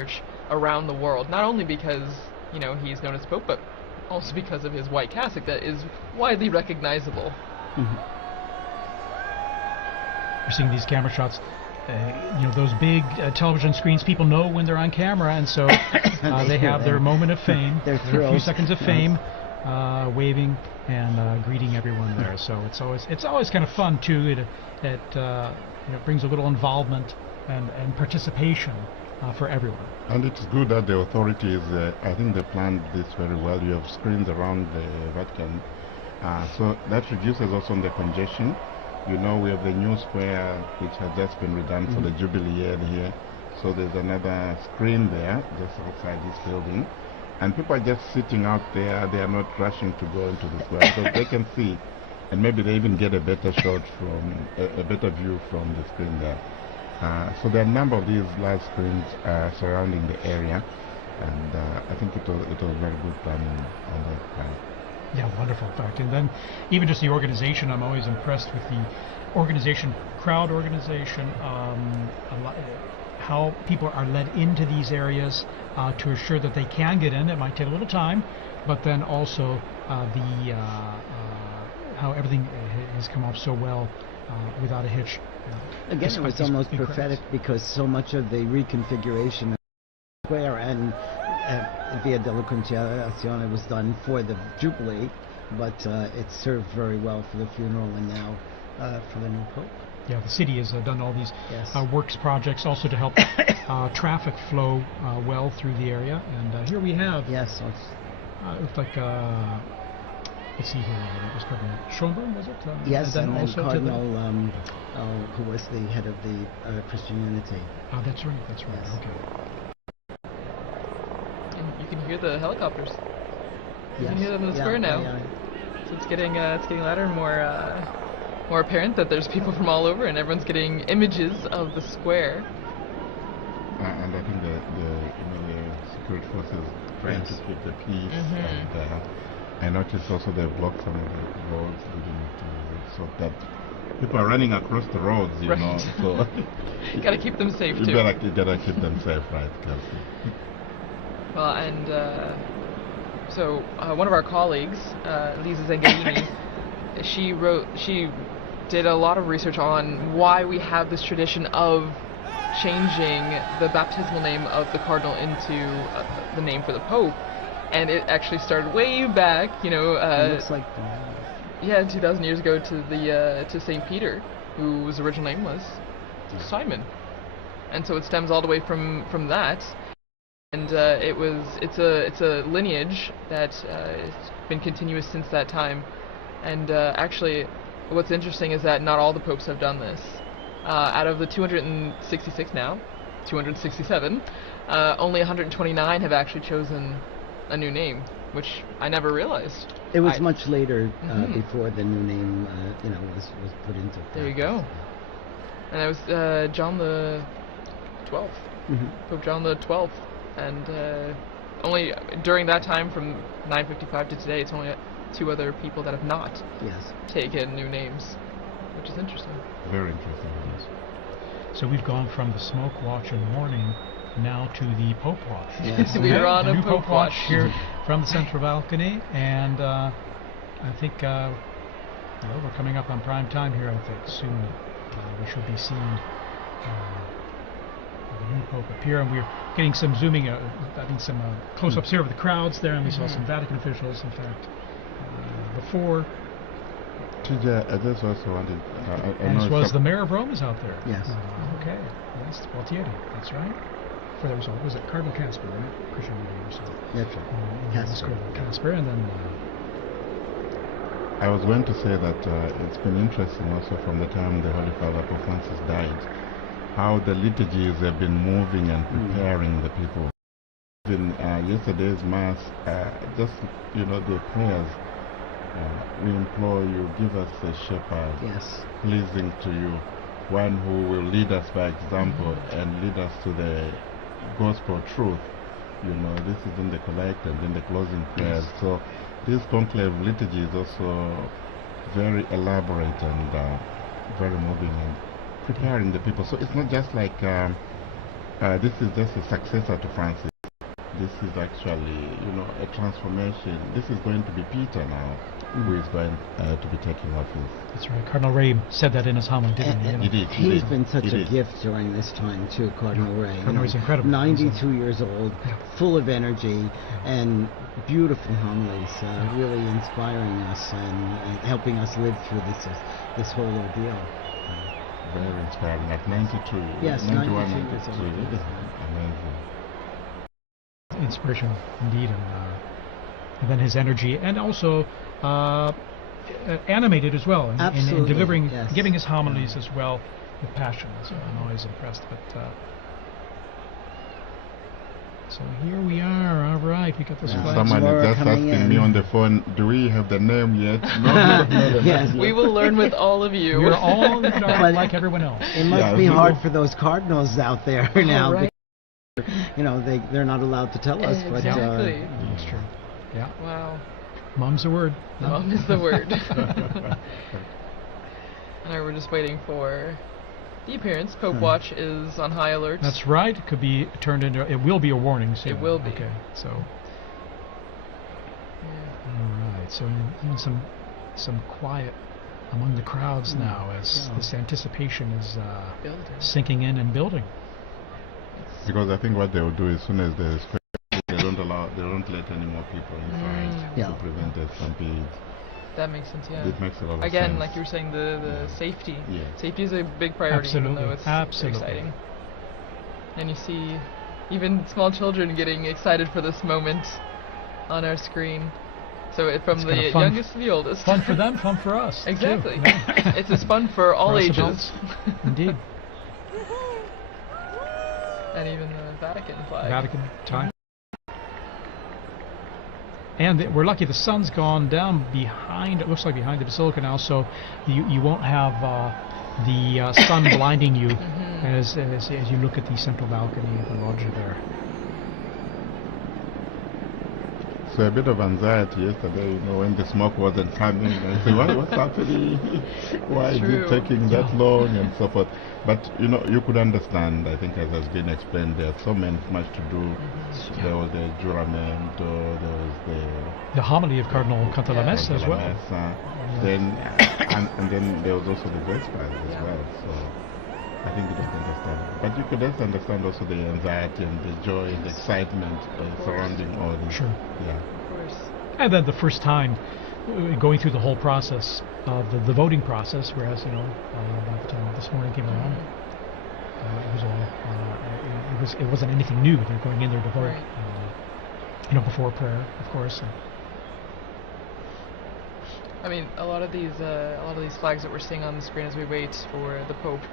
Church around the world. Not only because, you know, he's known as Pope, but also because of his white cassock that is widely recognizable. we're seeing these camera shots. Those big television screens, people know when they're on camera, and so they have their moment of fame, Their their few thrills. seconds of fame, waving and greeting everyone there. So it's always kind of fun too. It brings a little involvement and participation for everyone. And it's good that the authorities, I think they planned this very well. You have screens around the Vatican, so that reduces also the congestion. We have the new square which has just been redone for the Jubilee year here. So there's another screen there just outside this building. And people are just sitting out there. They are not rushing to go into the square. So they can see, and maybe they even get a better shot from, a better view from the screen there. So there are a number of these large screens surrounding the area. And I think it was very good planning on that part. Yeah, wonderful, in fact. And then even just the organization, I'm always impressed with the organization, crowd organization, how people are led into these areas to assure that they can get in. It might take a little time, but then also how everything has come off so well without a hitch. Again, it was almost prophetic because so much of the reconfiguration of the square and Via della Conciliazione was done for the Jubilee, but it served very well for the funeral and now for the new Pope. Yeah, the city has done all these Yes. works projects also to help traffic flow well through the area. And here we have, Yes. it looks like, let's see here, it was Cardinal Schönbrunn, was it? Yes, and then also to Cardinal, who was the head of the Christian Unity. that's right, Yes. okay. And you can hear the helicopters. You can Yes. hear them in the Yeah, square now. yeah. So it's getting louder and more apparent that there's people from all over, and everyone's getting images of the square. And I think the security forces trying to keep the peace. And I noticed also they blocked some of the roads so that people are running across the roads, Right. So You gotta keep them safe you too. gotta keep them safe, right? Kelsey? Well, and so one of our colleagues, Lisa Zengarini, she did a lot of research on why we have this tradition of changing the baptismal name of the cardinal into the name for the Pope, and it actually started way back, It looks like 2,000 years ago to Saint Peter, whose original name was Simon, and so it stems all the way from that. And it's a lineage that has been continuous since that time. And actually, what's interesting is that not all the popes have done this. Out of the 266 now, 267, only 129 have actually chosen a new name, which I never realized. it was much later Mhm. before the new name, was put into. There you go. And that was John the 12th, Pope John the 12th. And only during that time, from 955 to today, it's only 2 other people that have not Yes. taken new names, which is interesting. Very interesting. Yes. So we've gone from the smoke watch in the morning now to the Pope watch. Yes. We are on The a new Pope watch watch. here from the central balcony, and I think we're coming up on prime time here. I think soon we should be seeing the new Pope appear, and we're getting some zooming, some close-ups here of the crowds there, and we saw some Vatican officials, in fact, before, TJ, I just also wanted. I and know as well as some- the mayor of Rome is out there. Yes. Okay, yes, Gualtieri, that's right. For there was it Cardinal Casper, right? Christian or so. That's right. Casper. Casper, and then I was going to say that it's been interesting also from the time the Holy Father Pope Francis died, how the liturgies have been moving and preparing the people. In yesterday's Mass, just, the prayers, we implore you, give us a shepherd Yes. pleasing to you, one who will lead us by example and lead us to the gospel truth. This is in the collect and in the closing prayers. So this conclave liturgy is also very elaborate and very moving and preparing the people. So it's not just like this is just a successor to Francis, this is actually, you know, a transformation. This is going to be Peter now, who is going to be taking office. That's right. Cardinal Ray said that in his homily, didn't he? You know? He did. He's been such a gift during this time too, Cardinal Ray. Cardinal Ray's incredible. 92 years old, full of energy and beautiful homilies, really inspiring us and helping us live through this whole ordeal. Very inspiring. At 92. Yes, 91, 92 years old. Amazing. Inspirational indeed, and then his energy, and also animated as well, in delivering, yes. giving his homilies as well with passion. So I'm always impressed. But so here we are. All right, we got this flag. Someone is just asking me on the phone, do we have the name yet? No, yes. We will learn with all of you. We're all like everyone else. It must be hard for those cardinals out there now. Right. You know, they're not allowed to tell us. Exactly. But, That's true. Yeah. Wow. Mom's the word. Mom is the word. And we're just waiting for the appearance. Pope Watch is on high alert. That's right. It could be turned into. It will be a warning soon. It will be. Okay. So. Yeah. All right. So even some quiet among the crowds now as this anticipation is sinking in and building. Because I think what they will do as soon as there's they don't let any more people inside to prevent the stampede. That makes sense, yeah. It makes a lot of sense. Again, like you were saying, the safety. Yeah. Safety is a big priority, Absolutely. even though it's Absolutely. exciting. And you see even small children getting excited for this moment on our screen. So from the youngest to the oldest. Fun for them, fun for us. Exactly. Too. Yeah. It's as fun for all For us ages. adults. Indeed. And even the Vatican flag. Vatican time. And we're lucky the sun's gone down behind, it looks like behind the Basilica now, so you won't have the sun blinding you as you look at the central balcony of the loggia there. So a bit of anxiety yesterday, you know, when the smoke wasn't coming. I said, what's happening? Why is it taking that long and so forth? But, you know, you could understand, I think as has been explained, there's so much to do. There was the juramento, there was the homily of Cardinal Contextualizing as well. Then, and then there was also the Vespers as well. So I think you don't understand. But you could just understand also the anxiety and the joy and the excitement surrounding all this. Sure. Yeah. Of course. And then the first time going through the whole process of the voting process, whereas, you know, by the time this morning came around, it was all, it wasn't anything new. They're going in there to vote, you know, before prayer, of course. I mean, a lot of these flags that we're seeing on the screen as we wait for the Pope,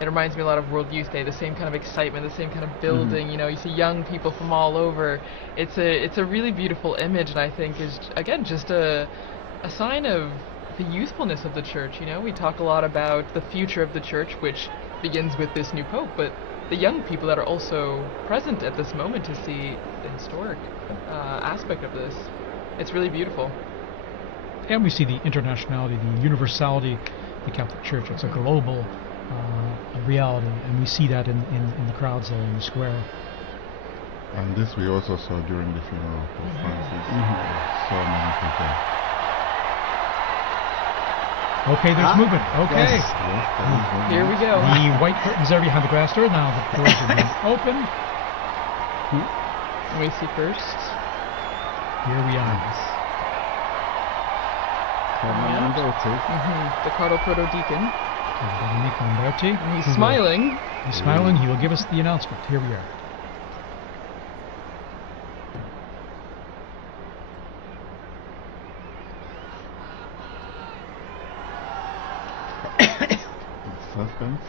it reminds me a lot of World Youth Day. The same kind of excitement, the same kind of building. You know, you see young people from all over. It's a really beautiful image, and I think is again just a sign of the youthfulness of the Church. You know, we talk a lot about the future of the Church, which begins with this new Pope, but the young people that are also present at this moment to see the historic aspect of this. It's really beautiful. And we see the internationality, the universality of the Catholic Church. It's a global reality, and we see that in the crowds there in the square. And this we also saw during the funeral of Pope Francis. So many people. Okay, there's movement. Okay. Yes, Here we go. The white curtains are behind the glass door. Now the doors are being opened. We see first. Here we are. The Cardinal Proto-Deacon. Dominic Lamberti. And he's smiling. He's smiling. He will give us the announcement. Here we are. Suspense.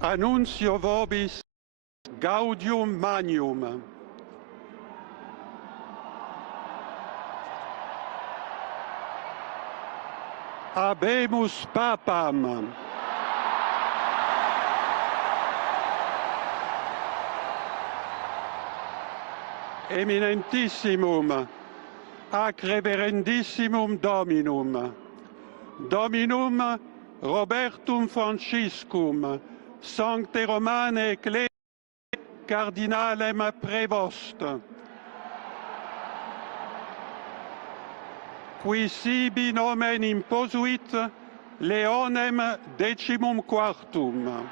Annuncio vobis gaudium magnum. Habemus Papam. Eminentissimum, ac reverendissimum Dominum, Dominum Robertum Franciscum, Sancte Romane Ecclesiae Cardinalem Prevost. Qui sibi nomen imposuit Leonem decimum quartum.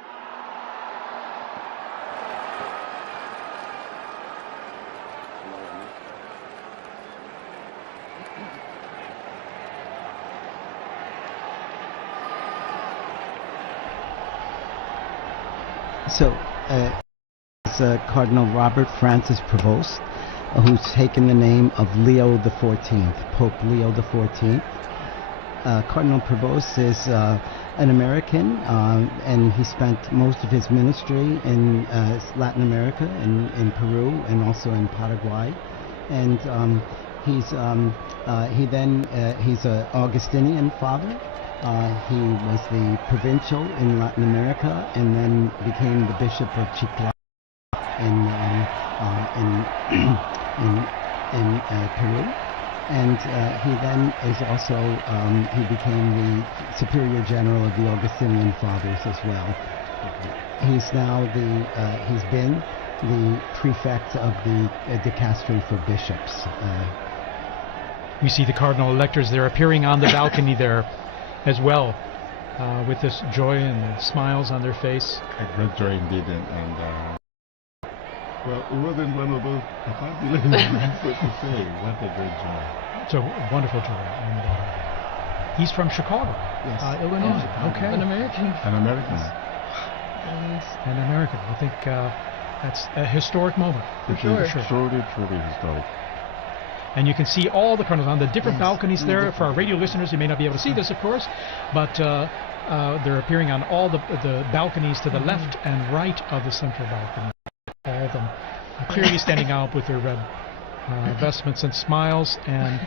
So, it's Cardinal Robert Francis Prevost, who's taken the name of Leo XIV, Pope Leo XIV. Cardinal Prevost is an American, and he spent most of his ministry in Latin America, in Peru, and also in Paraguay. And he's an Augustinian father. He was the provincial in Latin America, and then became the Bishop of Chiclayo in Peru. And he then is also, he became the Superior General of the Augustinian Fathers as well. He's now he's been the prefect of the dicastery for bishops. We see the cardinal electors there appearing on the balcony there as well, with this joy and the smiles on their face. A great joy indeed, and well, it wasn't one of those, I can't believe it, so to say. What a great joy. It's a wonderful joy. And he's from Chicago, Yes. Illinois. Chicago. Okay. An American. An American. And An American. I think that's a historic moment. It sure. is truly, truly historic. And you can see all the cardinals on the different Yes. balconies there. For our radio listeners, you may not be able to see this, of course, but they're appearing on all the balconies to the left and right of the central balcony. All of them clearly standing out with their red vestments and smiles, and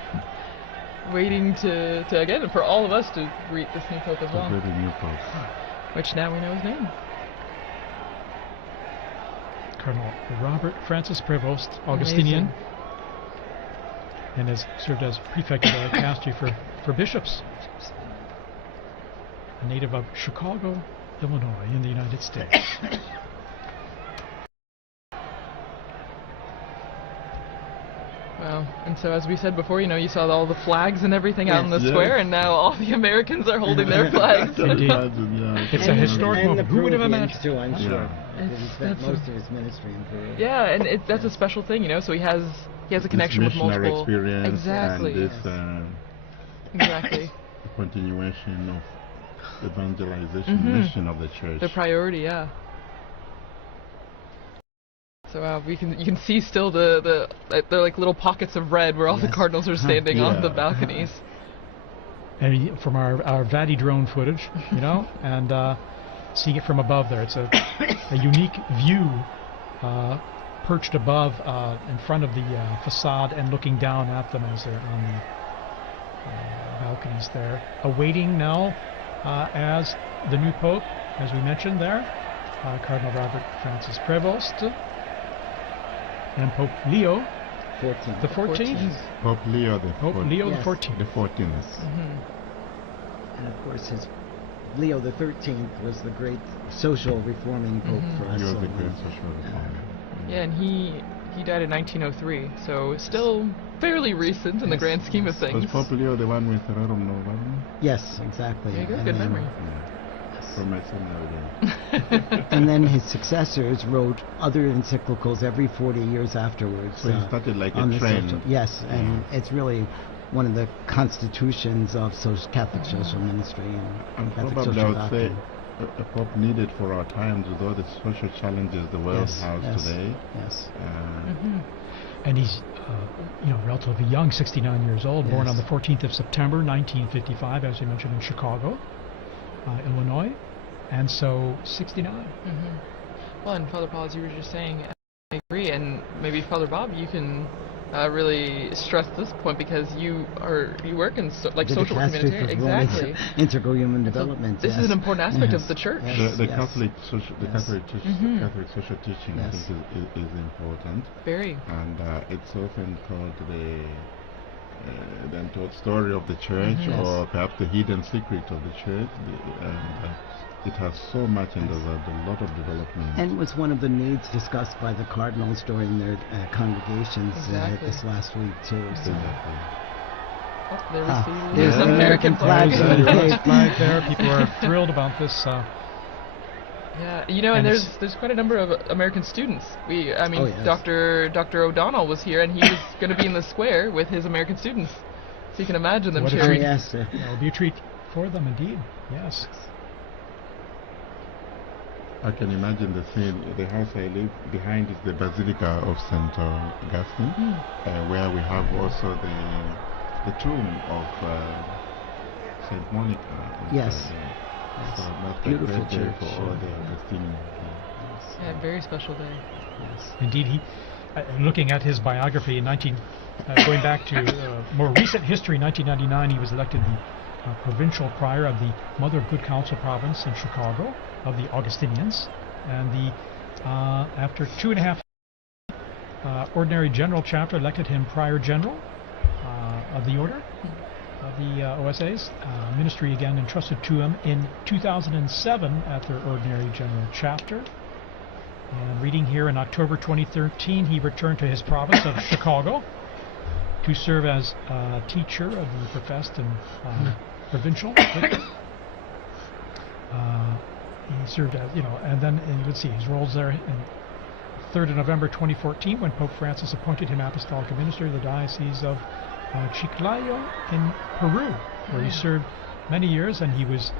waiting to again, for all of us to greet this new Pope as A well, very new pope. which now we know his name. Cardinal Robert Francis Prevost, Augustinian, Amazing. and has served as prefect of the dicastery for bishops. A native of Chicago, Illinois, in the United States. Wow. And so, as we said before, you saw all the flags and everything out in the Yes. square, and now all the Americans are holding their flags. Indeed. Yeah. It's a historic and moment. the Who would have Peruvians imagined? too, I'm Yeah. sure. Because he It's- spent that's most of his ministry in Peru. Yeah, and that's a special thing, So he has a connection with missionary multiple. experience Exactly. and this Exactly. continuation of evangelization Mhm. mission of the church. Their priority, yeah. So you can see still the like little pockets of red where all the Yes. cardinals are standing on the Yeah. balconies. And from our Vati drone footage, and seeing it from above there, it's a unique view, perched above, in front of the facade and looking down at them as they're on the balconies there, awaiting now as the new Pope, as we mentioned there, Cardinal Robert Francis Prevost, and Pope Leo 14. the 14th. Pope Leo the Pope Leo Yes. the 14th. the 14th. And of course, Leo the 13th was the great social reforming pope for us. He was so, the great social reformer. Yeah, and he died in 1903, so still fairly recent in the Yes, grand scheme of yes. Was things. Pope Leo the one with Rerum Novarum? Yes, exactly. There you go, And good then- memory. From my seminary. And then his successors wrote other encyclicals every 40 years afterwards. So he started like on a the trend. social- yes, and it's really one of the constitutions of Catholic social ministry and Catholic Probably I social would say doctrine. a pope needed for our times with all the social challenges the world Yes, has yes. today. Yes. And he's, relatively young, 69 years old, born Yes. on the 14th of September, 1955, as you mentioned, in Chicago, Illinois, and so 69. Well, and Father Paul, as you were just saying, I agree, and maybe Father Bob, you can really stress this point because you work in The social dicastery community, for exactly. Integral human So development. this is yes. an important aspect Yes. of the church. Yes. The yes. Catholic social, the Yes. Catholic, church, Mhm. Catholic social teaching, I Yes. think, is important, Very. and it's often called the untold story of the church, Mhm. or perhaps the hidden secret of the church. And it has so much, and there's a lot of development. And was one of the needs discussed by the cardinals during their congregations this last week too. So. Exactly. Oh, there we see there's the the American flag. There's the US flag there. People are thrilled about this. Yeah, you know, and there's quite a number of American students. I mean, Dr. O'Donnell was here, and he was going to be in the square with his American students. So you can imagine them cheering. Yes, it will be a treat for them, indeed. Yes. I can imagine the scene. The house I live behind is the Basilica of St. Augustine, where we have also the tomb of St. Monica. Yes. So that's beautiful a great day church. for all the Augustinians. Yeah, very special day. Yes. Indeed, he. Looking at his biography, going back to more recent history, 1999, he was elected the provincial prior of the Mother of Good Counsel province in Chicago of the Augustinians, and after 2.5 ordinary general chapter elected him prior general of the order of the OSAs. Ministry again entrusted to him in 2007 at their ordinary general chapter. And reading here, in October 2013, he returned to his province of Chicago to serve as teacher of the professed and provincial. He served as, and then you would see his roles there. In 3rd of November 2014, when Pope Francis appointed him apostolic minister of the Diocese of Chiclayo in Peru, where he served many years, and he was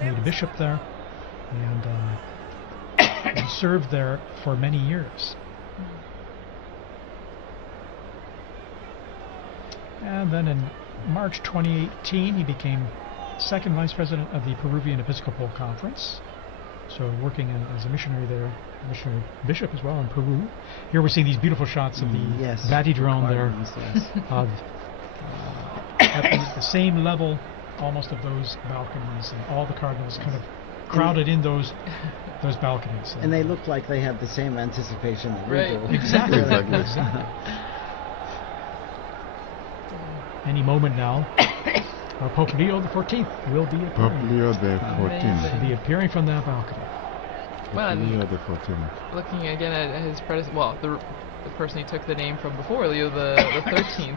made a bishop there, and he served there for many years. And then in March 2018, he became second vice president of the Peruvian Episcopal Conference, so working as a missionary there, missionary bishop as well in Peru. Here we're seeing these beautiful shots of the Vati drone there, of at the same level almost of those balconies, and all the cardinals kind of crowded in those balconies. And they look like they have the same anticipation that we do. Exactly. Any moment now, Pope Leo XIV will be appearing. Pope Leo XIV will be appearing from that balcony. Well, Leo XIV. Looking again at his the person he took the name from before, Leo the 13th.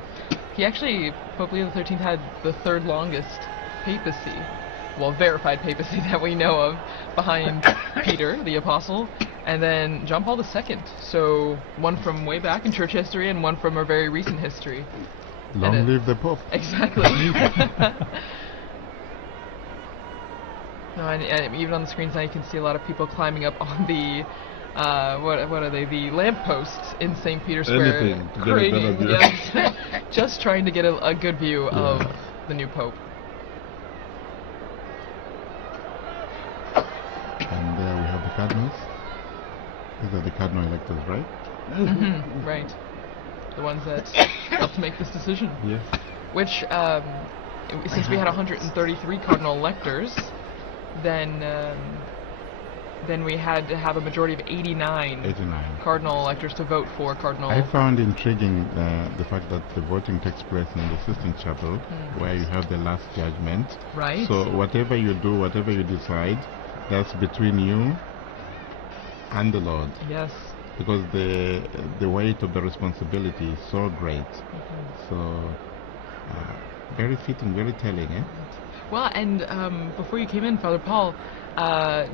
He actually, Pope Leo XIII had the third longest papacy, well, verified papacy that we know of, behind Peter, the apostle, and then John Paul II. So one from way back in church history and one from our very recent history. Long live the Pope. Exactly. No, and even on the screens now you can see a lot of people climbing up on the what are they? The lampposts in St. Peter's Square, craning, yes, just trying to get a good view of the new Pope. And there we have the cardinals. These are the cardinal electors, right? Mm-hmm, right. The ones that helped make this decision. Yes. Which, since we had 133 cardinal electors, then we had to have a majority of 89 cardinal electors to vote for cardinal. I found intriguing the fact that the voting takes place in the Sistine Chapel, where you have the last judgment. Right. So whatever you do, whatever you decide, that's between you and the Lord. Yes. Because the weight of the responsibility is so great. So very fitting, very telling, eh? Well, and before you came in, Father Paul,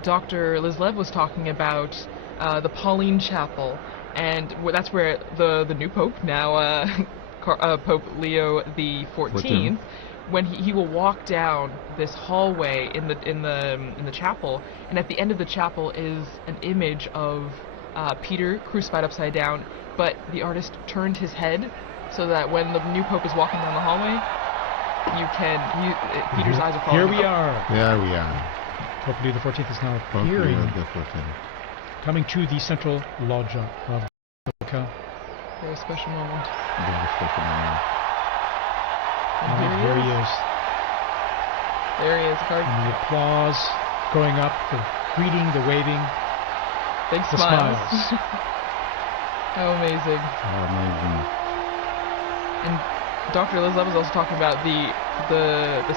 Dr. Liz Lev was talking about the Pauline Chapel, and that's where the new Pope, now Pope Leo the 14th, when he will walk down this hallway in the chapel, and at the end of the chapel is an image of Peter crucified upside down, but the artist turned his head so that when the new Pope is walking down the hallway, Peter's eyes are following. Here we are. There we are. Pope Leo XIV is now appearing, coming to the central loggia of the Basilica. Very special moment. Very special moment. And here he is. There he is, Cardinal. And the applause going up, the greeting, the waving, big the smiles. How amazing. How amazing. And Dr. Liz Lev was also talking about the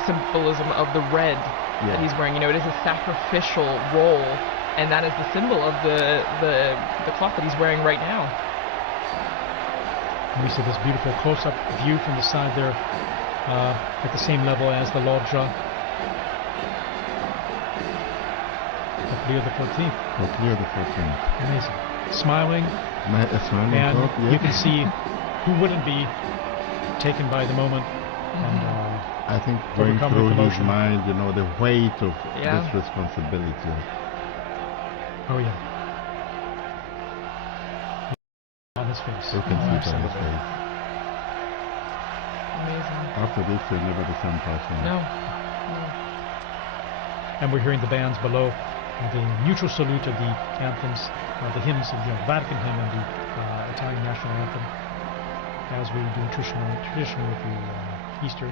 symbolism of the red that he's wearing. You know, it is a sacrificial role, and that is the symbol of the cloth that he's wearing right now. And we see this beautiful close-up view from the side there, at the same level as the loggia. Pope Leo the 14th. Pope Leo the 14th. Amazing. Smiling, Smiling and Pope, yes. you can see who wouldn't be taken by the moment. And I think going overcome through with his emotion. mind, you know, the weight of Yeah. this responsibility. Oh yeah. On his face. You can Oh, see it on his absolutely. face. Amazing. After this, you're never the same person. No. And we're hearing the bands below, the mutual salute of the anthems, the hymns of the Vatican hymn and the Italian national anthem, as we do traditionally through Easter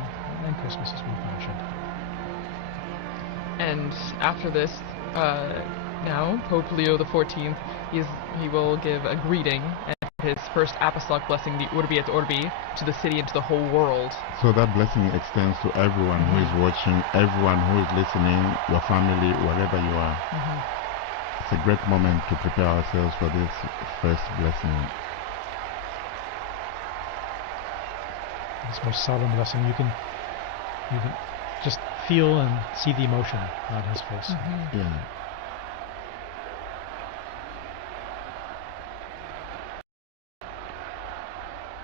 and Christmas, as we've mentioned. And after this, now Pope Leo the 14th, he will give a greeting and his first apostolic blessing, the Urbi et Orbi, to the city and to the whole world. So that blessing extends to everyone who is watching, everyone who is listening, your family, wherever you are. It's a great moment to prepare ourselves for this first blessing. This most solemn blessing, you can just feel and see the emotion on his face. Yeah.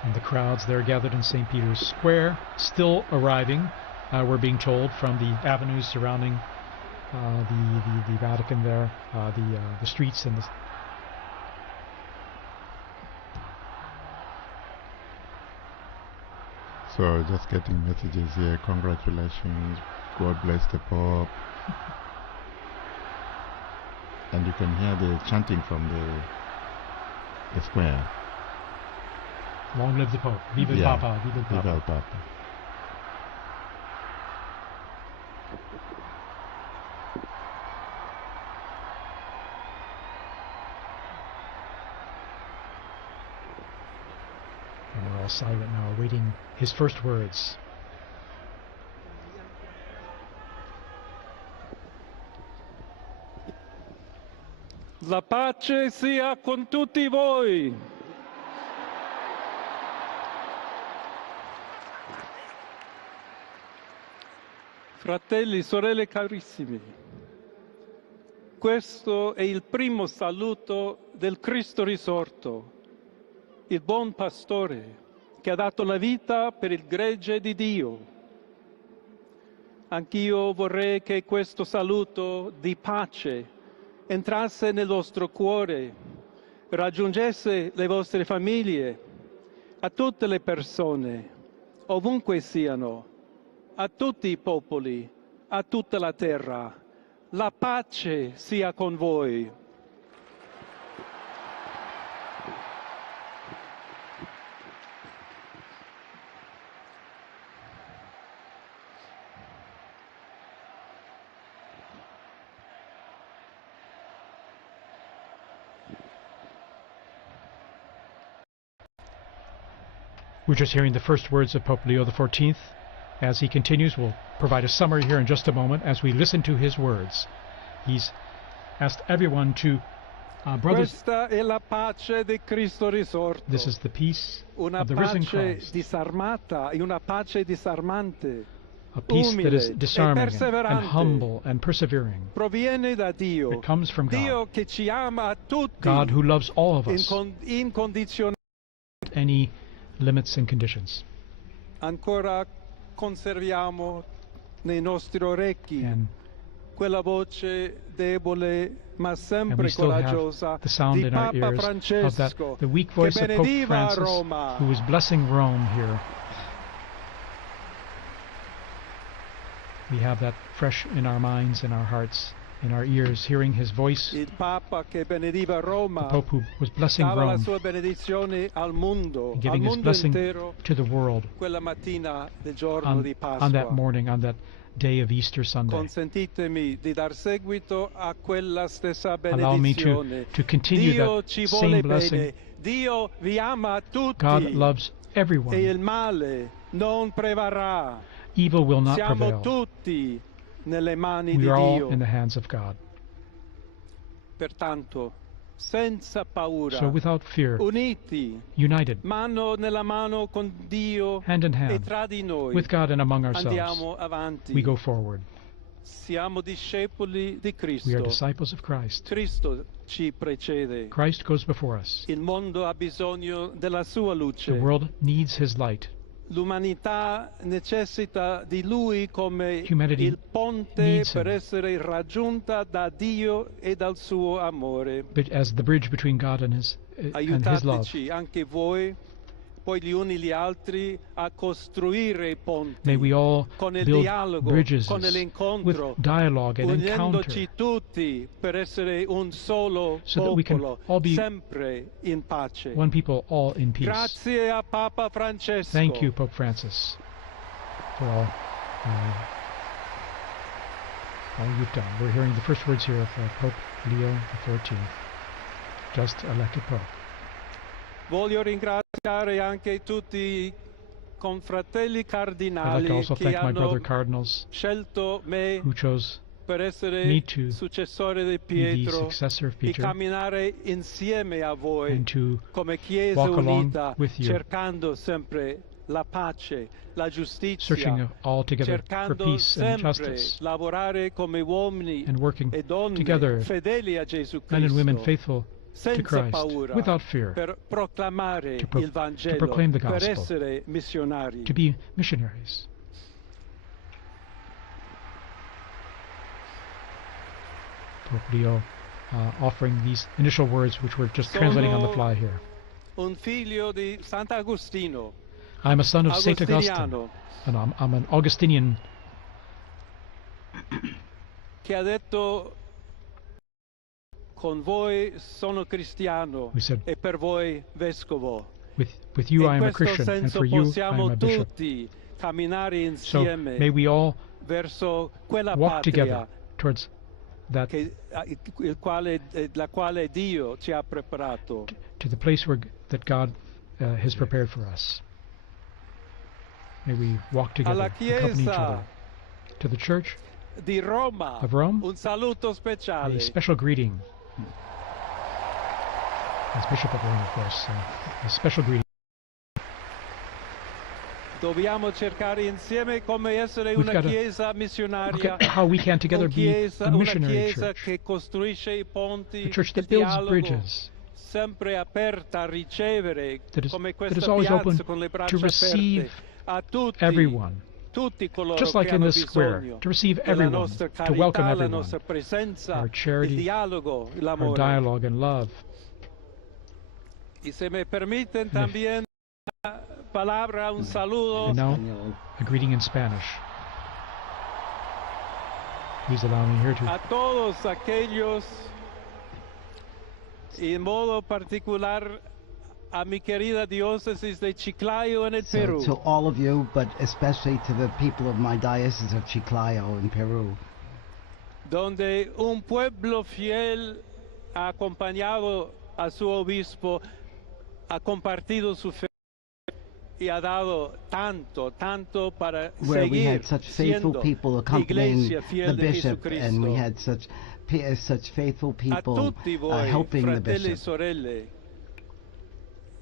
And the crowds there gathered in St. Peter's Square, still arriving, we're being told, from the avenues surrounding the Vatican there, the streets and the... So just getting messages here, congratulations, God bless the Pope. And you can hear the chanting from the square. Long live the Pope. Viva il Papa. Viva il Papa. Viva il Papa. And we're all silent now, awaiting his first words. La pace sia con tutti voi. Fratelli, sorelle carissimi, questo è il primo saluto del Cristo risorto, il buon pastore che ha dato la vita per il gregge di Dio. Anch'io vorrei che questo saluto di pace entrasse nel vostro cuore, raggiungesse le vostre famiglie, a tutte le persone, ovunque siano, a tutti i popoli, a tutta la terra. La pace sia con voi. We're just hearing the first words of Pope Leo XIV. As he continues, we'll provide a summary here in just a moment as we listen to his words. He's asked everyone to, brothers, Questa è la pace di Cristo risorto. this is the peace Una of the risen pace Christ, disarmata e una pace disarmante. a peace that is umile e disarming and perseverante. humble and persevering. Proviene da Dio. It comes from God, Dio che ci ama a tutti. God who loves all of us, Incondizionatamente. without any limits and conditions. Ancora conserviamo nei nostri orecchi And quella voce debole ma sempre we still coraggiosa have the sound di in our Papa ears of that, Francesco the weak che voice of Pope benediva Francis, Roma. who is blessing Rome here. We have that fresh in our minds, in our hearts, in our ears, hearing his voice. Il Papa che benediva The Roma Pope who was blessing dava la Rome, sua benedizione al mondo, al giving his mondo blessing intero to the world quella mattina del giorno di Pasqua. on that morning, on that day of Easter Sunday. Consentitemi di dar seguito a quella stessa Allow me benedizione. to continue Dio that ci same vuole blessing. bene. Dio vi ama tutti. God loves E everyone. il male non prevarrà. Evil will not Siamo prevail. tutti nelle mani We di are all Dio. in the hands of God. Pertanto, senza paura, So without fear, uniti, united, mano nella mano con Dio hand in e hand, tra di noi, with God and among ourselves, andiamo avanti. we go forward. Siamo discepoli di We are Cristo. disciples of Christ. Cristo ci precede. Christ goes before us. Il mondo ha bisogno della sua luce. The world needs His light. L'umanità necessita di Lui come Humanity il ponte needs per him. essere raggiunta da Dio e dal suo amore. But as the bridge between God and His love. Aiutateci anche voi, poi gli uni gli altri, a costruire i ponti May we all con il build dialogo, bridges con with l'incontro, dialogue and unendoci encounter, tutti per essere un solo so that we can popolo, all be sempre in pace. one people, all in peace. Grazie a Papa Francesco. Thank you, Pope Francis, for all you've done. We're hearing the first words here of Pope Leo XIV, just elected Pope. Voglio ringraziare anche tutti i confratelli I'd like cardinali to also che thank my brother hanno cardinals scelto me who chose per essere me to successore di be the Pietro successor of e Peter camminare insieme a voi and to come Chiesa walk along unita, with you, cercando sempre la pace, la giustizia, searching all together for cercando peace and sempre justice, lavorare come uomini and working e donne together, fedeli a Gesù men and women Cristo, faithful to senza Christ, paura, without fear, per proclamare il Vangelo, proclaim the per gospel, essere missionari. to be missionaries. Pope Leo offering these initial words, which we're just translating on the fly here. Un figlio di Sant'Agostino, I'm a son of Saint Augustine, agostiniano, and I'm an Augustinian che ha detto: con voi sono cristiano who said, e per voi vescovo. with you I In am a questo Christian, and senso for you I am possiamo a bishop. tutti camminare So insieme may we all verso quella walk together patria towards that, la quale Dio ci ha preparato. to the place that God has prepared for us. May we walk Alla together, accompany each other. Chiesa To the Church di Roma, of Rome, un saluto a speciale. special greeting. As Bishop of Rome, of course, a special greeting. Dobbiamo cercare insieme come essere We've una got to chiesa look missionaria, at how we can together be a una missionary chiesa church, che costruisce i ponti, a church il that builds dialogo, bridges, sempre aperta a ricevere, that is come always questa open piazza con le to braccia receive aperte, a tutti, everyone, tutti coloro just che like in hanno this square, bisogno to receive della everyone, nostra to welcome carità, la everyone, nostra presenza, our charity, il dialogo, our l'amore. dialogue and love. Y se me permiten también una palabra, un saludo And now, a greeting in Spanish. Please allow me here to a todos aquellos, y en modo particular a mi querida diócesis de Chiclayo en el So Perú, to all of you, but especially to the people of my diocese of Chiclayo in Peru, donde un pueblo fiel ha acompañado a su obispo, ha compartido su fe y ha dado tanto para where we seguir had such faithful siendo people accompanying iglesia the fiel de bishop, and we Jesucristo. had such faithful A people tutti voi, helping the fratelli e bishop. sorelle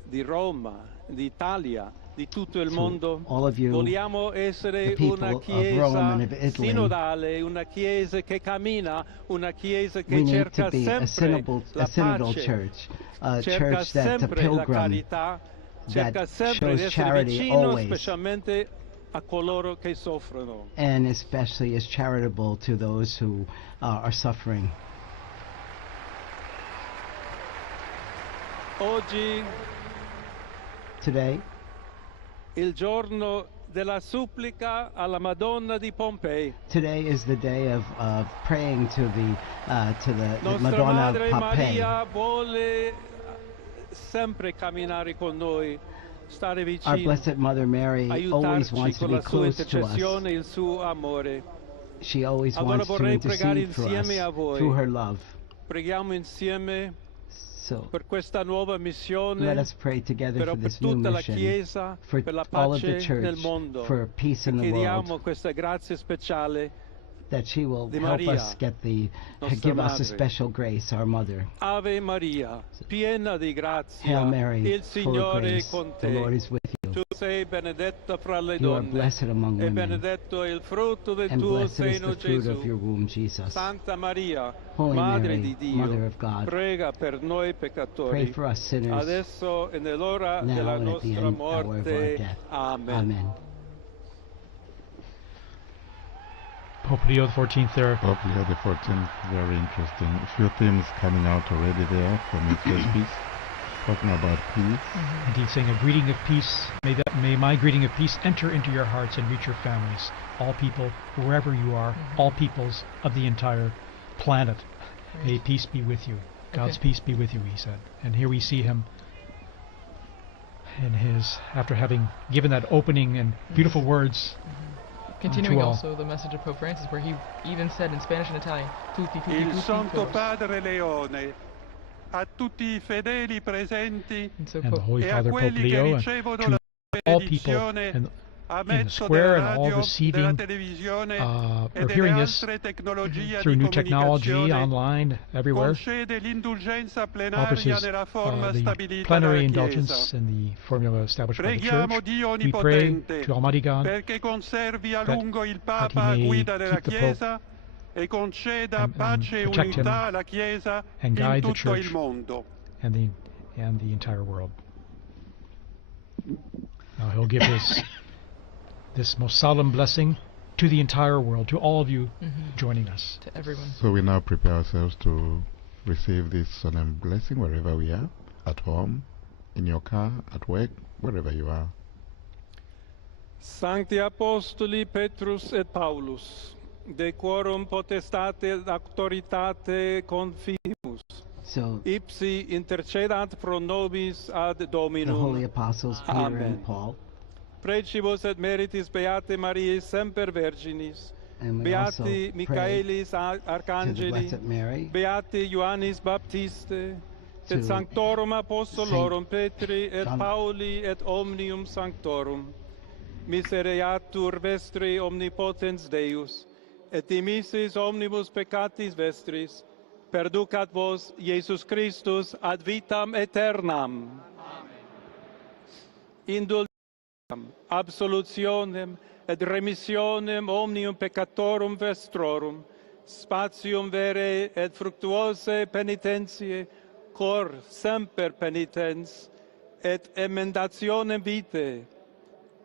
di Roma, d'Italia, di tutto il To mondo, all of you, vogliamo essere the people una of Rome chiesa and of Italy, sinodale, una chiesa che cammina, una chiesa che we need cerca to be a sempre la synodal pace, church, a cerca church that's a sempre la pilgrim, carità, cerca that sempre di shows essere charity vicino always, specialmente a coloro che soffrono. and especially is charitable to those who are suffering. Oggi Today, il giorno della supplica alla Madonna di Pompei. today is the day of praying to the Nostra Madonna of Madre Pompeii. Maria vuole sempre camminare con noi, stare Our vicino, Blessed Mother Mary always aiutarci wants to con be la sua close to us. intercessione e il suo amore. She always Allora wants to vorrei pregare intercede for us insieme a voi. through her love. Preghiamo insieme So per questa nuova let missione, us pray together però for per this new tutta la mission, Chiesa, for per la all of pace the nel church, mondo. for peace in the Chiediamo world. questa grazia speciale that she will Di help Maria, us get nostra give us a madre. special grace, our mother. Ave Maria, piena di grazia, Hail Mary, il full of Signore è grace, con the Lord te. is with you. Tu sei benedetta fra le You are donne, blessed among e women, benedetto è il frutto del and tuo blessed is seno, the fruit Gesù. of your womb, Jesus. Santa Maria, Holy Madre Mary, di Dio, Mother of God, prega per noi pray peccatori, for us sinners, adesso e nell'ora now della and at the nostra end hour of our morte. death. Amen. Amen. Pope Leo XIV there. Pope Leo XIV, very interesting. A few themes coming out already there from his first piece, talking about peace. And he's saying a greeting of peace. May my greeting of peace enter into your hearts and reach your families. All people, wherever you are, all peoples of the entire planet. May peace be with you. God's peace be with you, he said. And here we see him in his, after having given that opening and beautiful words. Continuing to all. also the message of Pope Francis, where he even said in Spanish and Italian, tutti, tutti, Il tutti, Santo todos. Padre Leone, a tutti i fedeli presenti And so And the Pope, Holy e a Father Pope quelli che Leo and ricevono to la all people benedizione and a in the mezzo square della and all radio, della receiving televisione e or delle hearing this altre tecnologie through di new technology, comunicazione, online, everywhere. concede l'indulgenza Offers plenaria his, nella forma the stabilita plenary dalla indulgence Chiesa. and the formula established by the Preghiamo Church. Dio We pray Onnipotente to Almighty God perché conservi a that lungo il he Papa a may guida della keep the Pope Chiesa e conceda and pace e protect him unità alla Chiesa and in guide the tutto il Church mondo. and the entire world. Now he'll give this most solemn blessing to the entire world, to all of you joining us. to everyone. So we now prepare ourselves to receive this solemn blessing wherever we are, at home, in your car, at work, wherever you are. Sancti Apostoli Petrus et Paulus, de quorum potestate et auctoritate confimus, So ipsi intercedat pro nobis ad the Dominum. holy apostles Peter Amen. and Paul, Precibus et meritis Beate Mariae semper Virginis, and we also Beati pray Michaelis to the Arcangeli, Blessed Mary, Beati Ioannis Baptiste, to et Sanctorum Apostolorum Petri et John- Pauli et omnium Sanctorum, misereatur vestri omnipotens Deus, et dimissis omnibus peccatis vestris, perducat vos Iesus Christus ad vitam aeternam. Indulgentem, absolutionem et remissionem omnium peccatorum vestrorum, spatium vere et fructuose penitentiae, cor semper penitens, et emendationem vitae,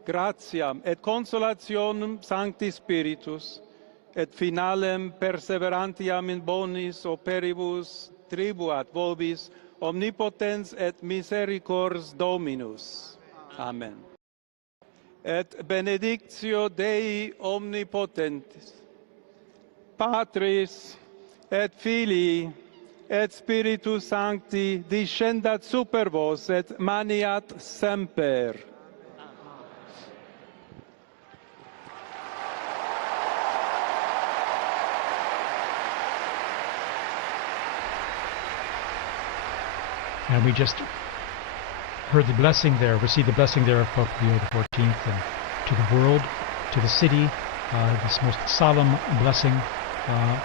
gratiam et consolationem Sancti Spiritus, et finalem perseverantiam in bonis operibus tribuat vobis omnipotens et misericors Dominus. Amen. Et benedictio Dei omnipotentis, Patris et Filii et Spiritus Sancti descendat super vos et maniat semper. And we just heard the blessing there, received the blessing there of Pope Leo XIV, and to the world, to the city, this most solemn blessing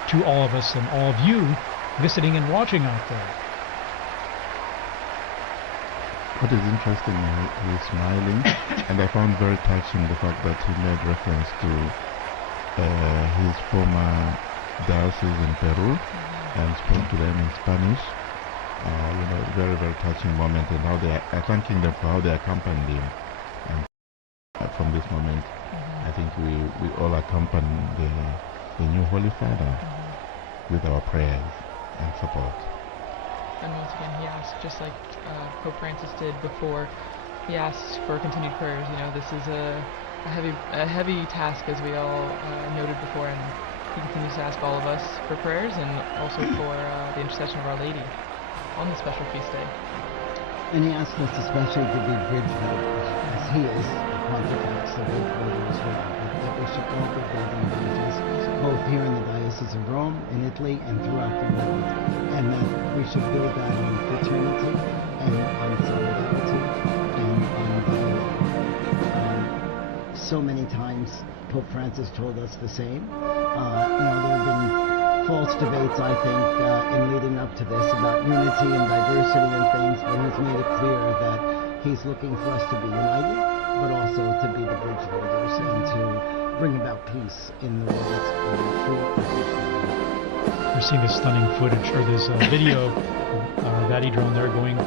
to all of us and all of you listening and watching out there. What is interesting, he's smiling, and I found very touching the fact that he made reference to his former diocese in Peru and spoke to them in Spanish. Very, very touching moment, and how they are thanking them for how they accompanied him. And from this moment, I think we all accompany the new Holy Father with our prayers and support. And once again, he asked, just like Pope Francis did before, he asked for continued prayers. You know, this is a heavy task, as we all noted before, and he continues to ask all of us for prayers and also for the intercession of Our Lady on the special feast day. and he asked us especially to be bridge builders, as he is the pontifex, the bridge builder as well, that we should all be building bridges, both here in the Diocese of Rome, in Italy, and throughout the world, and that we should build that on fraternity, and on solidarity, and on dialogue. So many times Pope Francis told us the same. There have been false debates, I think, in leading up to this about unity and diversity and things, but he's made it clear that he's looking for us to be united, but also to be the bridge builders and to bring about peace in the world that's free. We're seeing this stunning footage, or this video, Vati drone there going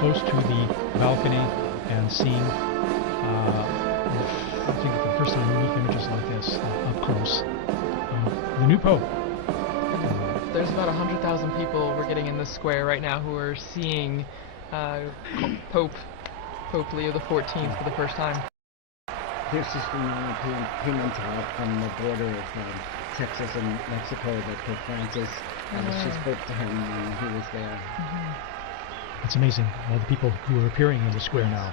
close to the balcony and seeing, I think for the first time, unique images like this up close. The new Pope. There's about 100,000 people we're getting in the square right now who are seeing Pope Leo XIV for the first time. Here's Sistine Chapel from the border of Texas and Mexico that Pope Francis, she spoke to him when he was there. It's amazing, all the people who are appearing in the square now,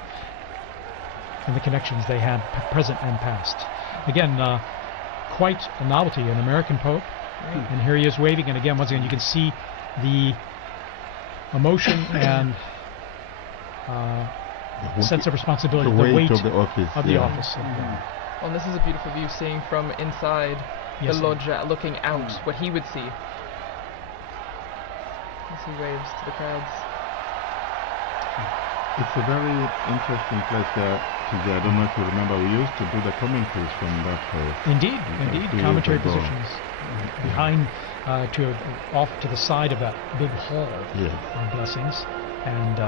and the connections they had present and past. Again, quite a novelty, an American Pope, and here he is waving, and again, once again, you can see the emotion and sense of responsibility, the weight of the office. Well, and this is a beautiful view, seeing from inside the loggia, looking out, what he would see as he waves to the crowds. It's a very interesting place there. I don't know if you remember, we used to do the commentaries from that place. Indeed, commentary positions behind, off to the side of that big hall of blessings, and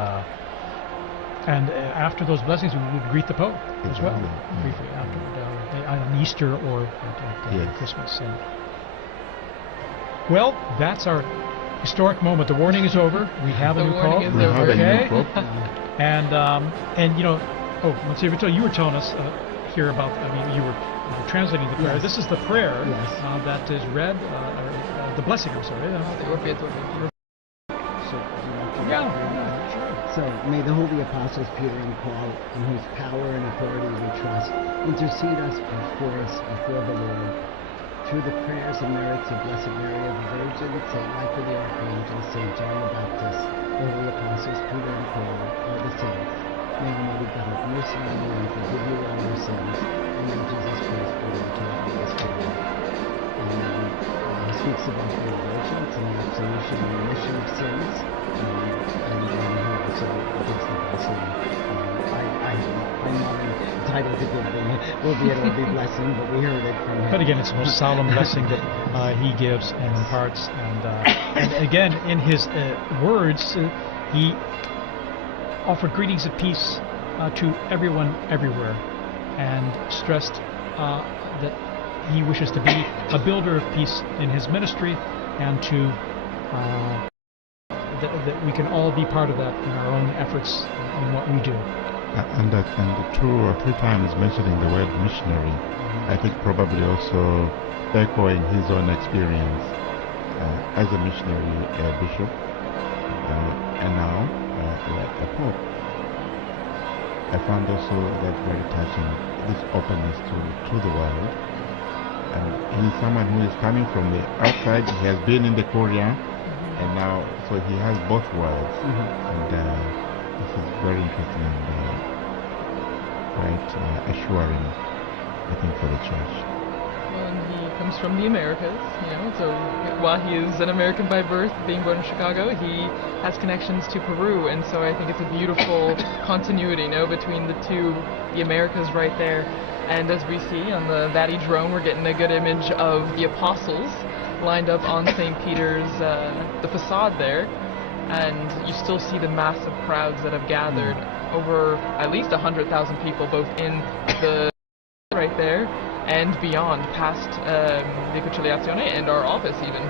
after those blessings, we would greet the Pope as well, briefly after on Easter or at Christmas. Well, that's our historic moment. The warning is over. We have a new Pope. And Monsignor Vito, you were telling us here about. You were translating the prayer. This is the prayer that is read. The blessing. I'm sorry. So, may the holy apostles Peter and Paul, in whose power and authority we trust, intercede us before the Lord. Through the prayers and merits of Blessed Mary of the Virgin, St. Michael the Archangel, St. John the Baptist, the holy apostles Peter and Paul, all the saints, may Almighty God have mercy on you and forgive you all your sins, and may Jesus Christ bring you to happiness forever. He speaks about the indulgence and the absolution and remission of sins, and he also gives the blessing. I'm not entitled to give them, will be blessing, but we heard it from him. But again, it's the most solemn blessing that he gives and imparts. And again, in his words, he offered greetings of peace to everyone everywhere, and stressed that he wishes to be a builder of peace in his ministry, and to that we can all be part of that in our own efforts in what we do. And 2 or 3 times mentioning the word missionary, I think probably also echoing his own experience as a missionary bishop, and now a pope. I found also that very touching, this openness to the world. He's someone who is coming from the outside. He has been in the Korea, and now so he has both worlds, and this is very interesting and quite assuring, I think, for the church. Well, and he comes from the Americas, so while he is an American by birth, being born in Chicago, he has connections to Peru, and so I think it's a beautiful continuity, between the two, the Americas right there. And as we see on the Vati drone, we're getting a good image of the apostles lined up on St. Peter's, the facade there, and you still see the massive crowds that have gathered, over at least 100,000 people, both in the right there and beyond, past the Conciliazione and our office even.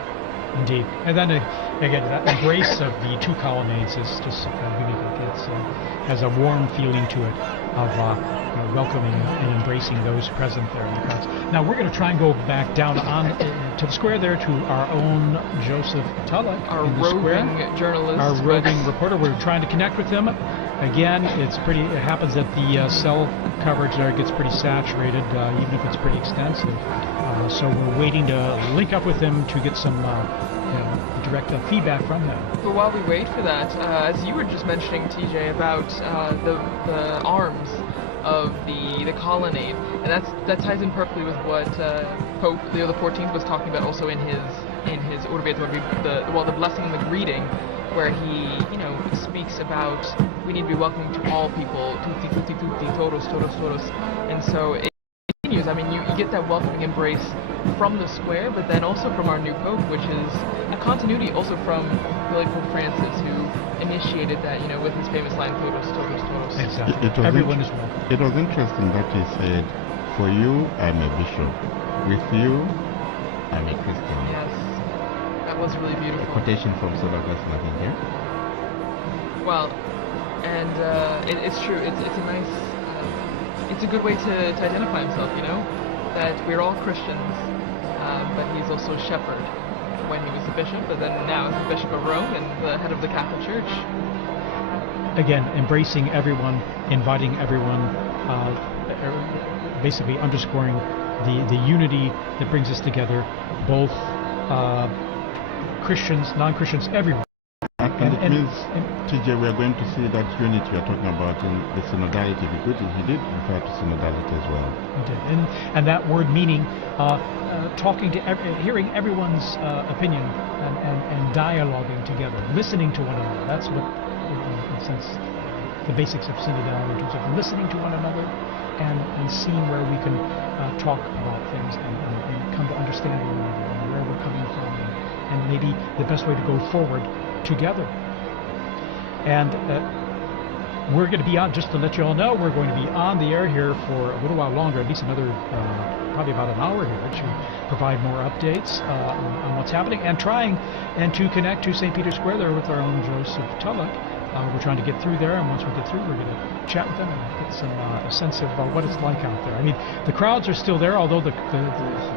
Indeed. And then again, that embrace of the 2 colonnades is just unique. It has a warm feeling to it of welcoming and embracing those present there in the crowds. Now we're going to try and go back down to the square there to our own Joseph Tulla, our roving journalist, our roving reporter. We're trying to connect with him. Again, it happens that the cell coverage there gets pretty saturated, even if it's pretty extensive. So we're waiting to link up with him to get some direct feedback from him. But while we wait for that, as you were just mentioning, TJ, about the arms of the colonnade, and that ties in perfectly with what Pope Leo XIV was talking about also in his Urbi et Orbi, the blessing and the greeting, where he speaks about we need to be welcoming to all people, tutti tutti tutti, todos todos todos, and so it continues. I mean, you get that welcoming embrace from the square, but then also from our new Pope, which is a continuity also from the late Pope Francis, who initiated that, with his famous line, todos, todos, todos. Exactly. Everyone is welcome. It was interesting that he said, for you, I'm a bishop. With you, I'm a Christian. Yes, that was really beautiful. A quotation from St. Augustine, I think, yeah? Well, and it's true. It's a nice, it's a good way to identify himself, that we're all Christians, but he's also a shepherd when he was a bishop, but then now as the Bishop of Rome and the head of the Catholic Church. Again, embracing everyone, inviting everyone, basically underscoring the unity that brings us together, both Christians, non-Christians, everyone. And it means, TJ, we are going to see that unity you're talking about in the synodality. He did refer to synodality as well. He did. And that word meaning talking to hearing everyone's opinion and dialoguing together, listening to one another. That's what, in a sense, the basics of synodality, in terms of listening to one another and seeing where we can talk about things and come to understand one another and where we're coming from and maybe the best way to go forward together. And we're going to be on, just to let you all know, we're going to be on the air here for a little while longer, at least another, probably about an hour here, to provide more updates on what's happening and trying and to connect to St. Peter's Square there with our own Joseph Tulloch. We're trying to get through there, and once we get through, we're going to chat with them and get some a sense of what it's like out there. I mean, the crowds are still there, although the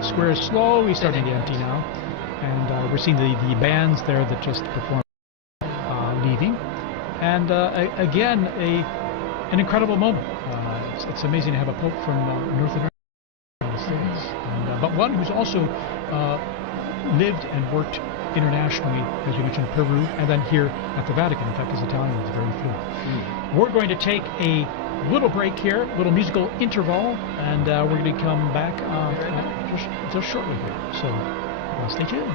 square is slowly starting to empty now, and we're seeing the bands there that just performed leaving, and again an incredible moment. It's amazing to have a pope from North America, United States, and, but one who's also lived and worked internationally, as you mentioned, Peru, and then here at the Vatican. In fact, his Italian is very fluent. We're going to take a little break here, little musical interval, and we're going to come back just shortly here. So stay tuned.